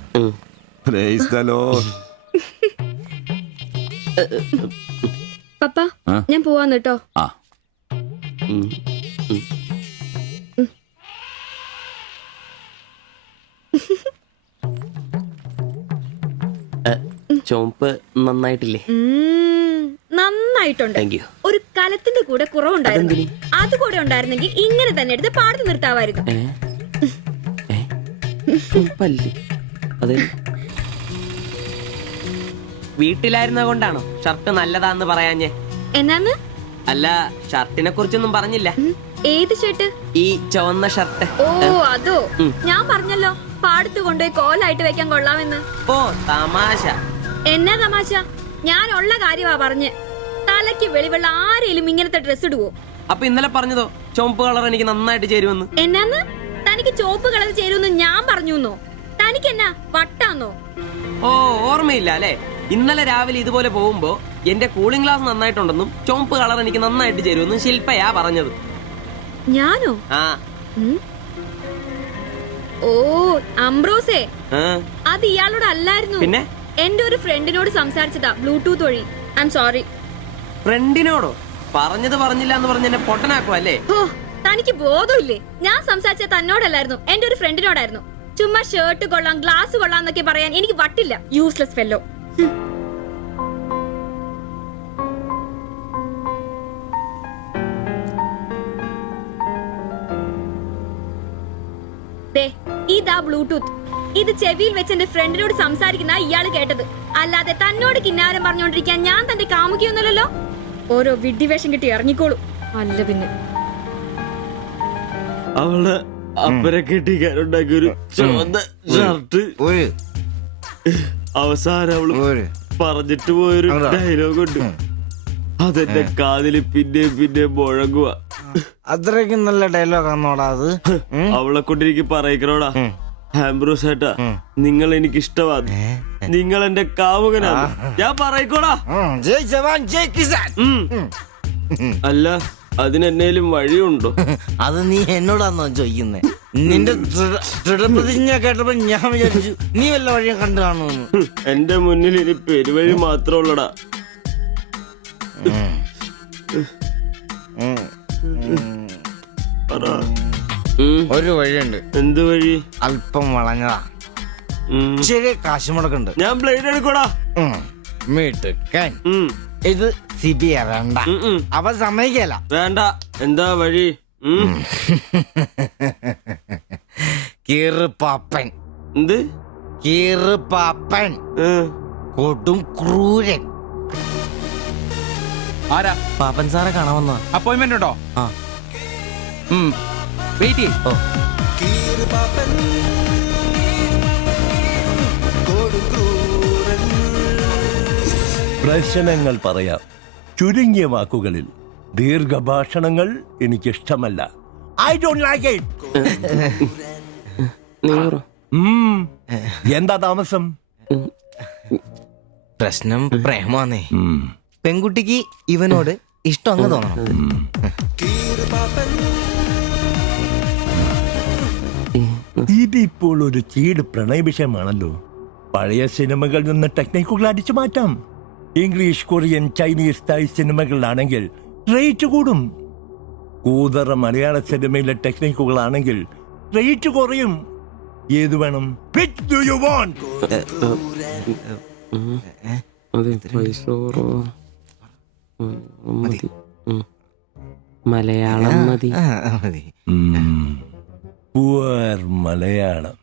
Price the Lord. പപ്പ, ഞാൻ പോവാന്ന് കേട്ടോ. ആ ചോപ്പ് നന്നായിട്ടില്ലേ? നന്നായിട്ടുണ്ട്. ഒരു കലത്തിന്റെ കൂടെ കുറവുണ്ടായിരുന്നു. അതുകൂടെ ഉണ്ടായിരുന്നെങ്കിൽ ഇങ്ങനെ തന്നെ എടുത്ത് പാടത്ത് നിർത്താമായിരുന്നു. വീട്ടിലായിരുന്ന കൊണ്ടാണോ ഷർട്ട് നല്ലതാന്ന് പറയാഞ്ഞേ? എന്നാന്ന്? അല്ല, ഷർട്ടിനെ കുറിച്ചൊന്നും പറഞ്ഞില്ല. ഏത് ഷർട്ട്? ഈ ചുവന്ന ഷർട്ട്. ഓ അതോ, ഞാൻ പറഞ്ഞല്ലോ പാടത്ത് കൊണ്ടുപോയി കോലായിട്ട് വെക്കാൻ കൊള്ളാമെന്ന്. ഓ തമാശ. എന്നാ തമാശ? ഞാൻ ഉള്ള കാര്യമാ പറഞ്ഞ്. തലയ്ക്ക് വെളിവുള്ള ആരെയും ഇങ്ങനത്തെ ഡ്രസ് ഇടുവോ? അപ്പൊ ഇന്നലെ പറഞ്ഞതോ ചുവപ്പ് കളർ എനിക്ക് നന്നായിട്ട് ചേരുമെന്ന്? എന്നാന്ന്? തനിക്ക് ചുവപ്പ് കളർ ചേരുമെന്ന് ഞാൻ പറഞ്ഞുന്നോ? തനിക്ക് എന്നാ വട്ടാന്നോ? ഓ ഓർമ്മയില്ല അല്ലേ? ഇന്നലെ രാവിലെ ഇതുപോലെ പോകുമ്പോ എന്റെ കൂളിംഗ് ഗ്ലാസ് നന്നായിട്ടുണ്ടെന്നും ചുവപ്പ് കളർ എനിക്ക് നന്നായിട്ട് ചേരുമെന്നും ശില്പയാ പറഞ്ഞത്. ഞാനോ? ആ. ഓ അംബ്രോസേ, അത് ഇയാളോട് അല്ലായിരുന്നു. പിന്നെ എന്റെ ഒരു ഫ്രണ്ടിനോട് സംസാരിച്ചതാ ബ്ലൂടൂത്ത് വഴി. I'm sorry. ഫ്രണ്ടിനോടോ? പറഞ്ഞത് പറഞ്ഞില്ല എന്ന് പറഞ്ഞ് എന്നെ പൊട്ടനാക്കുവോ അല്ലേ? ഓ തനിക്ക് ബോധമില്ലേ? ഞാൻ സംസാരിച്ച തന്നോടല്ലായിരുന്നു, എന്റെ ഒരു ഫ്രണ്ടിനോടായിരുന്നു. ചുമ്മാ ഷർട്ട് കൊള്ളാം ഗ്ലാസ് കൊള്ളാം എന്നൊക്കെ പറയാൻ എനിക്ക് വട്ടില്ല. Useless fellow. ഇതാ ബ്ലൂടൂത്ത്. ഇത് ചെവിയിൽ വെച്ച് എന്റെ ഫ്രണ്ടിനോട് സംസാരിക്കുന്ന ഇയാള് കേട്ടത്. അല്ലാതെ തന്നോട് കിന്നാരം പറഞ്ഞോണ്ടിരിക്കാൻ ഞാൻ തന്റെ കാമുകിയൊന്നുമല്ലല്ലോ. ഓരോ വിഡ്ഢിവേഷം കിട്ടി ഇറങ്ങിക്കോളൂ. അല്ല പിന്നെ അവള് അപ്പനെ കെട്ടിക്കാനുണ്ടാക്കിയ ഒരു ചുവന്ന ഷർട്ട് അവസാനം അവള് പറഞ്ഞിട്ട് പോയൊരു ഡയലോഗ് ഉണ്ട്. അതെന്റെ കാതില് പിന്നെ മുഴങ്ങുക. അത്രയ്ക്കും നല്ല ഡയലോഗ് ആണോടാ അത്? അവളെ കൊണ്ട് എനിക്ക് പറയിക്കണോടാ. ആംബ്രോസ് ഏട്ടാ, നിങ്ങൾ എനിക്ക് ഇഷ്ടമാണ്. നിങ്ങൾ എന്റെ കാമുകനാണ്. ഞാൻ പറയിക്കോടാ. അല്ല, അതിനെന്നേലും വഴിയുണ്ടോ? അത് നീ എന്നോടാന്നോ ചോദിക്കുന്നേ? നിന്റെ ദൃഢപ്രതിജ്ഞ കേട്ടപ്പോ ഞാൻ വിചാരിച്ചു നീ വല്ല വഴിയും കണ്ടു കാണുമെന്ന്. എന്റെ മുന്നിൽ ഇനി പെരുവഴി മാത്രമുള്ളടാ. ഒരു വഴിയുണ്ട്. എന്ത് വഴി? അല്പം വളഞ്ഞതാ, ശരി കാശ് മുടക്കുണ്ട്. ഞാൻ ബ്ലേഡ് എടുക്കൂടാ. മീട്ടുക്കൻ ഇത് സിബി ഇറണ്ട, അവ സമ്മതിക്കല. വേണ്ട. എന്താ വഴി? കീറുപാപ്പൻ. എന്ത് കീറുപാപ്പൻ? കൊടും ക്രൂരൻ. ആരാ? പാപ്പൻ സാറെ കാണാൻ വന്ന. അപ്പോയിന്റ്മെന്റ് ഉണ്ടോ? വെയിറ്റ് ചെയ്യ്. പ്രശ്നങ്ങൾ പറയാം ചുരുങ്ങിയ വാക്കുകളിൽ. ദീർഘഭാഷണങ്ങൾ എനിക്കിഷ്ടമല്ല. I don't like it. എന്താ താമസം? പ്രശ്നം പ്രേമാന്നേ. പെൺകുട്ടിക്ക് ഇവനോട് ഇഷ്ടം അങ്ങ് തോന്നണം. ഇതിപ്പോൾ ഒരു ചീട് പ്രണയ വിഷയമാണല്ലോ. പഴയ സിനിമകളിൽ നിന്ന് ടെക്നിക്കുകൾ അടിച്ചു മാറ്റാം. ഇംഗ്ലീഷ്, കൊറിയൻ, ചൈനീസ്, തായ് സിനിമകളിലാണെങ്കിൽ റേറ്റ് കൂടും. കൂതറ മലയാള സിനിമയിലെ ടെക്നിക്കുകളാണെങ്കിൽ റേറ്റ് കുറയും. ഏത് വേണം? Which do you want? Malayalam മതി. Poor മലയാളം.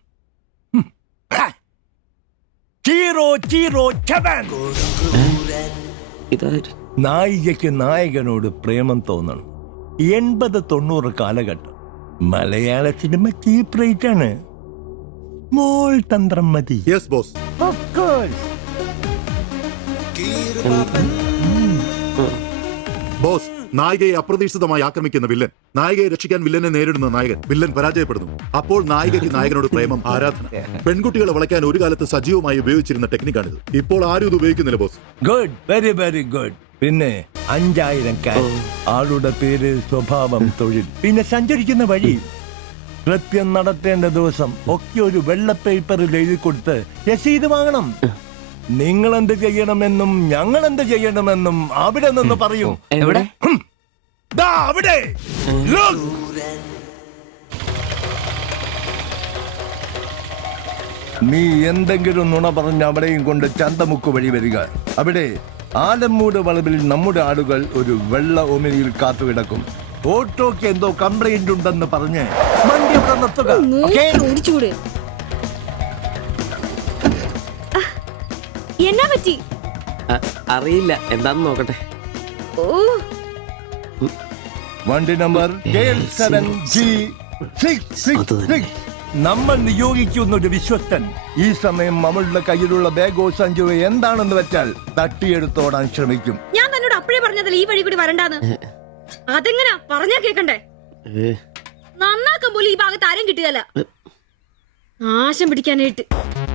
Chi Rho Chi Rho ചവൻ. നായികയ്ക്ക് നായകനോട് പ്രേമം തോന്നണം. 80-90 കാലഘട്ടം മലയാള സിനിമ ചീപ്പ് റേറ്റ് ആണ്. മോൾ തന്ത്രം മതി. Yes boss. Of course. Boss, നായികയെ അപ്രതീക്ഷിതമായി ആക്രമിക്കുന്ന വില്ലൻ, നായികയെ രക്ഷിക്കാൻ വില്ലനെ നേരിടുന്ന നായകൻ, വില്ലൻ പരാജയപ്പെടുന്നു. അപ്പോൾ നായികയ്ക്ക് നായകനോട് പ്രേമം, ആരാധന. പെൺകുട്ടികളെ വളയ്ക്കാൻ ഒരു കാലത്ത് സജീവമായി ഉപയോഗിച്ചിരുന്ന ടെക്നിക്കാണിത്. ഇപ്പോൾ ആരും ഇത് ഉപയോഗിക്കുന്നില്ല boss. Good, very very good. പിന്നെ 5000 ക്യാഷ്, ആളുടെ പേര്, സ്വഭാവം, തൊഴിൽ, പിന്നെ സഞ്ചരിക്കുന്ന വഴി, കൃത്യം നടത്തേണ്ട ദിവസം ഒക്കെ ഒരു വെള്ള പേപ്പറിൽ എഴുതി കൊടുത്ത് രസീത് വാങ്ങണം. നിങ്ങൾ എന്ത് ചെയ്യണമെന്നും ഞങ്ങൾ എന്ത് ചെയ്യണമെന്നും അവിടെ നിന്ന് പറയും. എവിടെ? ദാ അവിടെ. നീ എന്തെങ്കിലും നുണ പറഞ്ഞ് അവിടെയും കൊണ്ട് ചന്തമുക്ക് വഴി വരിക. അവിടെ ആലമ്മൂട് വളവിൽ നമ്മുടെ ആളുകൾ ഒരു വെള്ള ഒമിനിയിൽ കാത്തുകിടക്കും. ഓട്ടോക്ക് എന്തോ കംപ്ലൈന്റ് ഉണ്ടെന്ന് പറഞ്ഞ് വണ്ടി അവിടെ നിർത്തുക. ഓടിച്ചൂട്. എന്നാ പറ്റി? അറിയില്ല, എന്താന്ന് നോക്കട്ടെ. ഓ, വണ്ടി നമ്പർ K7G666. നമ്മൾ നിയോഗിക്കുന്ന ഒരു വിശ്വസ്തൻ ഈ സമയം നമ്മളുടെ കയ്യിലുള്ള ബാഗോ സഞ്ചോ എന്താണെന്ന് വെച്ചാൽ തട്ടിയെടുത്തോടാൻ ശ്രമിക്കും. ഞാൻ തന്നോട് അപ്പഴേ പറഞ്ഞതല്ലേ ഈ വഴി കൂടി വരണ്ടാന്ന്. അതെങ്ങനാ പറഞ്ഞാ കേക്കണ്ടേ? നന്നാക്കാൻ പോലും ഈ ഭാഗത്ത് ആരും കിട്ടുകയല്ല. നാശം പിടിക്കാനായിട്ട്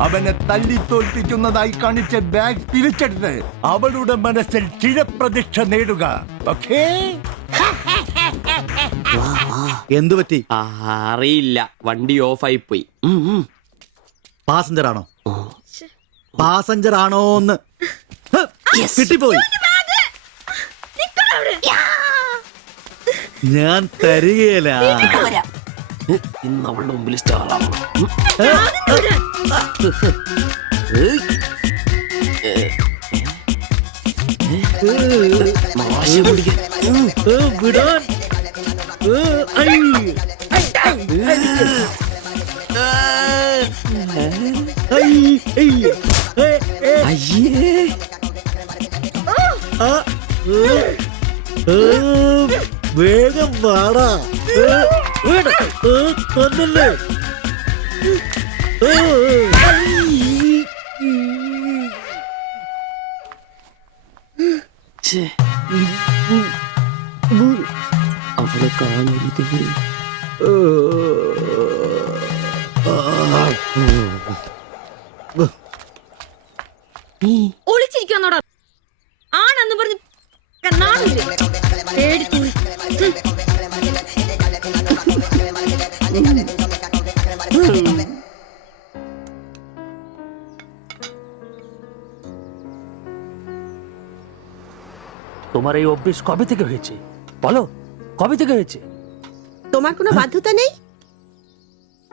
അവനെ തല്ലി തോൽപ്പിക്കുന്നതായി കാണിച്ച ബാഗ് തിരിച്ചെടുത്ത് അവളുടെ മനസ്സിൽ ചിരപ്രതിഷ്ഠ നേടുക. ഓക്കേ? എന്തു പറ്റി? അറിയില്ല, വണ്ടി ഓഫായി പോയി. പാസഞ്ചർ ആണോ? പാസഞ്ചർ ആണോന്ന് കിട്ടിപ്പോയി. ഞാൻ തരികയില്ല. ഇന്ന് അവളുടെ മുമ്പിൽ സ്റ്റാറാണ്. വിടാൻ. വേഗം വാടാ. കൊന്നല്ലേ. അവളെ കാണരുത്. ഒളിച്ചിരിക്കുന്നോടാ ആണെന്ന് പറഞ്ഞ് നാളില്ലേ പേടിച്ചു. তোমার এই অভ্যেস কবে থেকে হয়েছে বলো? কবে থেকে হয়েছে? তোমার কোনো বাধ্যতা নেই?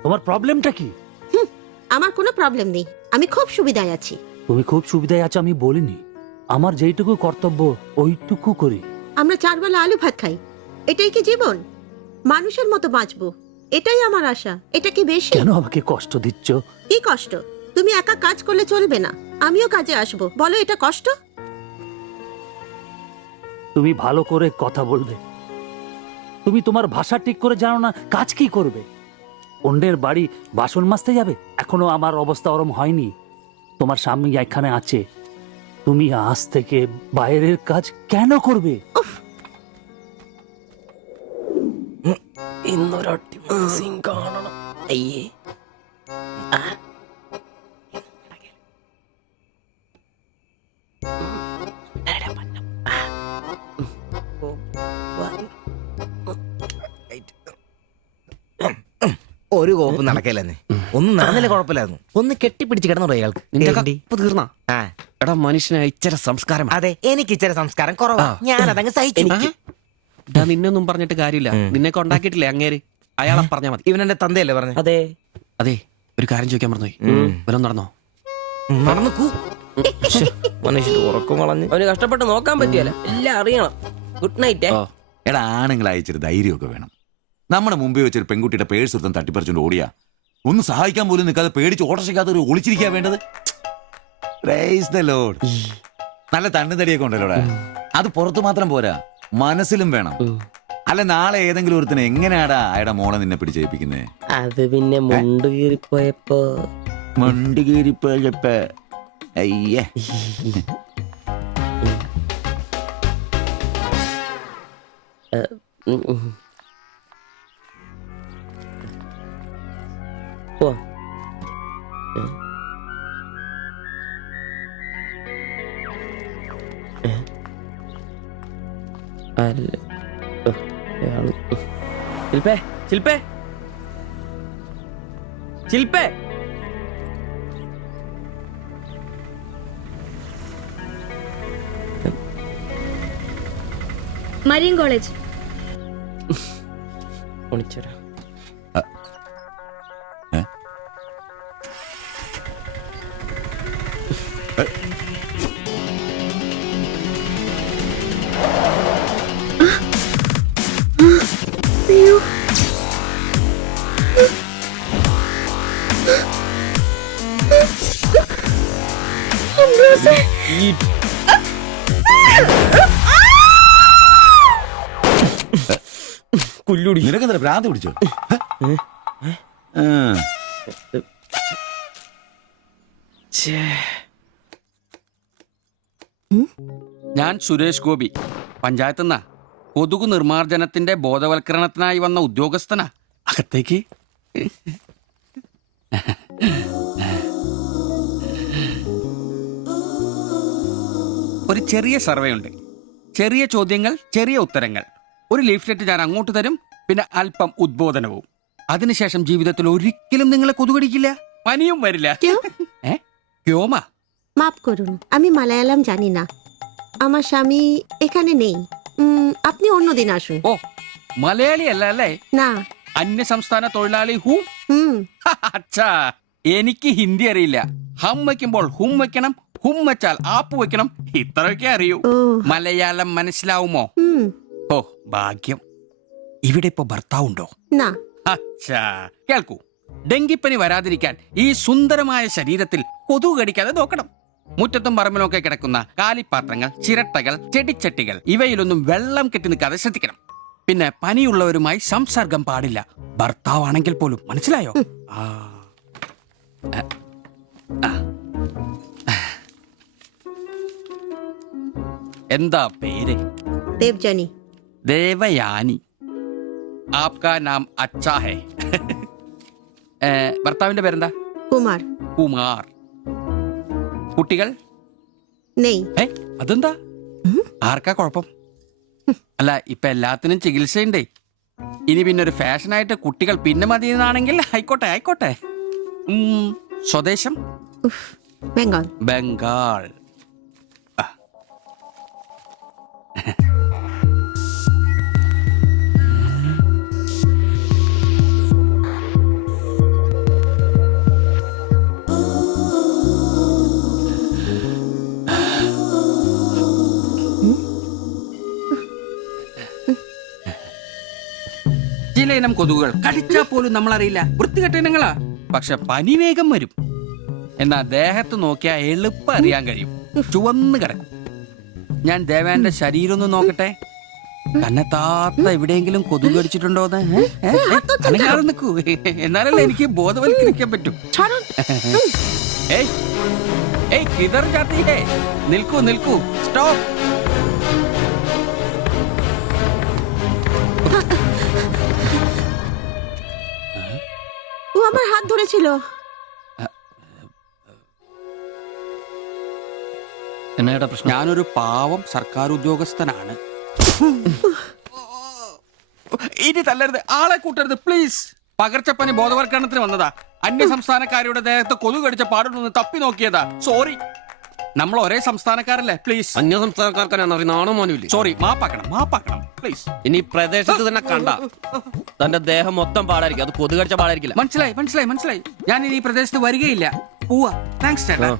তোমার প্রবলেমটা কি? আমার কোনো প্রবলেম নেই, আমি খুব সুবিধায় আছি। তুমি খুব সুবিধায় আছো আমি বলিনি, আমার যেইটুকু কর্তব্য ওইটুকু করি। আমরা 4 বেলা আলু ভাত খাই, এটাই কি জীবন? মানুষের মতো বাঁচবো, এটাই আমার আশা। এটা কি বেশি? কেন আমাকে কষ্ট দিচ্ছ? কি কষ্ট? তুমি একা কাজ করলে চলবে না, আমিও কাজে আসবো। বলো এটা কষ্ট? তুমি ভালো করে কথা বলবে। তুমি তোমার ভাষা ঠিক করে জানো না, কাজ কি করবে? অন্যের বাড়ি বাসন মাজতে যাবে? এখনো আমার অবস্থা ওরম হয়নি। তোমার স্বামী এখানে আছে, তুমি আজ থেকে বাইরের কাজ কেন করবে? ഇന്നൊരട്ടി സീൻ കാണണം. അയ്യേ ഒരു കോപ്പ് നടക്കില്ലെന്നേ. ഒന്നും നടന്നില്ല കുഴപ്പമില്ലായിരുന്നു. ഒന്ന് കെട്ടിപ്പിടിച്ച് കിടന്നു അയാൾക്ക്. നിന്റെ കപ്പ് തീർന്നാ? ആ എടാ മനുഷ്യന് ഇച്ചിരി സംസ്കാരം. അതെ, എനിക്ക് ഇച്ചിരി സംസ്കാരം കുറവാ. ഞാൻ അതങ്ങ് സഹിച്ചു. നിന്നൊന്നും പറഞ്ഞിട്ട് കാര്യമില്ല. നിന്നെ കൊണ്ടാക്കിയിട്ടില്ലേ അങ്ങേര്? അയാളെ പറഞ്ഞാ മതി. ഇവനെന്റെ തന്തയല്ലേ പറഞ്ഞു? അതെ അതെ. ഒരു കാര്യം ചോദിക്കാൻ മറന്നുപോയി. വല്ലതും നടന്നോ? നടന്നു മനുഷ്യൻ ഉറക്കം വളഞ്ഞ്. അവന് കഷ്ടപ്പെട്ട് നോക്കാൻ പറ്റിയല്ല, എല്ലാം അറിയണം. Good night. എടാ, ആണുങ്ങൾ അയച്ചൊരു ധൈര്യമൊക്കെ വേണം. നമ്മുടെ മുമ്പേ വെച്ചൊരു പെൺകുട്ടിയുടെ പേഴ്സ് ഒരുത്തം തട്ടിപ്പറിച്ചുകൊണ്ട് ഓടിയാ ഒന്ന് സഹായിക്കാൻ പോലും നിൽക്കാതെ പേടിച്ച് ഓട്ടർഷയ്ക്കകത്ത് ഒരു ഒളിച്ചിരിക്കാൻ വേണ്ടത്. Praise the Lord. നല്ല തണ്ണുതടിയൊക്കെ ഉണ്ടല്ലോടെ. അത് പുറത്തു മാത്രം പോരാ, മനസ്സിലും വേണം. അല്ല, നാളെ ഏതെങ്കിലും ഒരുത്തിന് എങ്ങനെയാടാ അയാളുടെ മോളെ നിന്നെ പിടിച്ചേൽപ്പിക്കുന്നേ? അത് പിന്നെ മുണ്ട് കീറിപ്പോയപ്പോ അയ്യേ. ശില്പേ ശില്പേ ശില്പേ മരിയൻ കോളേജ്. ഒളിച്ചോരാ. നിനക്കെന്താ ഭ്രാന്ത് പിടിച്ചോ? ഞാൻ സുരേഷ് ഗോപി, പഞ്ചായത്തുനിന്നാ. കൊതുകു നിർമാർജനത്തിന്റെ ബോധവൽക്കരണത്തിനായി വന്ന ഉദ്യോഗസ്ഥനാ. അകത്തേക്ക്. ഒരു ചെറിയ സർവേ ഉണ്ട്. ചെറിയ ചോദ്യങ്ങൾ, ചെറിയ ഉത്തരങ്ങൾ. ഒരു ലീഫ്ലെറ്റ് ഞാൻ അങ്ങോട്ട് തരും, പിന്നെ അല്പം ഉദ്ബോധനവും. അതിനുശേഷം ജീവിതത്തിൽ ഒരിക്കലും നിങ്ങളെ കൊതുകടിക്കില്ല, പനിയും വരില്ല. ക്യോമാ? মাফ করুন, আমি মালায়ালাম জানি না, আমার স্বামী এখানে নেই। আপনি অন্যদিন আসুন। ഓ, മലയാളി അല്ല അല്ലേ? না। അന്യ സംസ്ഥാന തൊഴിലാളി ഹൂം? അച്ഛാ, എനിക്ക് ഹിന്ദി അറിയില്ല. ഹം വയ്ക്കുമ്പോൾ ഹും വെക്കണം, ഹും വെച്ചാൽ ആപ്പ് വെക്കണം, ഇത്രയൊക്കെ അറിയൂ. മലയാളം മനസ്സിലാവുമോ? ഓ, ഭാഗ്യം. ഇവിടെ ഇപ്പൊ ഭർത്താവുണ്ടോ? അച്ഛാ, കേൾക്കൂ. ഡെങ്കിപ്പനി വരാതിരിക്കാൻ ഈ സുന്ദരമായ ശരീരത്തിൽ കൊതുക് കടിക്കാതെ നോക്കണം. മുറ്റത്തും പറമ്പിലൊക്കെ കിടക്കുന്ന കാലിപ്പാത്രങ്ങൾ, ചിരട്ടകൾ, ചെടിച്ചട്ടികൾ ഇവയിലൊന്നും വെള്ളം കെട്ടി നിൽക്കാതെ ശ്രദ്ധിക്കണം. പിന്നെ പനിയുള്ളവരുമായി സംസർഗം പാടില്ല, ഭർത്താവാണെങ്കിൽ പോലും. മനസ്സിലായോ? എന്താ പേര്? ദേവ്ജാനി. ദേവയാനി. ആപ്കാ നാം അച്ഛാ ഹേ. ഭർത്താവിന്റെ പേരെന്താ? കുമാർ. കുമാർ. കുട്ടികൾ? നെയ്. അതെന്താ? ആർക്കാ കുഴപ്പം? അല്ല, ഇപ്പൊ എല്ലാത്തിനും ചികിത്സയുണ്ടേ. ഇനി പിന്നെ ഒരു ഫാഷനായിട്ട് കുട്ടികൾ പിന്നെ മതി എന്നാണെങ്കിൽ ആയിക്കോട്ടെ ആയിക്കോട്ടെ. സ്വദേശം? ബംഗാൾ. ബംഗാൾ. ഇനം കൊതുകുകൾ കടിച്ചാൽ പോലും നമ്മൾ അറിയില്ല, വൃത്തികെട്ട ഇനങ്ങളാ. പക്ഷെ പനി വേഗം വരും. എന്നാ ദേഹത്ത് നോക്കിയാൽ എളുപ്പം അറിയാൻ കഴിയും, ചുവന്ന് കിടക്കും. ഞാൻ ദേവാന്റെ ശരീരം ഒന്ന് നോക്കട്ടെ. കന്നെത്താത്ത എവിടെയെങ്കിലും കൊതുക് കടിച്ചിട്ടുണ്ടോന്ന് അനങ്ങാതെ നിൽക്കൂ, എന്നാലല്ലേ എനിക്ക് ബോധവൽക്കരിക്കാൻ പറ്റും. ഏയ് ഏയ് കിതർ ജാത്തി ഹേ, നിൽക്കൂ നിൽക്കൂ, സ്റ്റോപ്പ്. ও আমার হাত ধরেছিল। എന്നാ പ്രശ്നം? ഞാനൊരു പാവം സർക്കാർ ഉദ്യോഗസ്ഥനാണ്. ഇനി തല്ലരുത്, ആളെ കൂട്ടരുത് പ്ലീസ്. പകർച്ചപ്പനി ബോധവൽക്കരണത്തിന് വന്നതാ. അന്യ സംസ്ഥാനക്കാരുടെ ദേഹത്ത് കൊതുക് കടിച്ച പാടുണ്ടെന്ന് തപ്പി നോക്കിയതാ. സോറി, നമ്മൾ ഒരേ സംസ്ഥാനക്കാരല്ലേ, പ്ലീസ്. അന്യ സംസ്ഥാനക്കാർക്കാണ് നാണോ മോനുമില്ലേ? സോറി, മാപ്പാക്കണം മാപ്പാക്കണം പ്ലീസ്. ഇനി പ്രദേശത്ത് തന്നെ കണ്ട തന്റെ ദേഹം മൊത്തം പാടായിരിക്കും, അത് കൊതുക് കടിച്ച പാടായിരിക്കില്ല. മനസ്സിലായി മനസ്സിലായി മനസ്സിലായി. ഞാൻ ഇനി ഈ പ്രദേശത്ത് വരികയില്ല. പോവാ. താങ്ക്സ് ചേട്ടാ.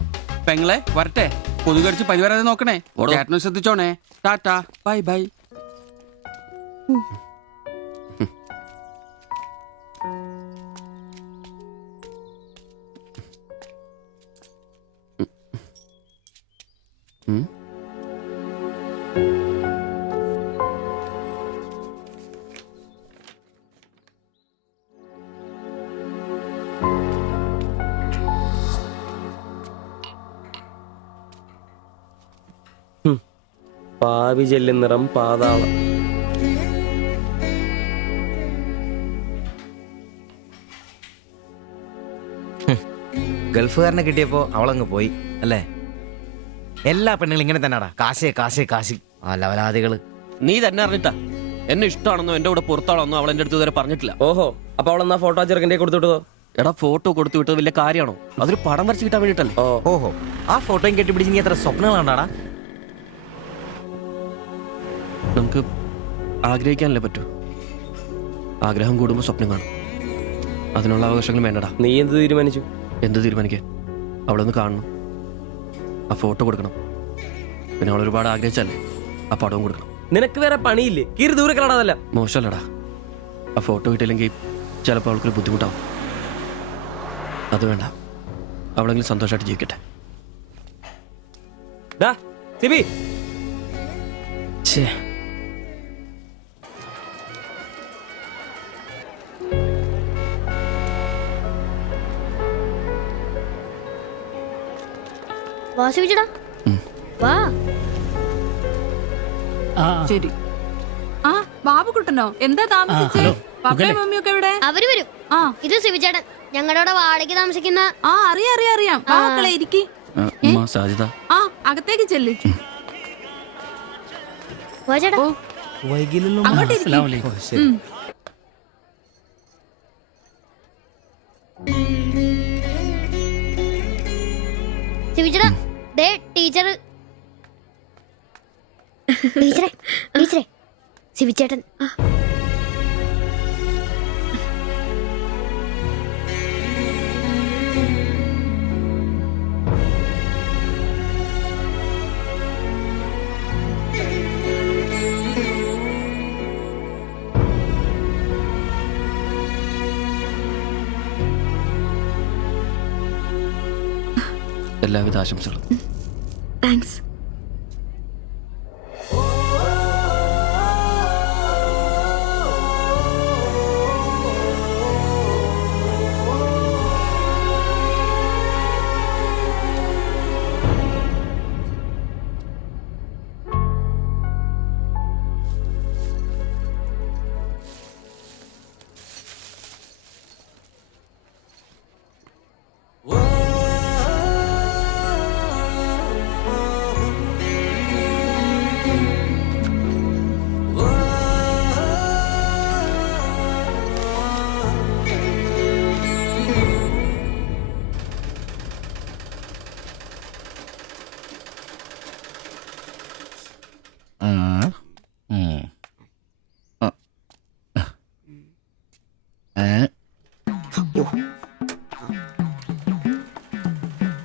പെങ്ങളെ വരട്ടെ. കൊതുക് കടിച്ച് പനി വരാതെ നോക്കണേ. ചേട്ടനും ശ്രദ്ധിച്ചോണേ. Tata, bye bye. പാവി ചെല്ലുന്നിടം പാതാളം. ഗൾഫുകാരനെ കിട്ടിയപ്പോ അവളങ്ങ് പോയി അല്ലേ? എല്ലാ പെണ്ണുങ്ങളും ഇങ്ങനെ തന്നെയാടാ, കാശേ കാശേ കാശി. ആ ലവലാദികള്. നീ തന്നെ അറിഞ്ഞിട്ടാ എന്നെ ഇഷ്ടമാണെന്നോ എന്റെ കൂടെ പുറത്താണെന്നോ അവൾ എന്റെ അടുത്ത് ഇതുവരെ പറഞ്ഞിട്ടില്ല. ഓഹോ, അപ്പൊ അവളെന്നാ ഫോട്ടോ ചെറുക്കൻ്റെ കൊടുത്തു വിട്ടതോ? എടാ ഫോട്ടോ കൊടുത്തു വിട്ടത് വലിയ കാര്യമാണോ? അതൊരു പടം വരച്ച് കിട്ടാൻ വേണ്ടിട്ടല്ലേ. ഓഹോ, ആ ഫോട്ടോയും കെട്ടിപ്പിടിച്ച് നീ എത്ര സ്വപ്നങ്ങളാണ്ടാടാ? നമുക്ക് ആഗ്രഹിക്കാനല്ലേ പറ്റൂ. ആഗ്രഹം കൂടുമ്പോൾ സ്വപ്നം കാണും. അതിനുള്ള അവകാശങ്ങൾ വേണ്ടടാ. നീ എന്ത് തീരുമാനിച്ചു? എന്ത് തീരുമാനിക്കാൻ? അവളൊന്ന് കാണണം, ആ ഫോട്ടോ കൊടുക്കണം, പിന്നെ അവൾ ഒരുപാട് ആഗ്രഹിച്ചല്ലേ ആ പടവും കൊടുക്കണം. നിനക്ക് വേറെ പണിയില്ലേ? കീറി ദൂരെ കളാതല്ല. മോശമല്ലടാ, ആ ഫോട്ടോ കിട്ടിയില്ലെങ്കിൽ ചിലപ്പോൾ അവൾക്കൊരു ബുദ്ധിമുട്ടാവും. അത് വേണ്ട, അവളെങ്കിലും സന്തോഷമായിട്ട് ജീവിക്കട്ടെ. സിബി, വാ ശിവചേട്ടാ, വാ. ശരി. ആ ബാബുക്കുട്ടനോ, എന്താ താമസിച്ചേ? പപ്പയും മമ്മിയൊക്കെ എവിടെ? അവര് വരും. ഇത് ശിവചേട്ടൻ, ഞങ്ങളുടെ വാടകയ്ക്ക് താമസിക്കുന്ന. ആ അറിയാം അറിയാം അറിയാം. മക്കളെ ഇരിക്കി. സാധ്യത ആ അകത്തേക്ക് ചെല്ല്. വാ ചേട്ടാ. അങ്ങോട്ട് ഇരിക്ക്. ശിവചേട്ടാ, ദേ ടീച്ചർ. ടീച്ചറെ ടീച്ചറെ, ശിവചേട്ടൻ. എല്ലാവിധ ആശംസകളും. താങ്ക്സ്.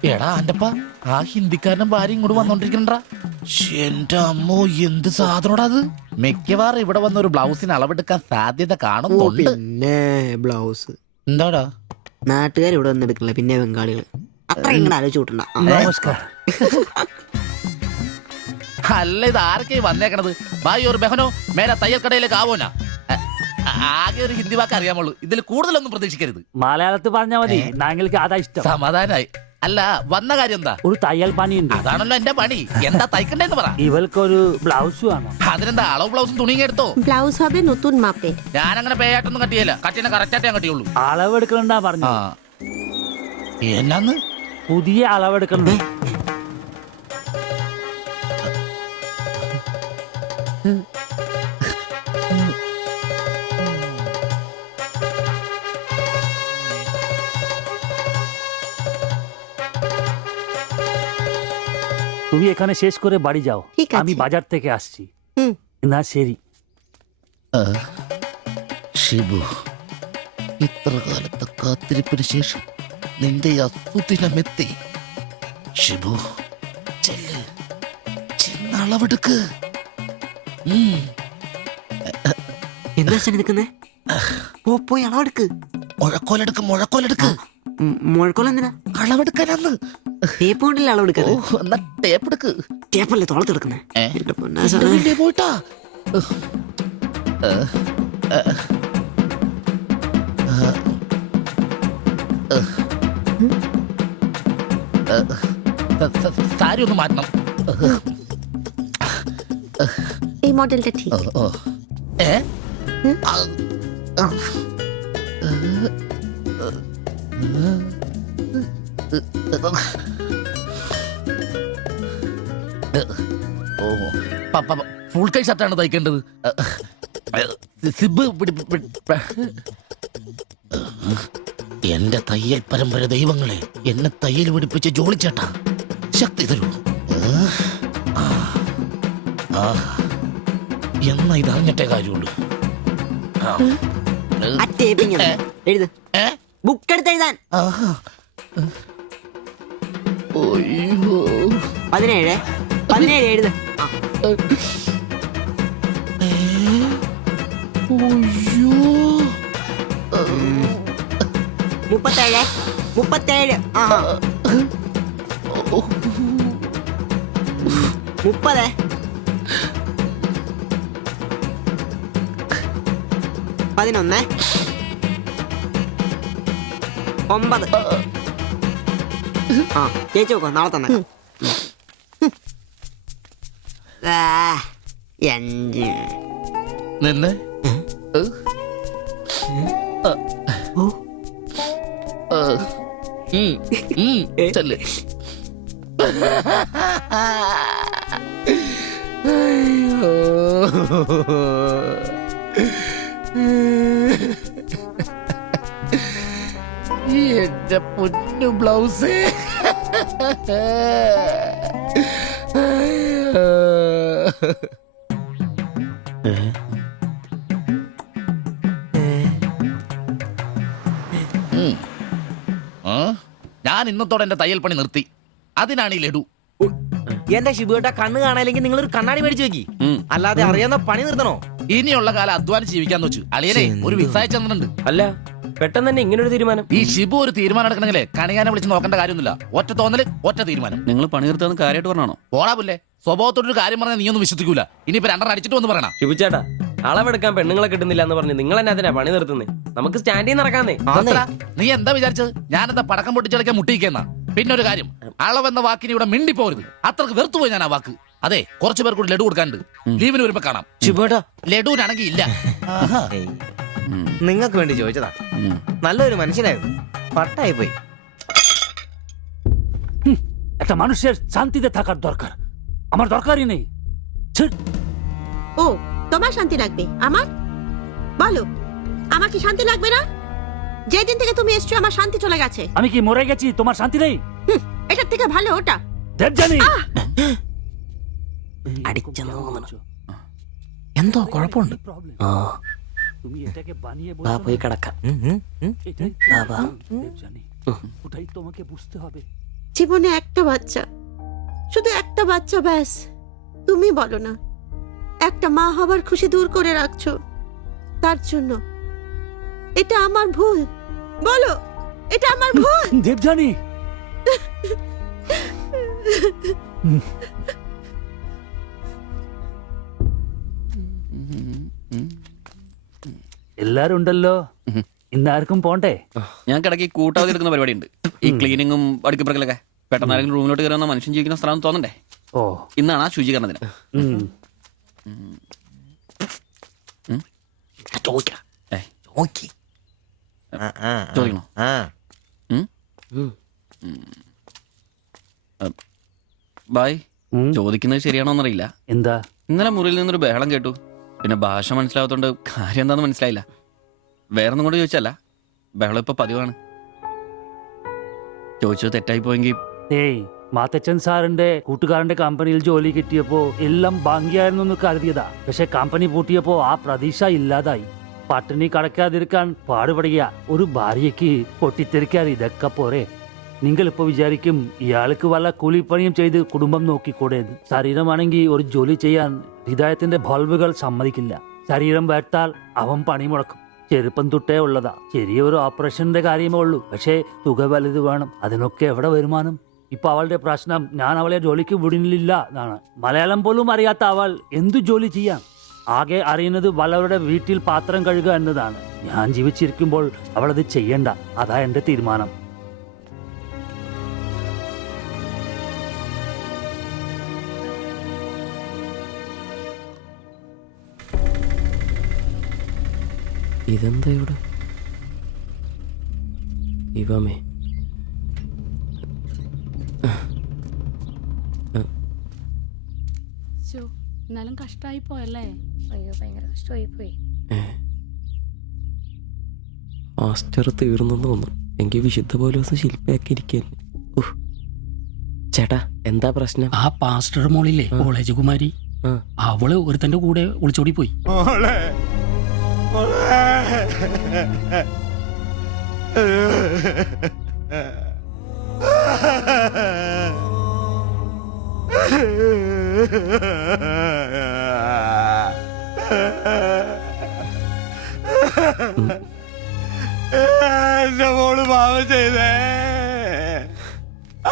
എടാ അന്റപ്പ, ആ ഹിന്ദിക്കാരനും ഭാര്യ ഇങ്ങോട്ട് വന്നോണ്ടിരിക്കണ്ടാ. എന്റെ അമ്മോ, എന്ത് സാധനോടാ അത്? മിക്കവാറും ഇവിടെ വന്ന ഒരു ബ്ലൗസിന് അളവെടുക്കാൻ സാധ്യത കാണുന്നുണ്ട്. പിന്നെ ബ്ലൗസ് എന്താടാ? നാട്ടുകാർ ഇവിടെ വന്ന് എടുക്കില്ല, പിന്നെ ബംഗാളികൾ. അത്ര ഇങ്ങനെ ആലോചിച്ച് കൂട്ടണ്ട. നമസ്കാരം. അല്ല, ഇത് ആരൊക്കെ വന്നേക്കണത്? ഭായി ഒരു ബഹനോ മേലെ തയ്യൽ കടയിലേക്ക് ആവോനാ? ആകെ ഒരു ഹിന്ദി വാക്ക് അറിയാമുള്ളൂ, ഇതിൽ കൂടുതലൊന്നും പ്രതീക്ഷിക്കരുത്. മലയാളത്തിൽ പറഞ്ഞാൽ മതി, ഞങ്ങൾക്ക് അതാ ഇഷ്ടം. സമാധാനായി. അല്ല, വന്ന കാര്യം എന്താ? ഒരു തയ്യൽ പണിയുണ്ട്. അതാണല്ലോ എന്റെ പണി. എന്താ തയ്ക്കണ്ടേന്ന് പറ. ഇവൾക്കൊരു ബ്ലൗസ് വേണം. അതിനെന്താ അളവ് ബ്ലൗസും തുണിയും എടുത്തോ? ব্লাউজ হবে নতুন মাপে। ഞാനങ്ങനെ പേയായിട്ടൊന്നും കട്ടിയല്ല, കട്ടിനെ കറക്റ്റായിട്ട് ഞാൻ കട്ടിയുള്ളൂ. അളവെടുക്കണ്ടാ പറഞ്ഞു. എന്നാന്ന്? പുതിയ അളവെടുക്കണം. তুমি এখানে শেষ করে বাড়ি যাও, আমি বাজার থেকে আসছি। না ശരി. ഷിബു, ഇത്ര കാലത്തെ കാത്തിരിപ്പിന് ശേഷം നിന്റെ അസുദിനമെത്തി. ഷിബു, ചെല്ല്, ചെന്നളവെടുക്ക്. എന്താ നിൽക്കുന്നേ? പോയി അളവെടുക്ക്. മുഴക്കോലെടുക്ക്, മുഴക്കോലെടുക്ക്. മുഴക്കോൽ എന്തിനാ? അളവെടുക്കാനാന്ന്. ടേപ്പ് കൊണ്ടല്ലേ അളവെടുക്കാൻ? എന്നാ ടേപ്പ് എടുക്ക്. ടേപ്പല്ലേ തോളത്തെടുക്കുന്നേ? പോയിട്ടാ. സാരി ഒന്ന് മാറ്റണം. এই মডেলটা ঠিক। ഫുൾ കൈ ഷർട്ടാണ് തയ്ക്കേണ്ടത്. സിബ് എന്റെ തയ്യൽ പരമ്പര ദൈവങ്ങളെ, എന്നെ തയ്യൽ പിടിപ്പിച്ച് ജോളിച്ചേട്ടാ, ശക്തി തരൂ. എന്നാ ഇത് അറിഞ്ഞിട്ടേ കാര്യമുള്ളൂ. ബുക്ക് എടുത്ത് എഴുതാൻ 17 എഴുത്. 37. 30. 11. 9. ചേച്ചി നോക്കോ, നാളെ തന്നെ. 5. നിന്നെ ചെല്ല്. എന്റെ പൊന്നു ബ്ലൗസ്. ഞാൻ ഇന്നത്തോടെ എന്റെ തയ്യൽ പണി നിർത്തി. അതിനാണ് ഈ ലഡു. എന്റെ ശിബുട്ട കണ്ണ് കാണാനില്ലെങ്കിൽ നിങ്ങൾ ഒരു കണ്ണാടി മേടിച്ചു വെക്കി, അല്ലാതെ അറിയാവുന്ന പണി നിർത്തണോ? ഇനിയുള്ള കാലം അധ്വാനിച്ച് ജീവിക്കാന്ന് വെച്ചു. അളിയനെ ഒരു വിസായ ചെന്നിട്ടുണ്ട്. അല്ല, പെട്ടെന്ന് തന്നെ ഇങ്ങനെ ഒരു തീരുമാനം. ഈ ഷിബു ഒരു തീരുമാനം എടുക്കണമെങ്കിലേ കണിയാനെ വിളിച്ച് നോക്കേണ്ട കാര്യമൊന്നുമില്ല. ഒറ്റ തോന്നല്, ഒറ്റ തീരുമാനം. നിങ്ങൾ പണി നിർത്താന്ന് കാര്യമായിട്ട് പറഞ്ഞാണോ? പോടാ, സ്വഭാവത്തോടൊരു കാര്യം പറഞ്ഞാൽ നീ ഒന്നും വിശ്വസിക്കൂല. ഇനിയിപ്പോ 2 അടിച്ചിട്ട് വന്ന് പറയണം. ശിബുച്ചേട്ടാ, അളവെടുക്കാൻ പെണ്ണുങ്ങളെ കിട്ടുന്നില്ല എന്ന് പറഞ്ഞ് നിങ്ങൾ തന്നെ അതിനാ പണി നിർത്തുന്നേ. നമുക്ക് സ്റ്റാൻഡിൽ നടക്കാന്നേ. നീ എന്താ വിചാരിച്ചത്? ഞാനെന്താ പടക്കം പൊട്ടിച്ചളിക്കാൻ മുട്ടിയിക്കുന്ന? പിന്നെ ഒരു കാര്യം, അളവെന്ന വാക്കിന് ഇവിടെ മിണ്ടിപ്പോരുത്. അത്രക്ക് വെറുത്തുപോയി ഞാൻ ആ വാക്ക്. അതെ, കുറച്ചു പേർ കൂടി ലഡു കൊടുക്കാനുണ്ട്. ലീവിന് വരുമ്പോ കാണാം. ലഡുവിനാണെങ്കിൽ ഇല്ല. നിങ്ങൾക്ക് വേണ്ടി ചോദിച്ചതാ. നല്ലൊരു മനുഷ്യനായിരുന്നു, പട്ടായി പോയി. একটা মানুষের শান্তিতে থাকার দরকার, আমার দরকারই নেই। ও তোমার শান্তি লাগবে? আমার বলো, আমার কি শান্তি লাগবে না? যেদিন থেকে তুমি এসছো আমার শান্তি চলে গেছে। আমি কি মরে গেছি? তোমার শান্তি নেই? এটার থেকে ভালো ওটা। দেবজানি, എന്തോ കുഴപ്പമുണ്ട്. তুমি এটাকে বানিয়ে പോയി കിടക്കാം. ওটাই তোমাকে বুঝতে হবে। জীবনে একটা বাচ্চা, শুধু একটা বাচ্চা, ব্যাস। তুমি বলো না, একটা মা হবার খুশি দূর করে রাখছো, তার জন্য এটা আমার ভুল? বলো, এটা আমার ভুল? দেবযানী, എല്ലാരും ഉണ്ടല്ലോ, ഇന്നാർക്കും പോണ്ടേ? ഞാൻ കിടക്കി കൂട്ടാതെ എടുക്കുന്ന പരിപാടി ഉണ്ട്. ഈ ക്ലീനിങ്ങും അടുക്കിപ്പറക്കലൊക്കെ. പെട്ടെന്ന് ആരെങ്കിലും റൂമിലോട്ട് കയറുന്ന മനുഷ്യൻ ജീവിക്കുന്ന സ്ഥലം തോന്നണ്ടേ? ഓ, ഇന്നാണ് ആ ശുചീകരണത്തിന്. ചോദിക്കണോ? ബായ്, ചോദിക്കുന്നത് ശരിയാണോന്നറിയില്ല. എന്താ? ഇന്നലെ മുറിയിൽ നിന്നൊരു ബഹളം കേട്ടു. പിന്നെ ഭാഷ മനസ്സിലാവാത്തോണ്ട് കാര്യം എന്താന്ന് മനസ്സിലായില്ല. വേറൊന്നും കൊണ്ട് ചോദിച്ചല്ല, ബഹളം ഇപ്പൊ പതിവാണ്. ചോദിച്ചത് തെറ്റായി പോയെങ്കിൽ. ഏയ്, മാത്തച്ചൻ സാറിന്റെ കൂട്ടുകാരന്റെ കമ്പനിയിൽ ജോലി കിട്ടിയപ്പോ എല്ലാം ഭംഗിയായിരുന്നു എന്ന് കരുതിയതാ. പക്ഷെ കമ്പനി പൂട്ടിയപ്പോ ആ പ്രതീക്ഷ ഇല്ലാതായി. പട്ടിണി കടക്കാതിരിക്കാൻ പാടുപെടുക. ഒരു ഭാര്യയ്ക്ക് പൊട്ടിത്തെറിക്കാൻ ഇതൊക്കെ പോരെ? നിങ്ങളിപ്പോ വിചാരിക്കും ഇയാൾക്ക് വല്ല കൂലിപ്പണിയും ചെയ്ത് കുടുംബം നോക്കിക്കൂടെ. ശരീരമാണെങ്കിൽ ഒരു ജോലി ചെയ്യാൻ ഹൃദയത്തിന്റെ ബൾബുകൾ സമ്മതിക്കില്ല. ശരീരം വേർത്താൽ അവൻ പണി മുടക്കും. ചെറുപ്പം തൊട്ടേ ഉള്ളതാ. ചെറിയൊരു ഓപ്പറേഷന്റെ കാര്യമേ ഉള്ളൂ, പക്ഷേ തുക വലുത് വേണം. അതിനൊക്കെ എവിടെ വരുമാനം? ഇപ്പൊ അവളുടെ പ്രശ്നം ഞാൻ അവളെ ജോലിക്ക് വിടുന്നില്ല എന്നാണ്. മലയാളം പോലും അറിയാത്ത അവൾ എന്തു ജോലി ചെയ്യാം? ആകെ അറിയുന്നത് വല്ലവരുടെ വീട്ടിൽ പാത്രം കഴുകുക എന്നതാണ്. ഞാൻ ജീവിച്ചിരിക്കുമ്പോൾ അവളത് ചെയ്യണ്ട. അതാ എന്റെ തീരുമാനം. ഇതെന്താ ഇവിടെ? ഇവമേ എന്നാലും കഷ്ടായി പോയല്ലേ? അയ്യോ, ഭയങ്കര കഷ്ടമായി പോയി. മാസ്റ്റർ തീർന്നെന്ന് തോന്നുന്നു. എനിക്ക് വിശുദ്ധ പോലീസ് ശില്പയാക്കിയിരിക്കുന്നു. ചേട്ടാ, എന്താ പ്രശ്നം? ആ പാസ്റ്റർ മോളില്ലേ, കോളേജ് കുമാരി, അവള് ഒരുത്തന്റെ കൂടെ ഒളിച്ചോടി പോയി. എന്റെ മോള് പാവം ചെയ്തേ.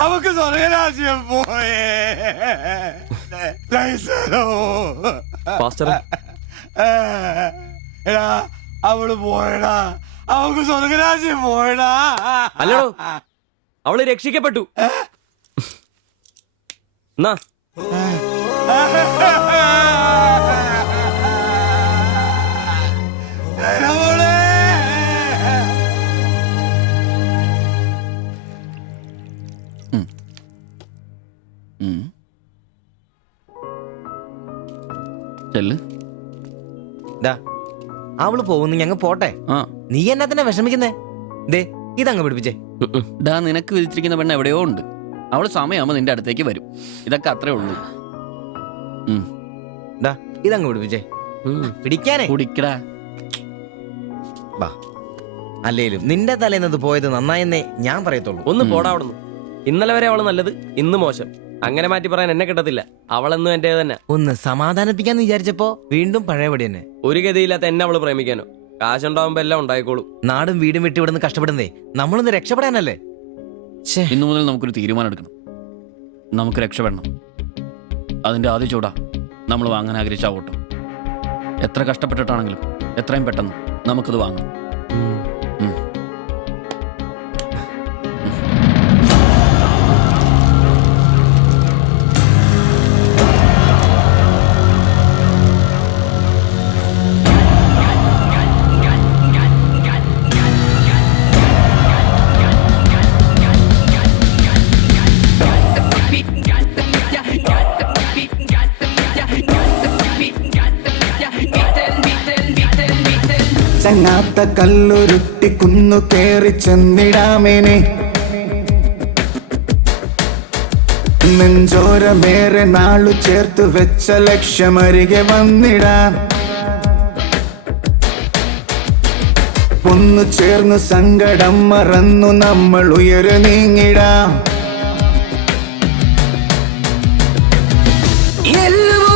അവക്ക് സ്വർഗരാജ്യം പോയേ. എടാ, അവള് പോയടാ. അവക്ക് സ്വർഗരാജ്യം പോയടാ. അല്ലോ, അവള് രക്ഷിക്കപ്പെട്ടു. എന്നാ അവള് പോകുന്നു, ഞങ്ങ പോട്ടെ. നീ എന്നാ തന്നെ വിഷമിക്കുന്നേ? ദേ, ഇതങ്ങ് പിടിപ്പിച്ചേ. നിനക്ക് വിധിച്ചിരിക്കുന്ന പെണ്ണ് എവിടെയോ ഉണ്ട്. അവള് സമയമാകുമ്പോ നിന്റെ അടുത്തേക്ക് വരും. ഇതൊക്കെ അത്രേ ഉള്ളൂ. ഇതങ്ങ് പിടിപ്പിച്ചേ. പിടിക്കാനേ കുടിക്കടാ. അല്ലേലും നിന്റെ തലേന്നത് പോയത് നന്നായെന്നേ ഞാൻ പറയത്തുള്ളൂ. ഒന്ന് പോടാ അവിടുന്ന്. ഇന്നലെ വരെ അവള് നല്ലത്, ഇന്ന് മോശം. അങ്ങനെ മാറ്റി പറയാൻ എന്നെ കിട്ടത്തില്ല. അവളെന്നും എന്റെ തന്നെ. ഒന്ന് സമാധാനിപ്പിക്കാന്ന് വിചാരിച്ചപ്പോ വീണ്ടും പഴയപടി തന്നെ. ഒരു ഗതിയില്ലാത്ത എന്നെ അവള് പ്രേമിക്കാനോ? കാശുണ്ടാവുമ്പോ എല്ലാം ഉണ്ടായിക്കോളൂ. നാടും വീടും വിട്ട് ഇവിടുന്ന് കഷ്ടപ്പെടുന്നേ നമ്മളൊന്ന് രക്ഷപ്പെടാനല്ലേ. ഇന്നു മുതൽ നമുക്കൊരു തീരുമാനം എടുക്കണം. നമുക്ക് രക്ഷപ്പെടണം. അതിന്റെ ആദ്യ ചൂടാ നമ്മൾ വാങ്ങാൻ ആഗ്രഹിച്ച ഓട്ടം. എത്ര കഷ്ടപ്പെട്ടിട്ടാണെങ്കിലും എത്രയും പെട്ടെന്ന് നമുക്കത് വാങ്ങണം. ചങ്ങാത്ത കല്ലുരുട്ടി കുന്നു കേറി ചെന്നിടാമേനെ, നെഞ്ചോരമേറെ നാളു ചേർത്ത് വെച്ച ലക്ഷ്യമരികെ വന്നിടാം. ഒന്നു ചേർന്നു സങ്കടം മറന്നു നമ്മൾ ഉയരു നീങ്ങിടാം. എല്ലുമോ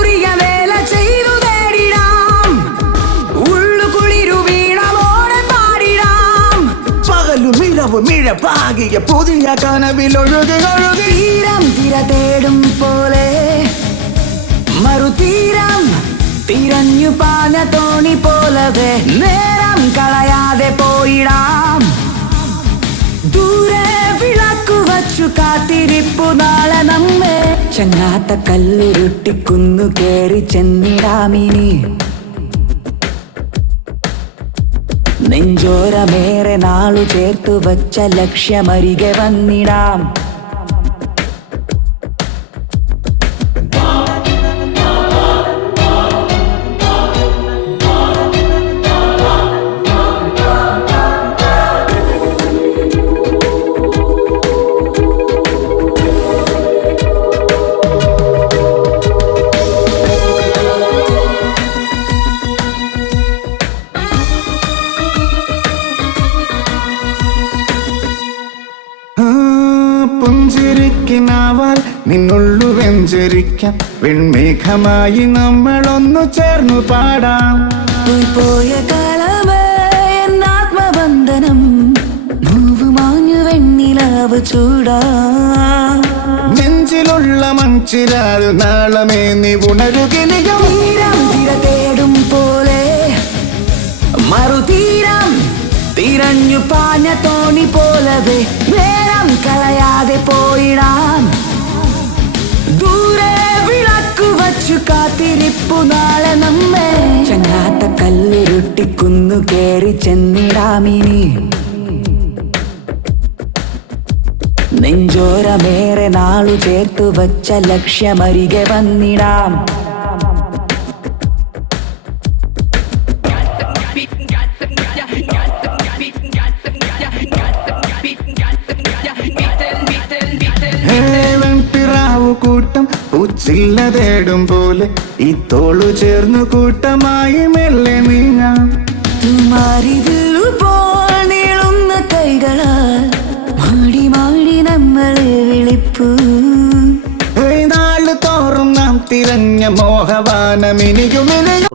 മിഴ പാകിയ പുതിയ കനവിലൊഴുകി ഒഴുകി തീരം തിര തേടും പോലെ മറുതീരം തിരഞ്ഞു പാഞ്ഞ തോണി പോലവേ നേരം കളയാതെ പോയിടാം ദൂരെ വിളക്കു വച്ചു കാത്തിരിപ്പു നാളെ നമ്മെ ചങ്ങാത്ത കല്ലുരുട്ടിക്കുന്നു കേറി ചെന്നിടാമിനി നെഞ്ചോരമേറെ നാളു ചേർത്തു വച്ച ലക്ഷ്യമരികെ വന്നിടാം പുഞ്ചിരിക്കിനാവാൽ നിന്നുള്ളു വെഞ്ചരിക്കാം വെൺമേഘമായി നമ്മളൊന്നു ചേർന്നു പാടാം പോയ കാലമേ എന്നാത്മബന്ധനം നോവ് മാഞ്ഞു വെണ്ണിലാവ് ചൂടാ നെഞ്ചിലുള്ള മഞ്ചിരാൽ നാളമേ നീ ഉണരുകിനിയും തീരം തിര തേടും പോലെ മറുതീരം തിരഞ്ഞു പാഞ്ഞ തോണി പോലവേ നേരം കളയാതെ പോയിടാം ദൂരെ വിളക്കു വച്ചു കാത്തിരിപ്പു നാളെ നമ്മെ ചങ്ങാത്ത കല്ലുരുട്ടിക്കുന്നു കേറി ചെന്നിടാമിനി നെഞ്ചോരമേറെ നാളു ചേർത്തു വച്ച ലക്ഷ്യമരികെ വന്നിടാം കൂട്ടം ഉച്ചില്ല തേടും പോലെ ഈ തോളു ചേർന്നു കൂട്ടമായി മെല്ലെ നീങ്ങാം തുമാരിതിലുപോൽ നീളുന്ന കൈകളാൽ മാടി മാടി നമ്മളെ വിളിപ്പൂ നാള് തോറും നാം തിരഞ്ഞ മോഹവാനമിനിയുമിനിയും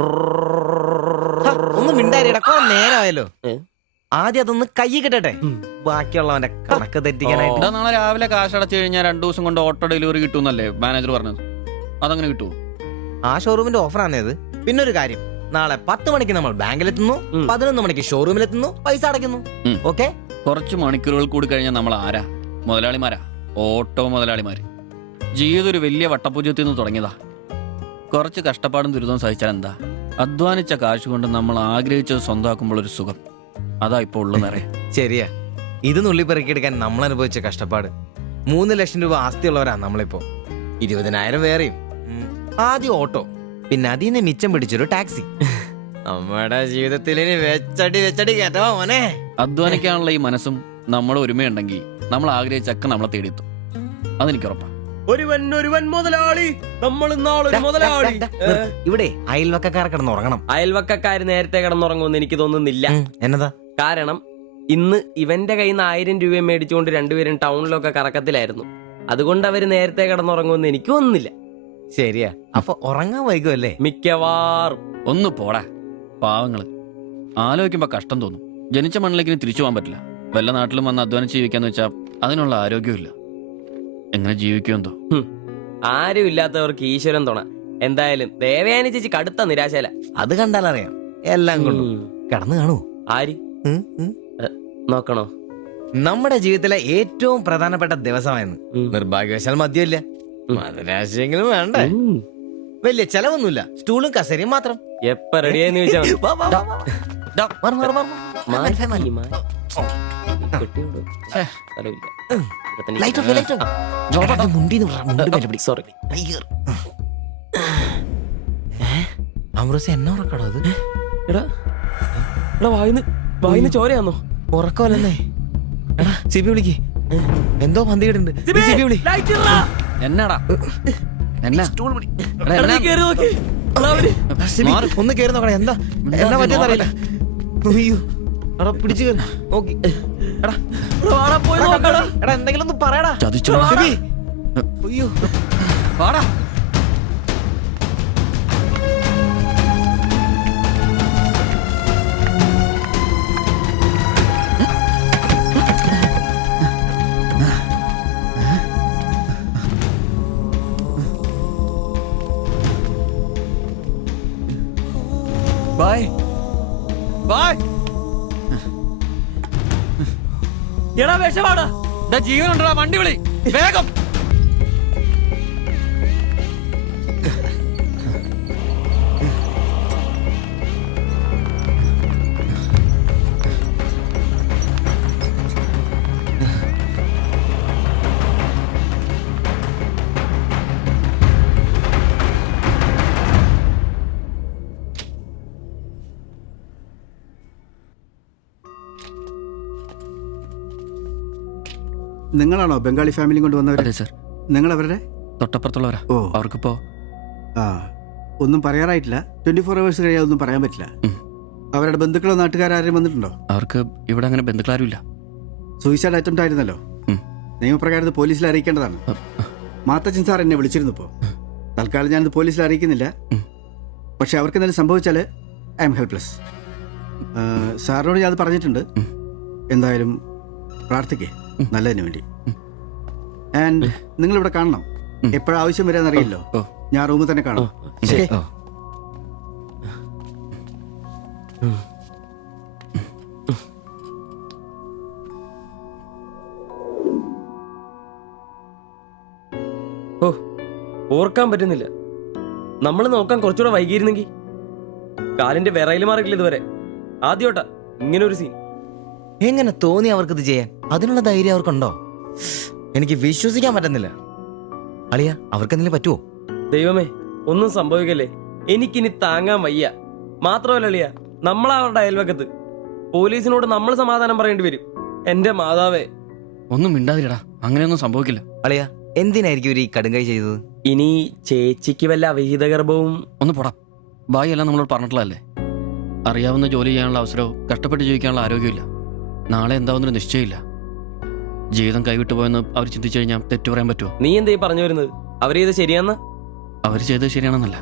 ഒന്ന് മിണ്ടാരിടാ കുറെ നേരമായല്ലോ ആദ്യം അതൊന്ന് കൈ കിട്ടട്ടെ ബാക്കിയുള്ളവന്റെ കണക്ക് തെറ്റിക്കാനായിട്ട് ഇവിടെ നാളെ രാവിലെ കാശ് അടച്ചു കഴിഞ്ഞാൽ 2 ദിവസം കൊണ്ട് ഓട്ടോ ഡെലിവറി കിട്ടുമെന്നല്ലേ മാനേജർ പറഞ്ഞത്? അതങ്ങനെ കിട്ടുമോ? ആ ഷോറൂമിന്റെ ഓഫറാണ് ഇത്. പിന്നെ ഒരു കാര്യം, നാളെ 10 മണിക്ക് നമ്മൾ ബാങ്കിലെത്തുന്നു, 11 മണിക്ക് ഷോറൂമിലെത്തുന്നു, പൈസ അടയ്ക്കുന്നു. ഓക്കെ? കുറച്ച് മണിക്കൂറുകൾ കൂടി കഴിഞ്ഞാൽ നമ്മൾ ആരാ? മുതലാളിമാരാ, ഓട്ടോ മുതലാളിമാര്. ജീവിതം ഒരു വലിയ വട്ടപൂജ്യത്തിൽ നിന്ന് തുടങ്ങിയതാ. കുറച്ച് കഷ്ടപ്പാടും ദുരിതവും സഹിച്ചാൽ എന്താ? അധ്വാനിച്ച കാശ് കൊണ്ട് നമ്മൾ ആഗ്രഹിച്ചത് സ്വന്തമാക്കുമ്പോൾ ഒരു സുഖം, അതാ ഇപ്പൊ ഉള്ളതെന്നറിയാം. ശരിയാ, ഇത് നുള്ളിപ്പെറുക്കിയെടുക്കാൻ നമ്മൾ അനുഭവിച്ച കഷ്ടപ്പാട്. 3 ലക്ഷം രൂപ ആസ്തിയുള്ളവരാ നമ്മളിപ്പോ. 20,000 വേറെയും. ആദ്യം ഓട്ടോ, പിന്നെ അതിന് മിച്ചം പിടിച്ചൊരു ടാക്സി. നമ്മുടെ ജീവിതത്തിൽ വെച്ചടി കേട്ടോ മോനെ. അധ്വാനിക്കാനുള്ള ഈ മനസ്സും നമ്മുടെ ഒരുമയുണ്ടെങ്കിൽ നമ്മൾ ആഗ്രഹിച്ചൊക്കെ നമ്മളെ തേടിയെത്തും, അതെനിക്ക് ഉറപ്പാ. ഒരുവൻ മുതലാളി, നമ്മൾ ഇന്നാളൊരു മുതലാളി. ഇവിടെ അയൽവക്കക്കാർ കിടന്നുറങ്ങണം. അയൽവക്കക്കാര് നേരത്തെ കിടന്നുറങ്ങുമെന്ന് എനിക്ക് തോന്നുന്നില്ല. എന്നതാ കാരണം ഇന്ന് ഇവന്റെ കയ്യിൽ നിന്ന് 1000 രൂപ മേടിച്ചുകൊണ്ട് രണ്ടുപേരും ടൗണിലൊക്കെ കറക്കത്തിലായിരുന്നു. അതുകൊണ്ട് അവര് നേരത്തെ കിടന്നുറങ്ങുമെന്ന് എനിക്ക് തോന്നുന്നില്ല. ശരിയാ, അപ്പൊ ഉറങ്ങാൻ വൈകുമല്ലേ? മിക്കവാറും. ഒന്ന് പോടാ പാവങ്ങള്. ആലോചിക്കുമ്പോ കഷ്ടം തോന്നും. ജനിച്ച മണ്ണിലേക്ക് തിരിച്ചു പോകാൻ പറ്റില്ല. വല്ല നാട്ടിലും വന്ന് അധ്വാനിച്ച് ജീവിക്കാന്ന് വെച്ചാൽ അതിനുള്ള ആരോഗ്യമില്ല. എങ്ങനെ ജീവിക്കുമെന്തോ. ആരും ഇല്ലാത്തവർക്ക് ഈശ്വരൻ തുണ. എന്തായാലും ദേവയാനി ചേച്ചി കടുത്ത നിരാശയില. അത് കണ്ടാലറിയാം എല്ലാം കൊണ്ടും. കടന്നു കാണൂ. ആര് നോക്കണോ? നമ്മുടെ ജീവിതത്തിലെ ഏറ്റവും പ്രധാനപ്പെട്ട ദിവസമായിരുന്നു. നിർഭാഗ്യവശാൽ മദ്യമില്ല. മധുരാശയെങ്കിലും വേണ്ടേ? വലിയ ചെലവൊന്നുമില്ല, സ്റ്റൂളും കസേരയും മാത്രം. എപ്പ റെഡിയാന്ന് ചോദിച്ചാ അമൃത എന്നെ ഉറക്കടോ അത്? എടാ വായിന്ന് ചോരയാന്നോ? ഉറക്കമല്ലേ? എടാ സിബി വിളിക്ക്, എന്തോ പന്തികേടുണ്ട്. സിബി വിളി. എന്നാടാ ഒന്ന് കേറി നോക്കണേ. എന്താ പറ്റിയെന്നറിയില്ല. അയ്യോ എടാ പിടിച്ചു കയറി നോക്കി. എടാ എന്തെങ്കിലും ഒന്ന് പറയടാ. സിബി അയ്യോ വാടാ. Bye bye. എടാ വിഷമാടാ. ജീവനുണ്ടാ, വണ്ടി വിളി വേഗം. നിങ്ങളാണോ ബംഗാളി ഫാമിലി കൊണ്ട് വന്നവരെ? അതെ സർ. നിങ്ങൾ അവരുടെ തൊട്ടപ്പുറത്തുള്ളവരാ. ഓ, അവർക്കിപ്പോ ഒന്നും പറയാറായിട്ടില്ല. 24 hours കഴിയാതെ ഒന്നും പറയാൻ പറ്റില്ല. അവരുടെ ബന്ധുക്കളോ നാട്ടുകാരും വന്നിട്ടുണ്ടോ? അവർക്ക് ഇവിടെ അങ്ങനെ ബന്ധുക്കളാരും ഇല്ല. സൂയിസൈഡ് അറ്റംപ്റ്റ് ആയിരുന്നല്ലോ. നിയമപ്രകാരം ഇത് പോലീസിൽ അറിയിക്കേണ്ടതാണ്. മാത്തച്ചൻ സാർ എന്നെ വിളിച്ചിരുന്നു. ഇപ്പോൾ തൽക്കാലം ഞാനിത് പോലീസിൽ അറിയിക്കുന്നില്ല. പക്ഷെ അവർക്ക് എന്തെങ്കിലും സംഭവിച്ചാൽ ഐ എം ഹെൽപ്ലെസ്. സാറിനോട് ഞാൻ അത് പറഞ്ഞിട്ടുണ്ട്. എന്തായാലും പ്രാർത്ഥിക്കേ നല്ലതിന് വേണ്ടി. ആൻഡ് നിങ്ങളിവിടെ കാണണം. എപ്പോഴാവശ്യം വരാന്നറിയില്ലോ. ഞാൻ റൂമിൽ തന്നെ കാണാം. ശരി. ഓ, ഓർക്കാൻ പറ്റുന്നില്ല. നമ്മൾ നോക്കാൻ കുറച്ചുകൂടെ വൈകിയിരുന്നെങ്കിൽ. കാലിന്റെ വിറയിൽ മാറിയില്ല ഇതുവരെ. ആദ്യോട്ടാ ഇങ്ങനെ ഒരു സീൻ. എങ്ങനെ തോന്നി അവർക്കിത് ചെയ്യാൻ? അതിനുള്ള ധൈര്യം അവർക്കുണ്ടോ? എനിക്ക് വിശ്വസിക്കാൻ പറ്റുന്നില്ല. അളിയ, അവർക്കെന്തെങ്കിലും പറ്റുമോ? ദൈവമേ, ഒന്നും സംഭവിക്കല്ലേ. എനിക്കിനി താങ്ങാൻ വയ്യ. മാത്രമല്ല അളിയ, നമ്മളവരുടെ അയൽവക്കത്ത്. പോലീസിനോട് നമ്മൾ സമാധാനം പറയേണ്ടി വരും. എന്റെ മാതാവേ. ഒന്നും മിണ്ടാതിരടാ, അങ്ങനെയൊന്നും സംഭവിക്കില്ല. അളിയ, എന്തിനായിരിക്കും ഇവർ ഈ കടുങ്കൈ ചെയ്തത്? ഇനി ചേച്ചിക്ക് വല്ല അവിഹിത ഗർഭവും. ഒന്ന് പോടാ. ബായി എല്ലാം നമ്മളോട് പറഞ്ഞിട്ടുള്ളതല്ലേ. അറിയാവുന്ന ജോലി ചെയ്യാനുള്ള അവസരവും കഷ്ടപ്പെട്ട് ജീവിക്കാനുള്ള ആരോഗ്യമില്ല. നാളെ എന്താവുന്നൊരു നിശ്ചയമില്ല. ജീവിതം കൈവിട്ടു പോയെന്ന് അവർ ചിന്തിച്ചു കഴിഞ്ഞാൽ തെറ്റു പറയാൻ പറ്റുമോ? നീ എന്തേ പറഞ്ഞു വരുന്നത്? അവർ ചെയ്ത് ശരിയാന്ന്? അവർ ചെയ്തത് ശരിയാണെന്നല്ല,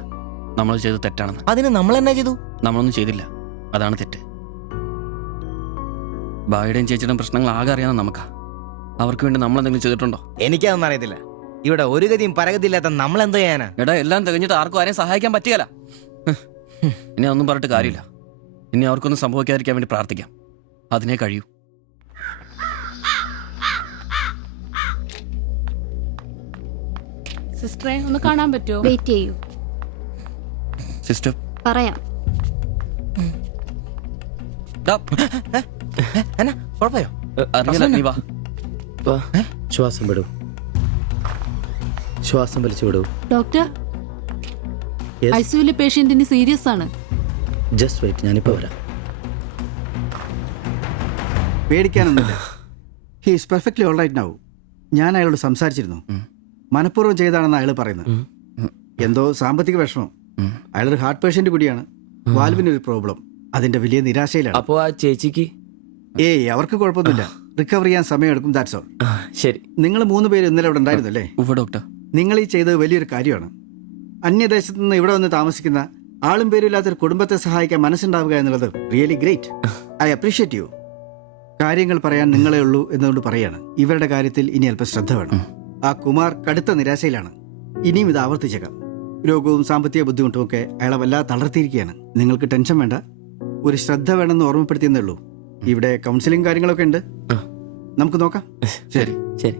നമ്മൾ ചെയ്തത് തെറ്റാണെന്ന്. അതിന് നമ്മൾ എന്നാ ചെയ്തു? നമ്മളൊന്നും ചെയ്തില്ല, അതാണ് തെറ്റ്. ബായുടെയും ചേച്ചിയുടെയും പ്രശ്നങ്ങൾ ആകെ അറിയാവുന്ന നമുക്കാ. അവർക്ക് വേണ്ടി നമ്മൾ എന്തെങ്കിലും ചെയ്തിട്ടുണ്ടോ? എനിക്കതൊന്നും അറിയത്തില്ല. ഇവിടെ ഒരു ഗതിയും പരഗതിയില്ലാത്ത നമ്മൾ എന്തോ ചെയ്യാനാ? എടാ, എല്ലാം തികഞ്ഞിട്ട് ആർക്കും ആരെയും സഹായിക്കാൻ പറ്റിയല്ല. ഇനി അതൊന്നും പറഞ്ഞിട്ട് കാര്യമില്ല. ഇനി അവർക്കൊന്നും സംഭവിക്കാതിരിക്കാൻ വേണ്ടി പ്രാർത്ഥിക്കാം. അതിനെ കഴിയൂ. സിസ്റ്ററെ ഒന്ന് കാണാൻ പറ്റുമോ? വെയിറ്റ് ചെയ്യൂ, സിസ്റ്റർ പറയാം. കുഴപ്പമോ? അറിയില്ല, നീ വാ. ശ്വാസം വിടൂ, ശ്വാസം വലിച്ചു വിടൂ. ഡോക്ടർ, ഐസിയുലെ പേഷ്യന്റിന് സീരിയസ് ആണ്. ജസ്റ്റ് വെയിറ്റ്, ഞാനിപ്പോ വരാം. പേടിക്കാനൊന്നുമില്ല. He is perfectly all right now. ഞാൻ അയാളോട് സംസാരിച്ചിരുന്നു. മനഃപൂർവ്വം ചെയ്താണെന്ന് അയാൾ പറയുന്നത്. എന്തോ സാമ്പത്തിക വിഷമം. അയാളൊരു ഹാർട്ട് പേഷ്യന്റ് കൂടിയാണ്. വാൽവിനൊരു പ്രോബ്ലം. അതിന്റെ വലിയ നിരാശയിലാണ്. അപ്പോ ആ ചേച്ചിക്ക്? അവർക്ക് കുഴപ്പമൊന്നുമില്ല. റിക്കവർ ചെയ്യാൻ സമയമെടുക്കും. That's all. ശരി. നിങ്ങൾ 3 പേര് ഇന്നലെ ഇവിടെ ഉണ്ടായിരുന്നല്ലേ? ഡോക്ടർ, നിങ്ങൾ ഈ ചെയ്തത് വലിയൊരു കാര്യമാണ്. അന്യദേശത്ത് നിന്ന് ഇവിടെ വന്ന് താമസിക്കുന്ന ആളും പേരും ഇല്ലാത്തൊരു കുടുംബത്തെ സഹായിക്കാൻ മനസ്സുണ്ടാവുക എന്നുള്ളത് really great. I appreciate you. കാര്യങ്ങൾ പറയാൻ നിങ്ങളെ ഉള്ളൂ എന്നുകൊണ്ട് പറയാണ്. ഇവരുടെ കാര്യത്തിൽ ഇനി അല്പം ശ്രദ്ധ വേണം. ആ കുമാർ കടുത്ത നിരാശയിലാണ്. ഇനിയും ഇത് ആവർത്തിച്ചേക്കാം. രോഗവും സാമ്പത്തിക ബുദ്ധിമുട്ടും ഒക്കെ അയാളെ വല്ലാതെ തളർത്തിയിരിക്കുകയാണ്. നിങ്ങൾക്ക് ടെൻഷൻ വേണ്ട. ഒരു ശ്രദ്ധ വേണമെന്ന് ഓർമ്മപ്പെടുത്തിയെന്നേ ഉള്ളൂ. ഇവിടെ കൗൺസിലിംഗ് കാര്യങ്ങളൊക്കെ ഉണ്ട്. നമുക്ക് നോക്കാം. ശരി ശരി.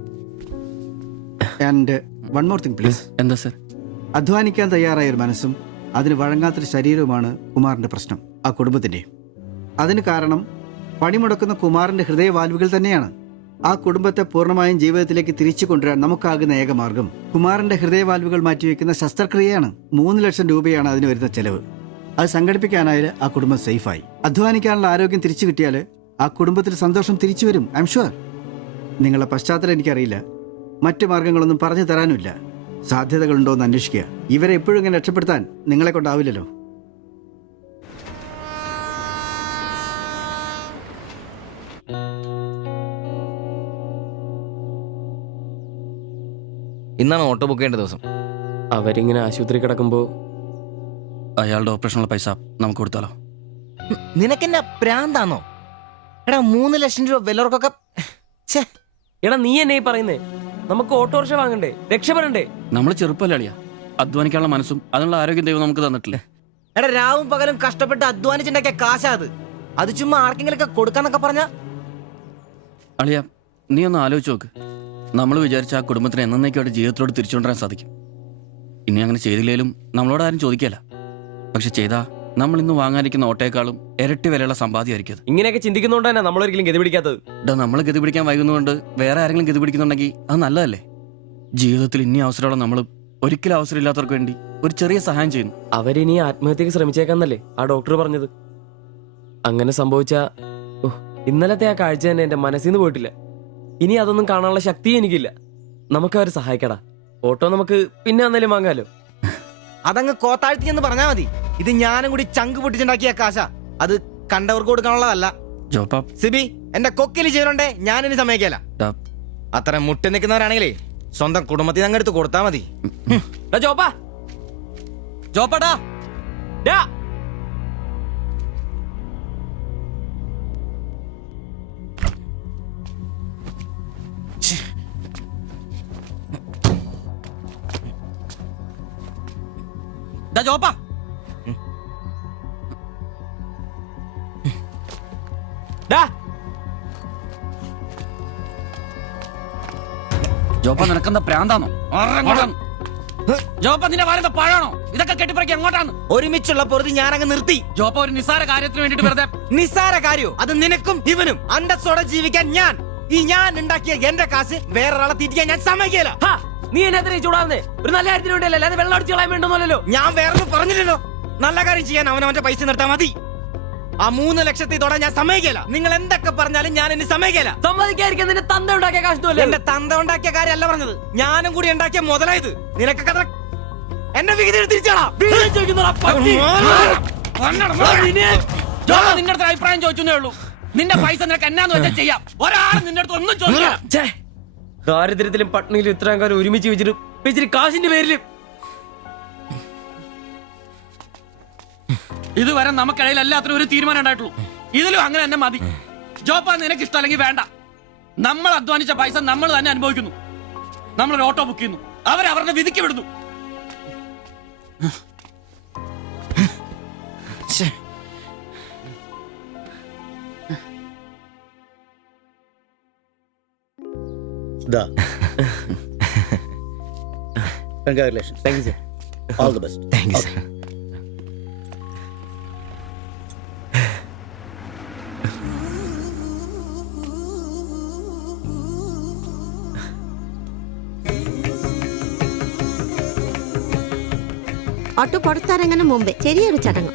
And one more thing please. എന്താ സർ? അധ്വാനിക്കാൻ തയ്യാറായ ഒരു മനസ്സും അതിന് വഴങ്ങാത്തൊരു ശരീരവുമാണ് കുമാറിന്റെ പ്രശ്നം, ആ കുടുംബത്തിന്റെ. അതിന് കാരണം പണിമുടക്കുന്ന കുമാറിന്റെ ഹൃദയവാൽവുകൾ തന്നെയാണ്. ആ കുടുംബത്തെ പൂർണ്ണമായും ജീവിതത്തിലേക്ക് തിരിച്ചു കൊണ്ടുവരാൻ നമുക്കാകുന്ന ഏക മാർഗം കുമാറിന്റെ ഹൃദയവാൽവുകൾ മാറ്റിവെക്കുന്ന ശസ്ത്രക്രിയയാണ്. 3 ലക്ഷം രൂപയാണ് അതിന് വരുന്ന ചെലവ്. അത് സംഘടിപ്പിക്കാനായാൽ ആ കുടുംബം സേഫായി. അധ്വാനിക്കാനുള്ള ആരോഗ്യം തിരിച്ചു കിട്ടിയാൽ ആ കുടുംബത്തിൽ സന്തോഷം തിരിച്ചു വരും. I am sure. നിങ്ങളുടെ പശ്ചാത്തലം എനിക്കറിയില്ല, മറ്റു മാർഗങ്ങളൊന്നും പറഞ്ഞു തരാനുമില്ല. സാധ്യതകളുണ്ടോ എന്ന് അന്വേഷിക്കുക. ഇവരെ എപ്പോഴും ഇങ്ങനെ രക്ഷപ്പെടുത്താൻ നിങ്ങളെ കൊണ്ടാവില്ലല്ലോ. ഇന്നാണ് ഓട്ടോ ബുക്ക് ചെയ്യേണ്ട ദിവസം. അവരിങ്ങനെ ആശുപത്രി കിടക്കുമ്പോ അയാളുടെ ഓപ്പറേഷനുള്ള പൈസ നമുക്ക് കൊടുത്താലോ? നിനക്കെന്നാ പ്രാന്താന്നോ? എടാ 3 ലക്ഷം രൂപ വിലർക്കൊക്കെ. എടാ നീ എന്നെ പറയുന്നേ? നമുക്ക് ഓട്ടോറിക്ഷ വാങ്ങണ്ടേ? രക്ഷപ്പെടണ്ടേ? നമ്മൾ ചെറുപ്പല്ലേ അളിയാ. അധ്വാനിക്കാനുള്ള മനസ്സും അതിനുള്ള ആരോഗ്യം ദൈവം നമുക്ക് തന്നിട്ടില്ലേ? എടാ രാവും പകലും കഷ്ടപ്പെട്ട് അധ്വാനിച്ചുണ്ടാക്കിയ കാശാ അത് ചുമ്മാ ആർക്കെങ്കിലൊക്കെ കൊടുക്കാന്നൊക്കെ പറഞ്ഞ. അളിയ നീ ഒന്ന് ആലോചിച്ച് നോക്ക്. നമ്മൾ വിചാരിച്ച ആ കുടുംബത്തിന് എന്നേക്കുമായിട്ട് ജീവിതത്തിലോട് തിരിച്ചുകൊണ്ടുവരാൻ സാധിക്കും. ഇനി അങ്ങനെ ചെയ്തില്ലേലും നമ്മളോട് ആരും ചോദിക്കല്ല. പക്ഷെ ചെയ്താ നമ്മൾ ഇന്ന് വാങ്ങാനിരിക്കുന്ന ഓട്ടേക്കാളും ഇരട്ടി വിലയുള്ള സമ്പാദ്യമായിരിക്കും. ഇങ്ങനെയൊക്കെ ചിന്തിക്കുന്നതുകൊണ്ട് തന്നെ നമ്മളൊരിക്കലും ഗതി പിടിക്കാത്തത്. നമ്മൾ ഗതി പിടിക്കാൻ വൈകുന്നതുകൊണ്ട് വേറെ ആരെങ്കിലും ഗതി പിടിക്കുന്നുണ്ടെങ്കിൽ അത് നല്ലതല്ലേ? ജീവിതത്തിൽ ഇനി അവസരമുള്ള നമ്മൾ ഒരിക്കലും അവസരം ഇല്ലാത്തവർക്ക് വേണ്ടി ഒരു ചെറിയ സഹായം ചെയ്യുന്നു. അവരിനി ആത്മഹത്യക്ക് ശ്രമിച്ചേക്കാന്നല്ലേ ആ ഡോക്ടർ പറഞ്ഞത്. അങ്ങനെ സംഭവിച്ച ഇന്നലത്തെ ആ കാഴ്ച തന്നെ എന്റെ മനസ്സിൽ നിന്ന് പോയിട്ടില്ല. ഇനി അതൊന്നും കാണാനുള്ള ശക്തിയും എനിക്കില്ല. നമുക്ക് അവരെ സഹായിക്കടാ. ഓട്ടോ നമുക്ക് പിന്നെ വന്നാലും വാങ്ങാലോ. അതങ്ങ് കോത്താഴ്ത്തി എന്ന് പറഞ്ഞാ മതി. ഇത് ഞാനും കൂടി ചങ്ക് പൊട്ടിച്ചുണ്ടാക്കിയ കാശാ. അത് കണ്ടവർക്ക് കൊടുക്കാനുള്ളതല്ല. സിബി, എന്റെ കൊക്കില് ജീവനുണ്ടേ ഞാനിനി സമ്മതിക്കല. അത്ര മുട്ടി നിൽക്കുന്നവരാണെങ്കിലേ സ്വന്തം കുടുംബത്തിൽ അങ്ങ് എടുത്ത് കൊടുത്താ മതി. ജോപ്പാടാ ജോപ്പാ ജോപ്പ നിനക്കെന്താ പ്രാന്താണോ? ജോപ്പ നിന്റെ വാരത്തെ പഴാണോ? ഇതൊക്കെ കെട്ടിപ്പറക്കി എങ്ങോട്ടാണ്? ഒരുമിച്ചുള്ള പൊറുതി ഞാനങ്ങ് നിർത്തി. ജോപ്പ ഒരു നിസ്സാര കാര്യത്തിന് വേണ്ടിട്ട് വെറുതെ. നിസ്സാര കാര്യോ? അത് നിനക്കും ഇവനും അന്തസ്സോടെ ജീവിക്കാൻ ഞാൻ ഉണ്ടാക്കിയ എന്റെ കാശ് വേറൊരാളെ തീറ്റിക്കാൻ ഞാൻ സമ്മതിക്കില്ല. നീ എന്നെ ചൂടാവുന്നേ ഒരു നല്ല കാര്യത്തിന് വേണ്ടിയല്ലേ, അല്ലാതെ വെള്ളം അടിച്ചു കളയാൻ വേണ്ടല്ലോ. ഞാൻ വേറൊന്നും പറഞ്ഞില്ലല്ലോ. നല്ല കാര്യം ചെയ്യാൻ അവനവന്റെ പൈസ നിർത്താൻ മതി. ആ 3 ലക്ഷത്തിൽ തൊടാൻ ഞാൻ സമ്മതിക്കില്ല. നിങ്ങൾ എന്തൊക്കെ പറഞ്ഞാലും ഞാൻ എന്നെ സമ്മതിക്കില്ല. സമ്മതിക്കാതിരിക്കാൻ നിന്റെ തന്ത ഉണ്ടാക്കിയ കാശ്. എന്റെ തന്ത ഉണ്ടാക്കിയ കാര്യമല്ല പറഞ്ഞത്, ഞാനും കൂടി ഉണ്ടാക്കിയ മുതലായത്. നിനക്കൊക്കെ എന്റെ വിഹിതം തിരിച്ചാടാ. നിന്റെ അടുത്ത് അഭിപ്രായം ചോദിച്ചേ ഉള്ളൂ. നിന്റെ പൈസ നിനക്ക് എന്നാന്ന് വെച്ചാൽ ചെയ്യാം. ഒരാൾ നിന്റെ അടുത്ത് ഒന്നും ചോദിക്കാം. ദാരിദ്ര്യത്തിലും പട്ടിണിയിലും ഇത്രയും കാലം ഒരുമിച്ച് വെച്ചിട്ട് കാശിന്റെ പേരില് ഇതുവരെ നമുക്കിടയിൽ എല്ലാത്തിനും ഒരു തീരുമാനം ഉണ്ടായിട്ടുള്ളൂ. ഇതിലും അങ്ങനെ തന്നെ മതി. ജോപ്പ നിനക്ക് ഇഷ്ടമല്ലെങ്കിൽ വേണ്ട. നമ്മൾ അധ്വാനിച്ച പൈസ നമ്മൾ തന്നെ അനുഭവിക്കുന്നു. നമ്മളൊരു ഓട്ടോ ബുക്ക് ചെയ്യുന്നു, അവരവരുടെ വിധിക്ക് വിടുന്നു. Congratulations. Thank you, sir. All the best. Thank you, sir. Auto പുറത്തിറങ്ങുന്ന മുമ്പേ ചെറിയൊരു ചടങ്ങ്.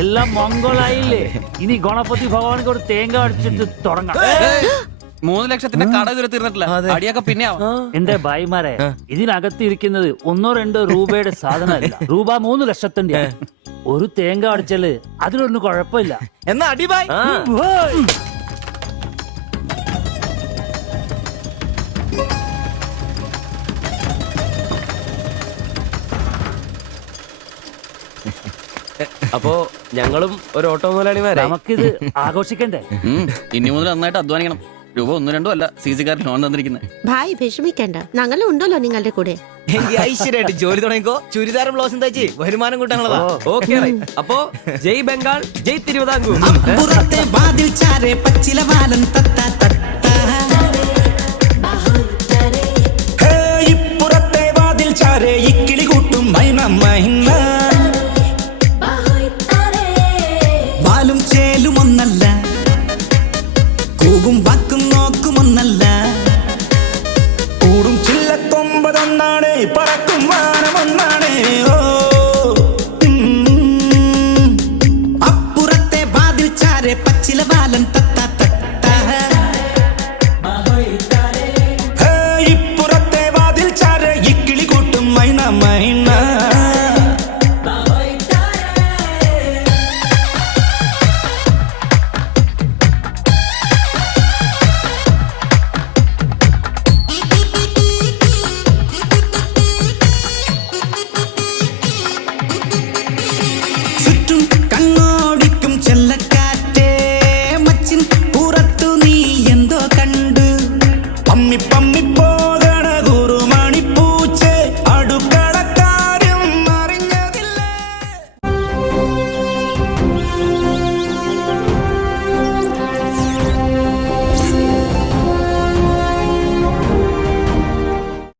എല്ലാം മംഗളായില്ലേ? ഇനി ഗണപതി ഭഗവാനക്ക് ഒരു തേങ്ങ അടിച്ചിട്ട് തുടങ്ങാം. 3 ലക്ഷത്തിന്റെ കട ഇതുവരെ തീർന്നിട്ടില്ല. അടിയൊക്കെ പിന്നെ എന്റെ ഭായിമാരെ, ഇതിനകത്ത് ഇരിക്കുന്നത് 1-2 രൂപയുടെ സാധനമല്ല, രൂപ 3 ലക്ഷത്തിന്റെ. ഒരു തേങ്ങ അടിച്ചാല് അതിലൊന്നും കുഴപ്പമില്ല. എന്നാ അടിബായ്. അപ്പോ ഞങ്ങളും ഒരു ഓട്ടോ മുതലാളിമാരെ. നമുക്കിത് ആഘോഷിക്കണ്ടേ? ഇനി മുതൽ നന്നായിട്ട് അധ്വാനിക്കണം. രൂപ 1-2 അല്ല CC കാരൻ ലോൺ തന്നിരിക്കുന്നത്. ഭായ് വിഷമിക്കണ്ട, ഞങ്ങളും ഉണ്ടല്ലോ നിങ്ങളുടെ കൂടെ. ഐശ്വര്യമായിട്ട് ജോലി തുടങ്ങിക്കോ. ചുരിദാറും ബ്ലൗസും തയ്ച്ച് വരുമാനം കൂട്ടാനുള്ളതാ. ഓക്കെ. അപ്പോ ജയ് ബംഗാൾ, ജയ് തിരുവിതാംകൂർ. പുറത്തെ വാതിൽ ചാരെ പച്ചില വാലം ഇപ്പുറത്തെ വാതിൽ ചാരെ ഇക്കിളി കൂട്ടും മൈന മൈന. വാലും ചേലും ഒന്നല്ല, കൂവും വാക്കും നോക്കും ഒന്നല്ല.